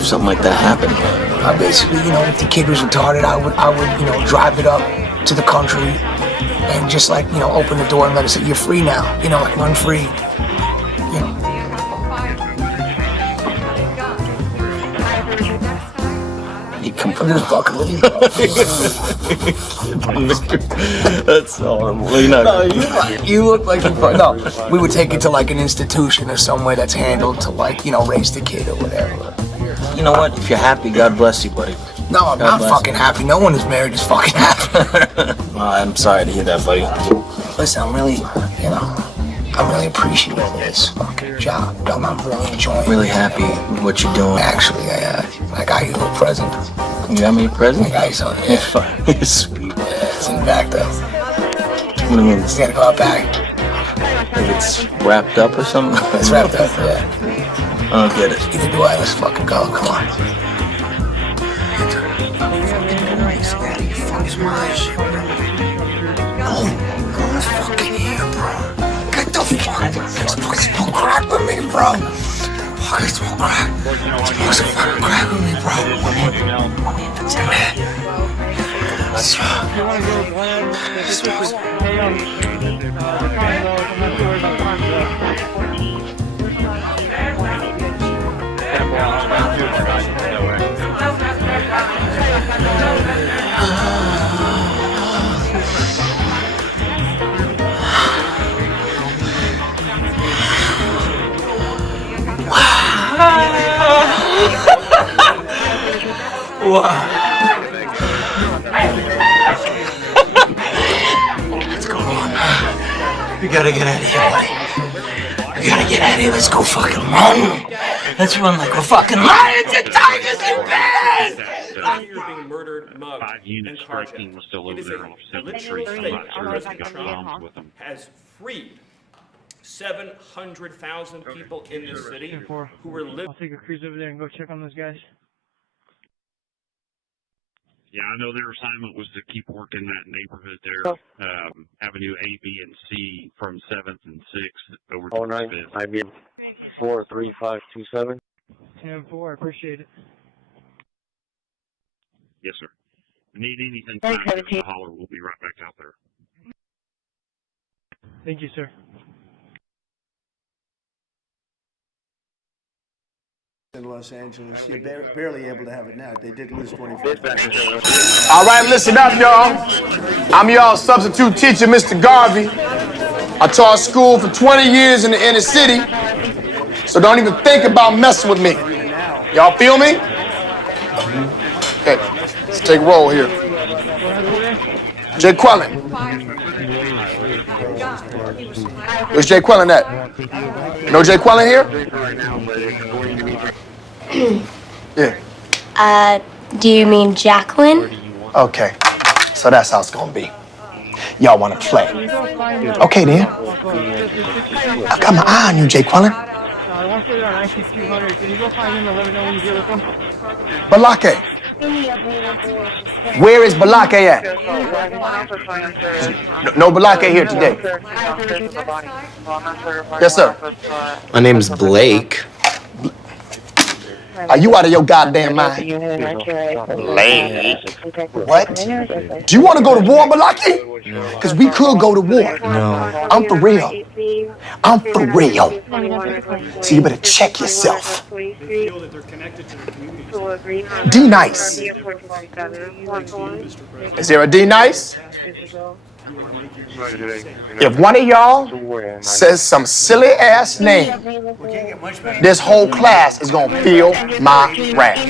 something like that happened? I basically, you know, if the kid was retarded, I would, you know, drive it up to the country and just like, you know, open the door and let it say, you're free now, you know, like run free, you know. You come from this fucking That's horrible. No, you look like you're no, we would take it to like an institution or somewhere that's handled to like, you know, raise the kid or whatever. You know what? If you're happy, God bless you, buddy. No, I'm not fucking happy. No one who's married is fucking happy. Well, I'm sorry to hear that, buddy. Listen, I'm really, you know, I'm really appreciative of this fucking job. I'm really enjoying it. Really happy with what you're doing. Actually, I got you a little present. You got me a present? I got you something, yeah. It's sweet. Yeah, it's in the back, though. What do you mean? It's gotta go out back. Like it's wrapped up or something? It's wrapped up, yeah. I don't get it. Either do I. Let's fucking go. Come on. Oh, God, fucking here, bro. Get the fuck. Smoke crack with me, bro. Fucking smoke crack. Smoke some fucking crack with me, bro. Let's go on. We gotta get out of here, buddy. We gotta get out of here. Let's go fucking run. Let's run like we're fucking lions and tigers in bed. You're being murdered, mugged, and carjacked. Was still over It is there a on 7th literal Street. I'm thing. not sure if they got bombs with them. Has freed 700,000 people in this city who were living. I'll take a cruise over there and go check on those guys. Yeah, I know their assignment was to keep working that neighborhood there, Avenue A, B, and C from 7th and 6th over to 5th. IB 43527. 10-4, I appreciate it. Yes, sir. Need anything, give us a holler. We'll be right back out there. Thank you, sir. In Los Angeles, you're barely able to have it now. They did lose 25. All right, listen up, y'all. I'm y'all substitute teacher, Mr. Garvey. I taught school for 20 years in the inner city, so don't even think about messing with me. Y'all feel me? Okay, let's take a roll here. Jay Quellen. Where's Jay Quellen at? No Jay Quellen here? Yeah. Do you mean Jacqueline? Okay, so that's how it's gonna be. Y'all wanna play? Okay then. I got my eye on you, Jay Quellen. Balake. Where is Balake at? No Balake here today. Yes, sir. My name's Blake. Are you out of your goddamn mind? Blake. What? Do you want to go to war, Balake? Because we could go to war. No. I'm for real. I'm for real. So you better check yourself. D nice. Is there a D nice? If one of y'all says some silly ass name, this whole class is gonna feel my wrath.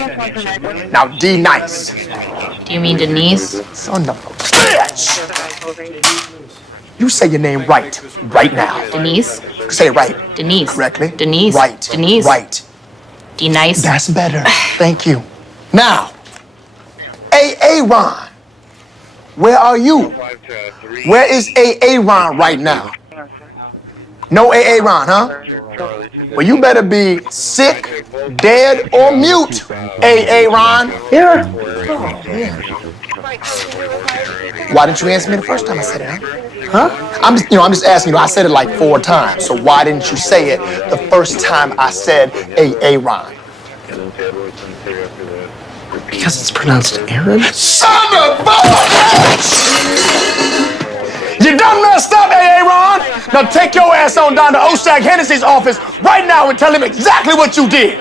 Now D nice. Do you mean Denise? Son of a bitch! You say your name right now. Denise? Say it right. Denise. Correctly. Denise. Right. Denise. Right. D nice. That's better. Thank you. Now, Ron. Where are you? Where is Ron right now? No Ron, huh? Well, you better be sick, dead, or mute, Ron. Here. Oh, yeah. Why didn't you answer me the first time I said it, huh? I'm just asking you. I said it like 4 times. So why didn't you say it the first time I said Ron? Because it's pronounced Aaron? Son of a bitch! You done messed up, Ron! Now take your ass on down to Oshag Hennessy's office right now and tell him exactly what you did.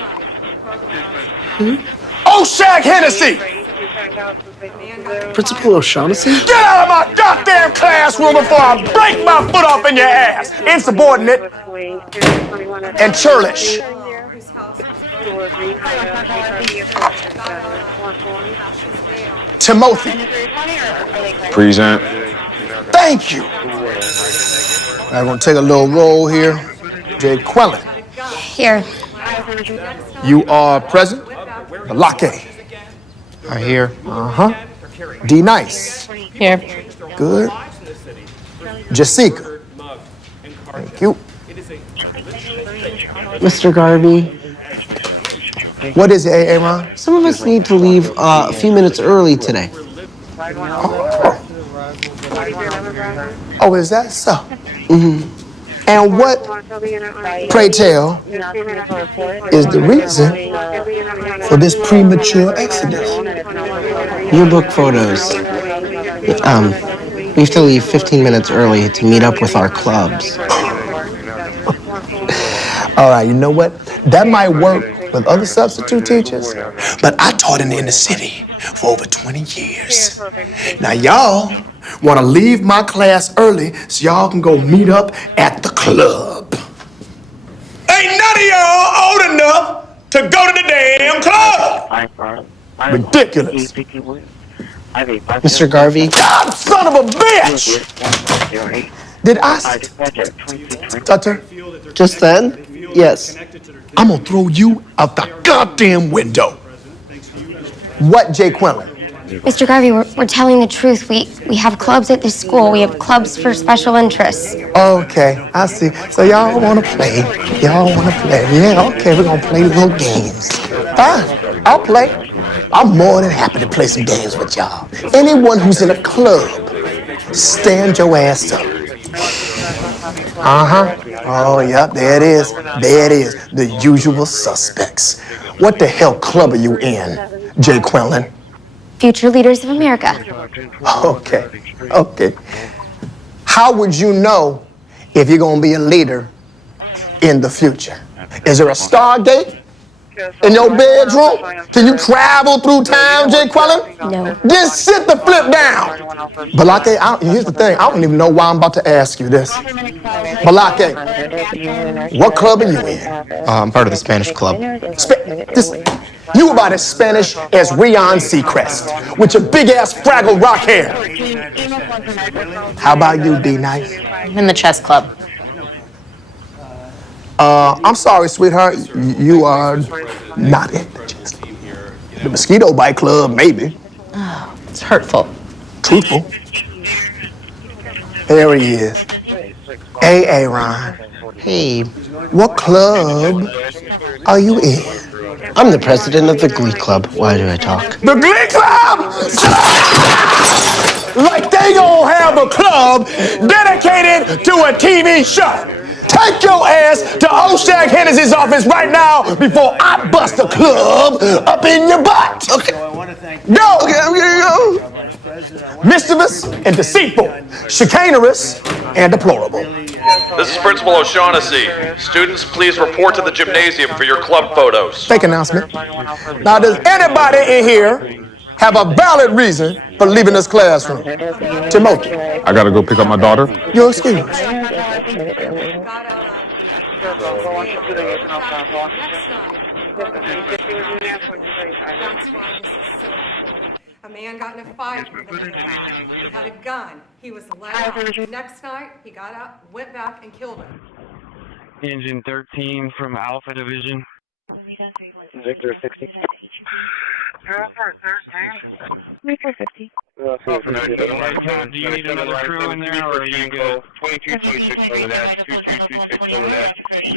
Oshag Hennessy! Principal O'Shaughnessy? Get out of my goddamn classroom before I break my foot off in your ass! Insubordinate and churlish. Timothy. Present. Thank you. I'm gonna take a little roll here. Jay Quellen. Here. You are present. Balake. I hear. Uh-huh. D nice. Here. Good. Jessica. Thank you. Mr. Garvey. What is it, Aaron? Some of us need to leave a few minutes early today. Oh, is that so? Mm-hmm. And what, pray tell, is the reason for this premature exodus? Yearbook photos. We have to leave 15 minutes early to meet up with our clubs. All right, you know what? That might work with other substitute teachers, but I taught in the inner city for over 20 years. Now y'all want to leave my class early so y'all can go meet up at the club. Ain't none of y'all old enough to go to the damn club. Ridiculous. Mr. Garvey, God, son of a bitch! Did I stutter? just then? Yes. I'm gonna throw you out the goddamn window. What, Jay Quinlan? Mr. Garvey, we're telling the truth. We have clubs at this school. We have clubs for special interests. Okay, I see. So y'all wanna play. Y'all wanna play. Yeah, okay, we're gonna play little games. Fine, I'll play. I'm more than happy to play some games with y'all. Anyone who's in a club, stand your ass up. Uh-huh. Oh, yep, there it is. There it is. The usual suspects. What the hell club are you in, Jay Quinlan? Future leaders of America. Okay, okay. How would you know if you're gonna be a leader in the future? Is there a Stargate in your bedroom? Can you travel through time, Jay Quinlan? No. Just sit the flip down. Balake, here's the thing. I don't even know why I'm about to ask you this. Balake, what club are you in? I'm part of the Spanish club. You about as Spanish as Rion Seacrest with your big-ass Fraggle Rock hair. How about you, D-Nice? I'm in the chess club. I'm sorry, sweetheart. You are not in the chess club. The Mosquito Bite Club, maybe. Oh, it's hurtful. Truthful. There he is. Hey, Aaron. Hey, What club are you in? I'm the president of the Glee Club. Why do I talk? The Glee Club! Like they gonna have a club dedicated to a TV show. Take your ass to Oshag Hennessy's office right now before I bust a club up in your butt. So I want to thank Go! Okay, I'm gonna go. Mischievous and deceitful, chicanerous and deplorable. This is Principal O'Shaughnessy. Students, please report to the gymnasium for your club photos. Fake announcement. Now, does anybody in here have a valid reason for leaving this classroom? Timothy. I gotta go pick up my daughter. You're excused. A man got in a fight with another guy. He had a gun. He was let out. Next night, he got out, went back, and killed him. Engine 13 from Alpha Division. Victor 60. 3450. Do you need another crew in there, or are you good? 2226 over that, 2226 over that, 2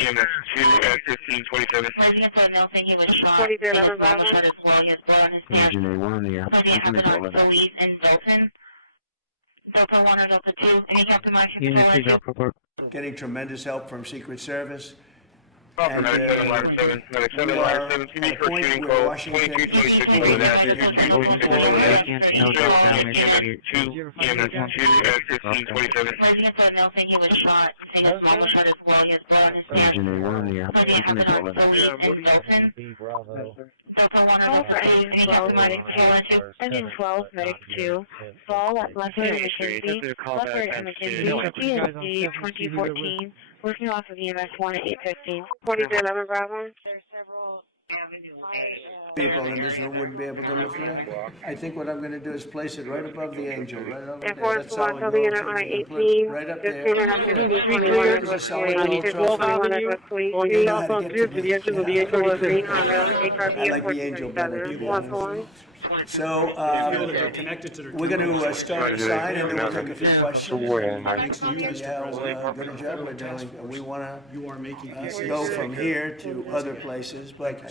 EMS 2 at 1527. 4311 Bravo. Engine A1 in the air. Unit 2 Delta report. Getting tremendous help from Secret Service. And we are at a point where Washington is over that, 2226 over that, 2 EMS 2 at 1527. Engine A1 in the air. Call for engine 12, medic 2. Engine 12, medic 2. Fall at Leopard and McKenzie. Leopard and McKenzie, DSD 2014. Working off of EMS 1 at 815. 4311 Bravo. People in this room wouldn't be able to live there. I think what I'm going to do is place it right above the angel, right over there. That's how it goes. Unit 18. Right up Just there. came in on 21 West 28. 12 West 23. Also cleared to the engine of the Angel of Green on rail. HRB at 437. 141. So we're going to start the sign and then we'll take a few questions. Thanks to you, how good a job we're doing. We want to go from here to other places, but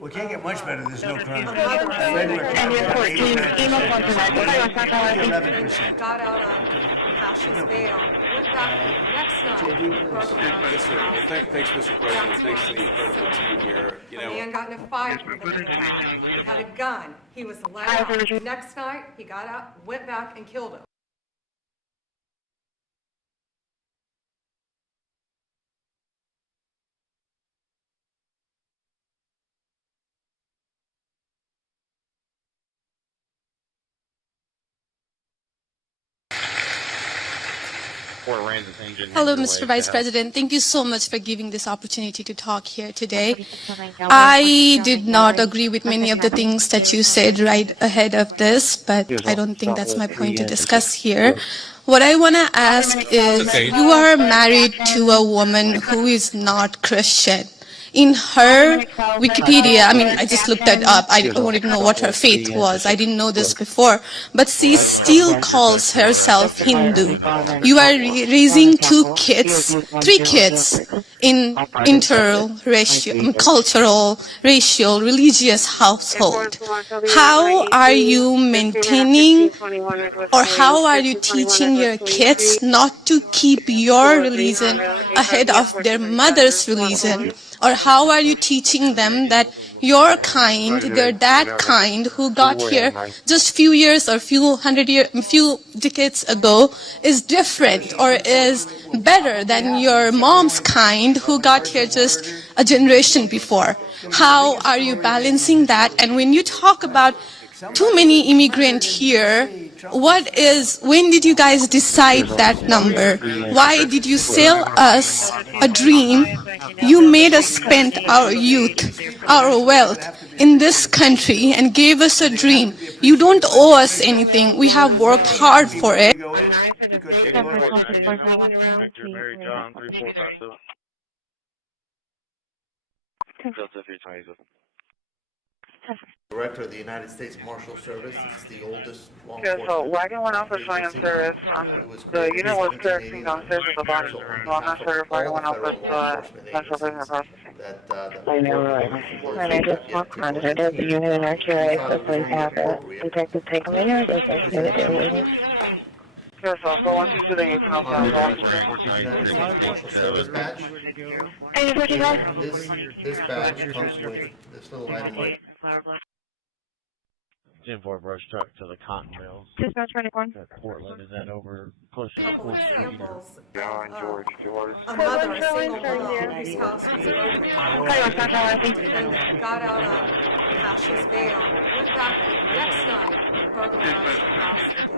we can't get much better. There's no crime. Got out on Cash's bail. Went back next night. Thanks, Mr. President. Thanks to the incredible team here. A man got in a fight with another guy. He had a gun. He was let out. Next night, he got out, went back, and killed him. Hello, Mr. Vice President. Thank you so much for giving this opportunity to talk here today. I did not agree with many of the things that you said right ahead of this, but I don't think that's my point to discuss here. What I want to ask is, you are married to a woman who is not Christian. In her Wikipedia, I mean, I just looked that up. I wanted to know what her faith was. I didn't know this before. But she still calls herself Hindu. You are raising three kids in interracial, cultural, racial, religious household. How are you maintaining or how are you teaching your kids not to keep your religion ahead of their mother's religion? Or how are you teaching them that your kind, they're that kind who got here just few years or few decades ago is different or is better than your mom's kind who got here just a generation before? How are you balancing that? And when you talk about too many immigrants here, when did you guys decide that number? Why did you sell us a dream? You made us spend our youth, our wealth in this country and gave us a dream. You don't owe us anything. We have worked hard for it. Director of the United States Marshal Service. It's the oldest law Okay, so wagon went off with fire service. The unit was correcting downstairs at the bottom. So I'm not sure if wagon went off with central business processing. I know, right? And I just walked around it. I did the unit in RQA, so please have it. Detective take them in here. They say that they're waiting. Okay, so for 122, you can also have Service badge. This badge comes with this little item right. 10-4 brush truck to the cotton mills. Dispatch 21. Portland, is that over close to Couple examples John, George. a mother, a single mom whose house was broken, got out on Cash's bail, went back the next night and burglarized the house again.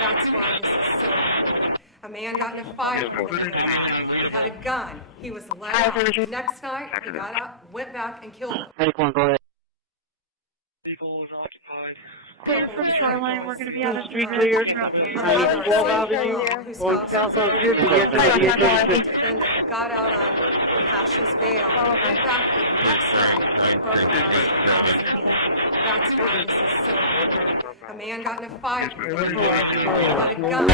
That's why this is so important. A man got in a fight with a guy. He had a gun. He was let out. Next night, he got out, went back and killed him. Vehicle was occupied. Clear from Shoreline, we're going to be on the street clear. 12 Avenue, whose house was got out on Cash's bail, went back the next night and burglarized the house again. That's why this is so important. A man got in a fight with a guy. He had a gun.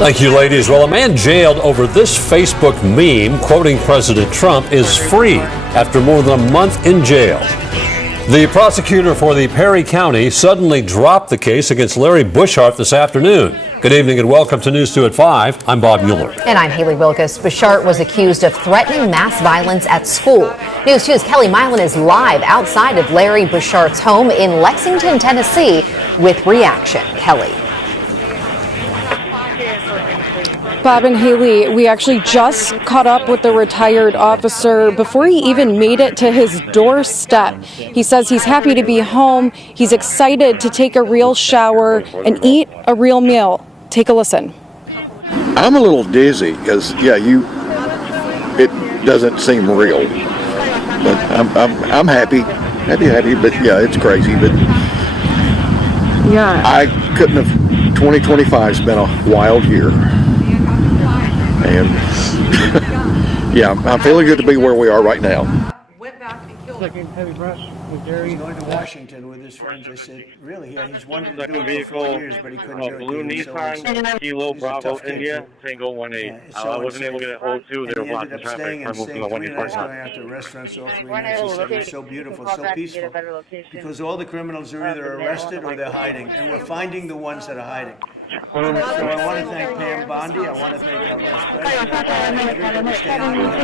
Thank you, ladies. Well, a man jailed over this Facebook meme quoting President Trump is free after more than a month in jail. The prosecutor for the Perry County suddenly dropped the case against Larry Bushart this afternoon. Good evening and welcome to News 2 at 5. I'm Bob Mueller. And I'm Haley Wilkes. Bushart was accused of threatening mass violence at school. News 2's Kelly Milan is live outside of Larry Bushart's home in Lexington, Tennessee with reaction. Kelly. Bob and Haley, we actually just caught up with the retired officer before he even made it to his doorstep. He says he's happy to be home. He's excited to take a real shower and eat a real meal. Take a listen. I'm a little dizzy because, it doesn't seem real. But I'm happy, but yeah, it's crazy. But yeah, I couldn't have. 2025's been a wild year. And yeah, I'm feeling good to be where we are right now. He's going to Washington with his friends. I said, really? Yeah, he's wanted to do it for 4 years, but he couldn't do it. Blue Nissan, Kilo Bravo India, Tango 18. I wasn't able to get hold to. They were blocking traffic. I moved from the 1 going out to restaurants so 3 nights. He said it was so beautiful, so peaceful. Because all the criminals are either arrested or they're hiding, and we're finding the ones that are hiding. So I want to thank Pam Bondi. I want to thank our Vice President. Everybody standing with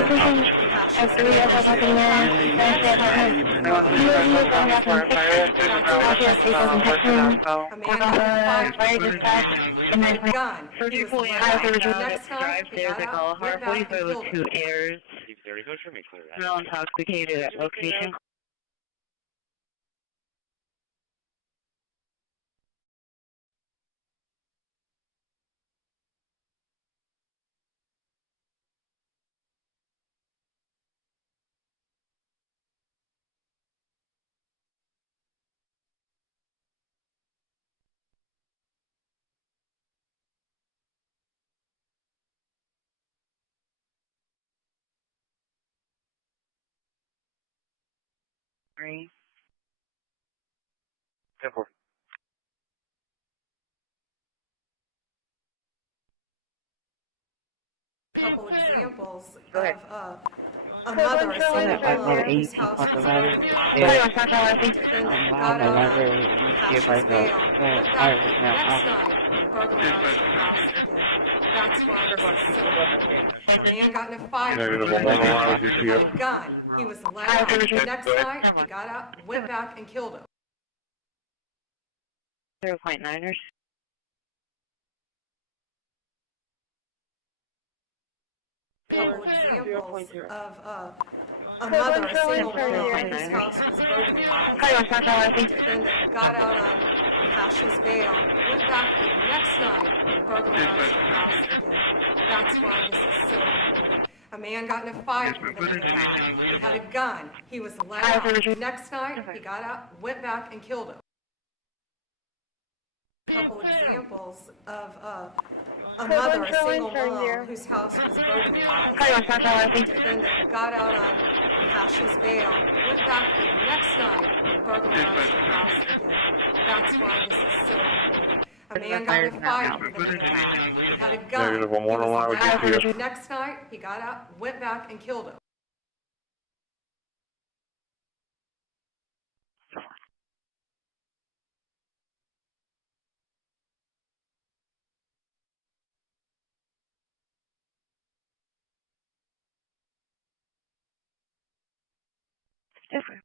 intoxicated at location. 10-4. Couple examples of a mother, a single mom whose house was burglarized. Defendant got out on Cash's bail. Went back the next night and burglarized her house again. That's why this is so important. A man got in a fight with a gun. He was loud. The next night, he got out, went back, and killed him. 0.9ers. Couple examples of a mother, a single mom whose house was burglarized. Defendant got out on Cash's bail, went back the next night and burglarized her house again. That's why this is so important. A man got in a fight with another guy. He had a gun. He was loud. The next night, he got out, went back, and killed him. Couple examples of a mother, a single mom whose house was burglarized. Defendant got out on Cash's bail, went back the next night and burglarized her house again. That's why this is so important. A man got in a fight with another guy. He had a gun. He was loud. The next night, he got out, went back, and killed him. Different.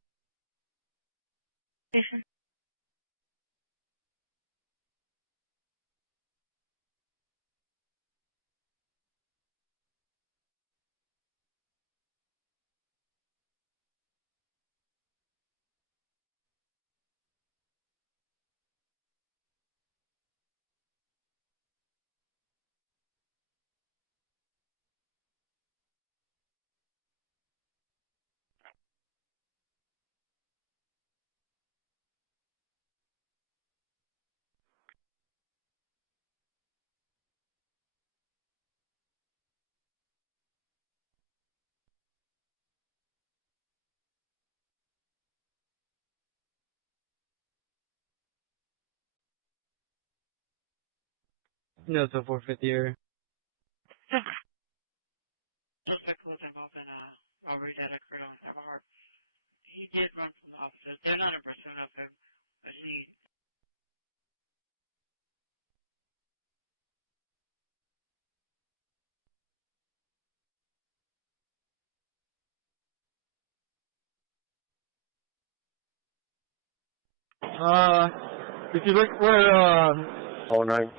No, so 450 or... Suspect was involved in a robbery that occurred on Navarre. He did run from the officers. They're not in pursuit of him, but he... If you look for, Oh, 9.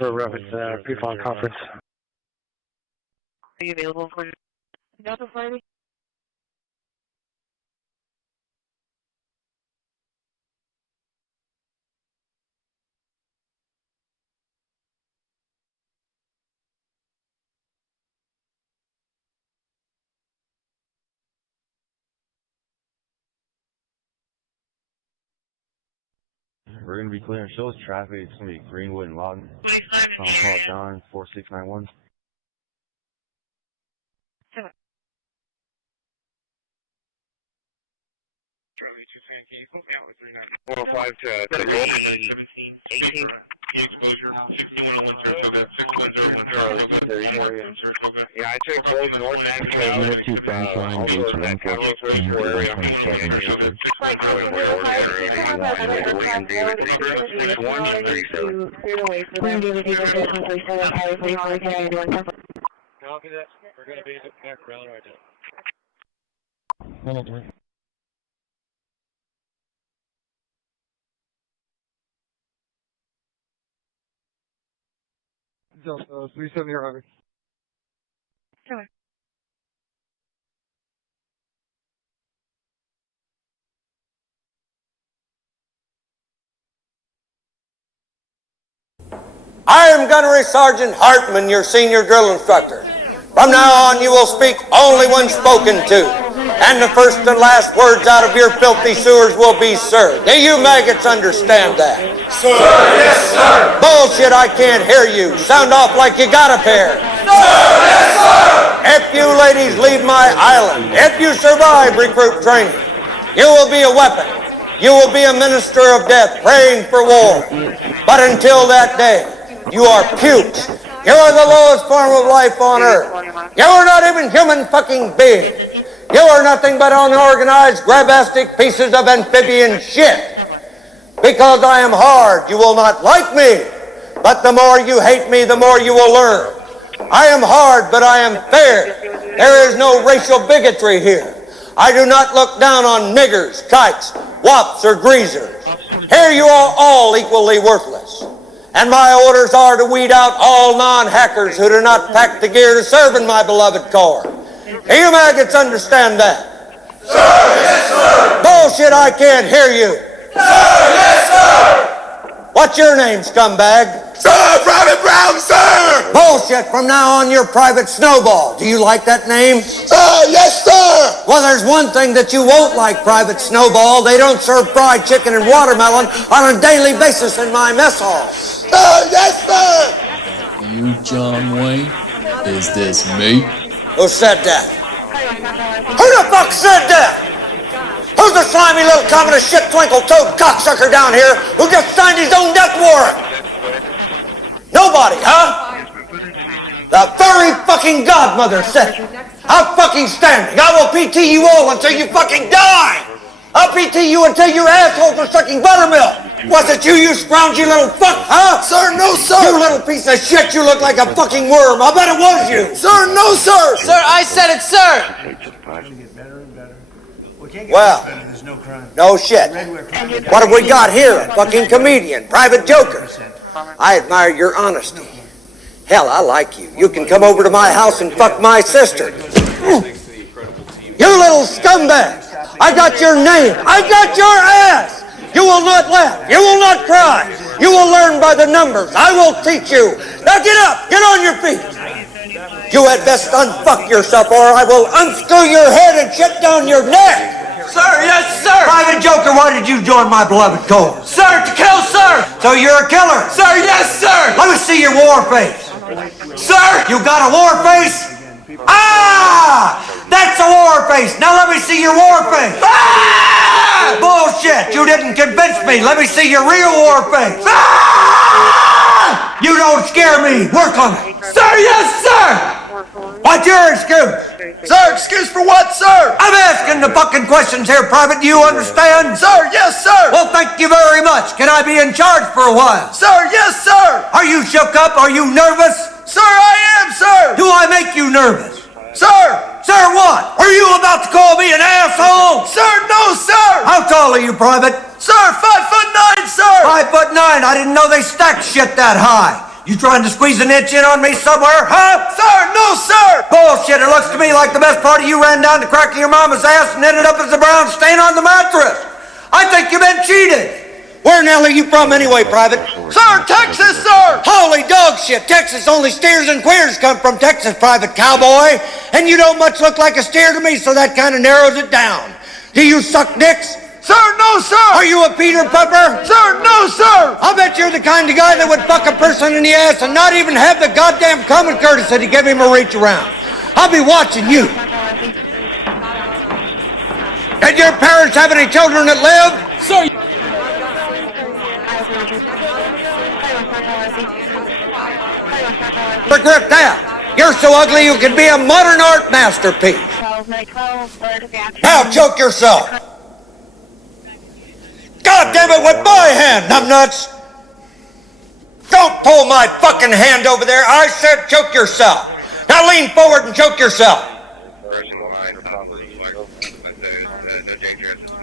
It's pre-phone conference. Are you available for Delta Friday? We're going to be clearing shows traffic. It's going to be Greenwood and Lawton. I'll call John 4691. Charlie 210, can you help me out with 405 to 18. Exposure 6101 610 Yeah, I took both north and south. Two fans on engaged Ranco and 127. Copy that. We're going to be in the background right now. Hold on. Delta 370 Robert. Sure. I am Gunnery Sergeant Hartman, your senior drill instructor. From now on, you will speak only when spoken to, and the first and last words out of your filthy sewers will be sir. Do you maggots understand that? Sir, yes, sir. Bullshit, I can't hear you. Sound off like you got a pair. Sir, yes, sir. If you ladies leave my island, if you survive recruit training, you will be a weapon. You will be a minister of death praying for war. But until that day, you are pukes. You are the lowest form of life on earth. You are not even human fucking beings. You are nothing but unorganized, grabastic pieces of amphibian shit. Because I am hard, you will not like me. But the more you hate me, the more you will learn. I am hard, but I am fair. There is no racial bigotry here. I do not look down on niggers, kites, wops, or greasers. Here you are all equally worthless. And my orders are to weed out all non-hackers who do not pack the gear to serve in my beloved corps. Do you maggots understand that? Sir, yes, sir. Bullshit, I can't hear you. Sir, yes, sir. What's your name, scumbag? Sir, Private Brown, sir. Bullshit, from now on you're Private Snowball. Do you like that name? Sir, yes, sir. Well, there's one thing that you won't like, Private Snowball. They don't serve fried chicken and watermelon on a daily basis in my mess hall. Sir, yes, sir. You, John Wayne? Is this me? Who said that? Who the fuck said that? Who's the slimy little communist shit twinkle-toed cocksucker down here who just signed his own death warrant? Nobody, huh? The very fucking godmother said it. I'm fucking standing. I will PT you all until you fucking die. I'll PT you until your assholes are sucking buttermilk. Was it you, you scroungy little fuck, huh? Sir, no, sir. You little piece of shit, you look like a fucking worm. I bet it was you. Sir, no, sir. Sir, I said it, sir. Well, no shit. What have we got here? A fucking comedian, private joker. I admire your honesty. Hell, I like you. You can come over to my house and fuck my sister. You little scumbag. I got your name. I got your ass. You will not laugh. You will not cry. You will learn by the numbers. I will teach you. Now get up. Get on your feet. You had best unfuck yourself or I will unscrew your head and shut down your neck. Sir, yes, sir. Private Joker, why did you join my beloved corps? Sir, to kill, sir. So you're a killer? Sir, yes, sir. Let me see your war face. Sir. You got a war face? Ah! That's a war face. Now let me see your war face. Ah! Bullshit. You didn't convince me. Let me see your real war face. Ah! You don't scare me. Work on it. Sir, yes, sir. What's your excuse? Sir, excuse for what, sir? I'm asking the fucking questions here, Private. Do you understand? Sir, yes, sir. Well, thank you very much. Can I be in charge for a while? Sir, yes, sir. Are you shook up? Are you nervous? Sir, I am, sir. Do I make you nervous? Sir. Sir, what? Are you about to call me an asshole? Sir, no, sir. How tall are you, Private? Sir, 5'9", sir. 5'9". I didn't know they stacked shit that high. You trying to squeeze an inch in on me somewhere, huh? Sir, no, sir! Bullshit, it looks to me like the best part of you ran down the crack of your mama's ass and ended up as a brown stain on the mattress. I think you've been cheated. Where in the hell are you from anyway, Private? Sir, Texas, sir! Holy dog shit, Texas, only steers and queers come from Texas, Private Cowboy. And you don't much look like a steer to me, so that kind of narrows it down. Do you suck dicks? Sir, no, sir! Are you a Peter Pupper? Sir, no, sir! I'll bet you're the kind of guy that would fuck a person in the ass and not even have the goddamn common courtesy to give him a reach around. I'll be watching you. Did your parents have any children that lived? Sir! Regret that. You're so ugly you could be a modern art masterpiece. Now choke yourself. God damn it, with my hand, numbnuts! Don't pull my fucking hand over there. I said choke yourself. Now lean forward and choke yourself.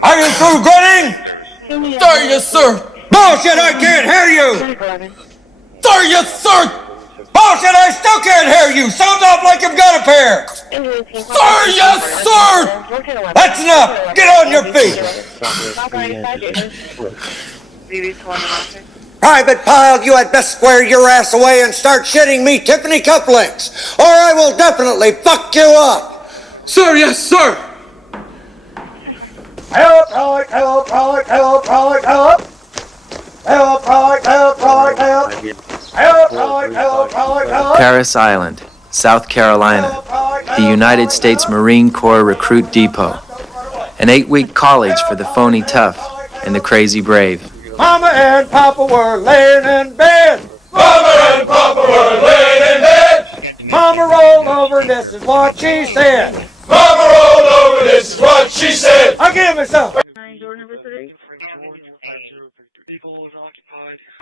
Are you through grinning? Sir, yes, sir! Bullshit, I can't hear you! Sir, yes, sir! Bullshit, I still can't hear you! Sounds off like you've got a pair! Sir, yes, sir! That's enough! Get on your feet! Private Pile, you had best square your ass away and start shitting me Tiffany cufflinks, or I will definitely fuck you up! Sir, yes, sir! Help, help, help, help, help, help, help! Help, help, help, help, help! Help, help, help, help, help! Paris Island, South Carolina, the United States Marine Corps Recruit Depot. An 8-week college for the phony tough and the crazy brave. Mama and Papa were laying in bed. Mama and Papa were laying in bed. Mama rolled over, this is what she said. Mama rolled over, this is what she said. I'll give myself.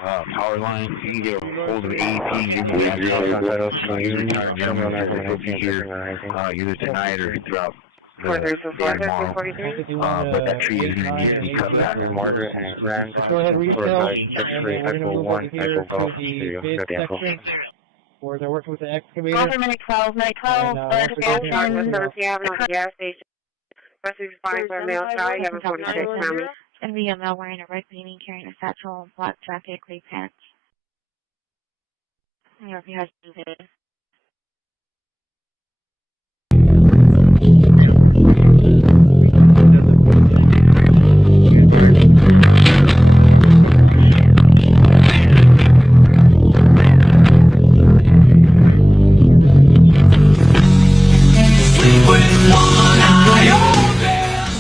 Power line, you can get a hold of AEP, you can get he's retired gentleman, either tonight or throughout the day tomorrow. But that tree is going to need to be cut back. Margaret and Rand. Go ahead, retail. X-ray, Echo 1, Echo Golf. There you go, got the info. Or they're working with the excavator. Minute 12, minute 12, gas station on gas station. Buses fine for a male child, you have a 46 comment. It's going to be a male wearing a red beanie, carrying a satchel, black jacket, gray pants. I don't know if he has to do this.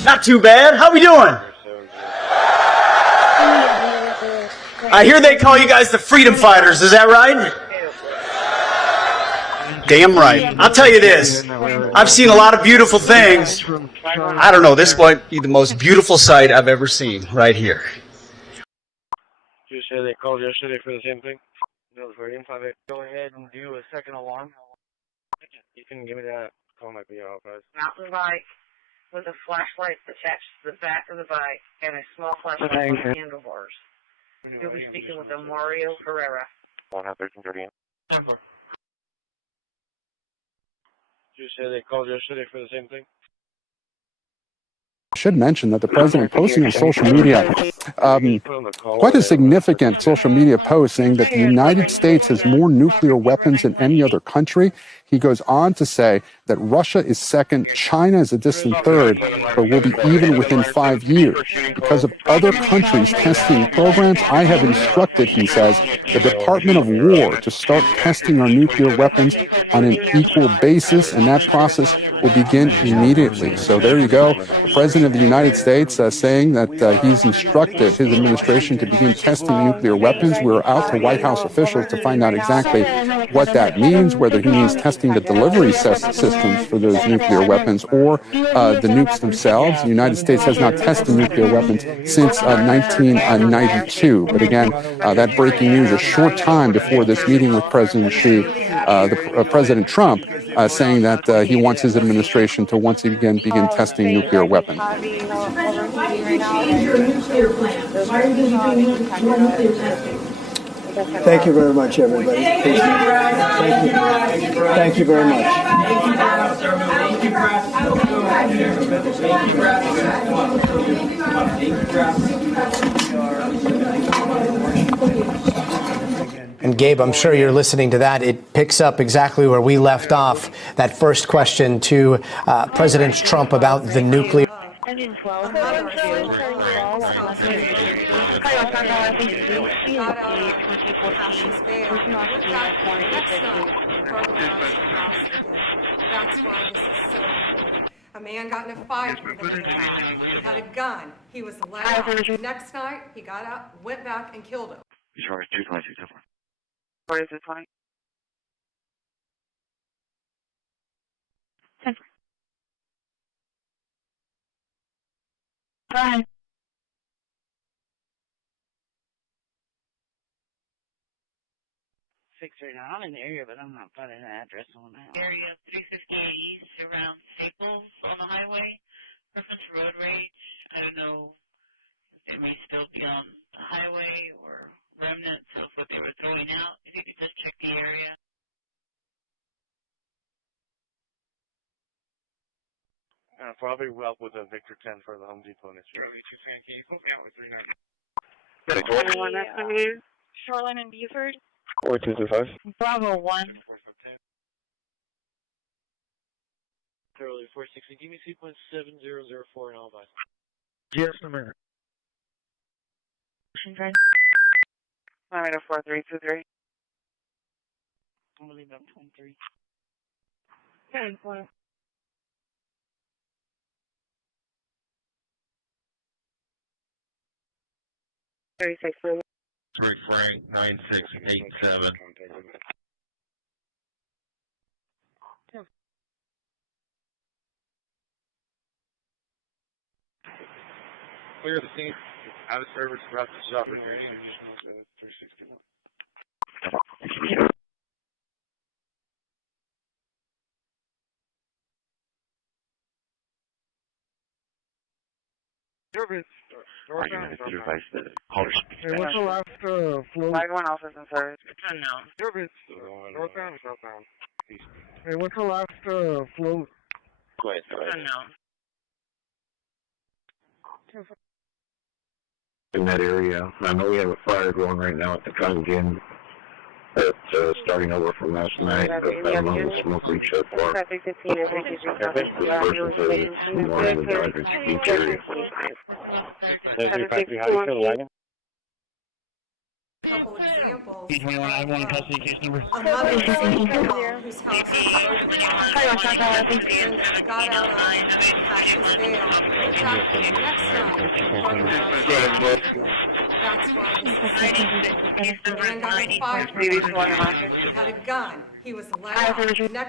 Not too bad. How we doing? I hear they call you guys the freedom fighters. Is that right? Damn right. I'll tell you this. I've seen a lot of beautiful things. I don't know. This might be the most beautiful sight I've ever seen right here. Did you say they called yesterday for the same thing? No, for infrared. Go ahead and do a second alarm. You can give me that. Call might be out, guys. Mountain bike with a flashlight attached to the back of the bike and a small flashlight on the handlebars. You'll be speaking with a Mario Herrera. 113:30. Did you say they called yesterday for the same thing? I should mention that the president posting on social media quite a significant social media post saying that the United States has more nuclear weapons than any other country. He goes on to say that Russia is second, China is a distant third, but will be even within 5 years. Because of other countries testing programs, I have instructed, he says, the Department of War to start testing our nuclear weapons on an equal basis, and that process will begin immediately. So there you go. The President of the United States saying that he's instructed his administration to begin testing nuclear weapons. We're out to White House officials to find out exactly what that means, whether he means testing the delivery systems for those nuclear weapons or the nukes themselves. The United States has not tested nuclear weapons since 1992. But again, that breaking news a short time before this meeting with President Xi, President Trump, saying that he wants his administration to once again begin testing nuclear weapons. Why are you going to be doing more nuclear testing? Thank you very much, everybody. Thank you. Thank you very much. And Gabe, I'm sure you're listening to that. It picks up exactly where we left off, that first question to President Trump about the nuclear. Engine 12, Engine That's why this is so important. A man got in a fight with another guy. He had a gun. He was let out. The next night, he got out, went back, and killed him. Sorry, 226. What is it, 20? Bye. 639. I'm in the area, but I'm not putting an address on that. Area 358 East, around Staples on the highway. Reference road rage. I don't know if they may still be on the highway or remnants of what they were throwing out. If you could just check the area. Probably well with a Victor 10 for the Home Depot next year. Charlie 2 fan, can you hook out with 39? Shoreline and Buford. 4225. Bravo 1. Charlie 460, give me sequence 7004 and alibi. Yes, America. Drive. I'm at a 4323. I'm going to leave up 23. Okay, 4. 36. 3 Frank 9687. Clear the scene. Out of service throughout the shop. 361. Service. Are you going to device the caller? Hey, what's the last flow? Flag 1 office in service. It's unknown. Service. Northbound or southbound? Hey, what's the last flow? Go ahead, It's unknown. In that area. I know we have a fire going right now at the Congan. It's starting over from last night. I don't know the smoke reached that far. Traffic 15 and 53 south. This person says it's more than the driver's speech area. Couple examples. I want to custody case number. A mother whose house was broken got out on taxes bail. Went back the next night. That's why this is so important. A man got in a fight with another guy. He had a gun. He was let out. The next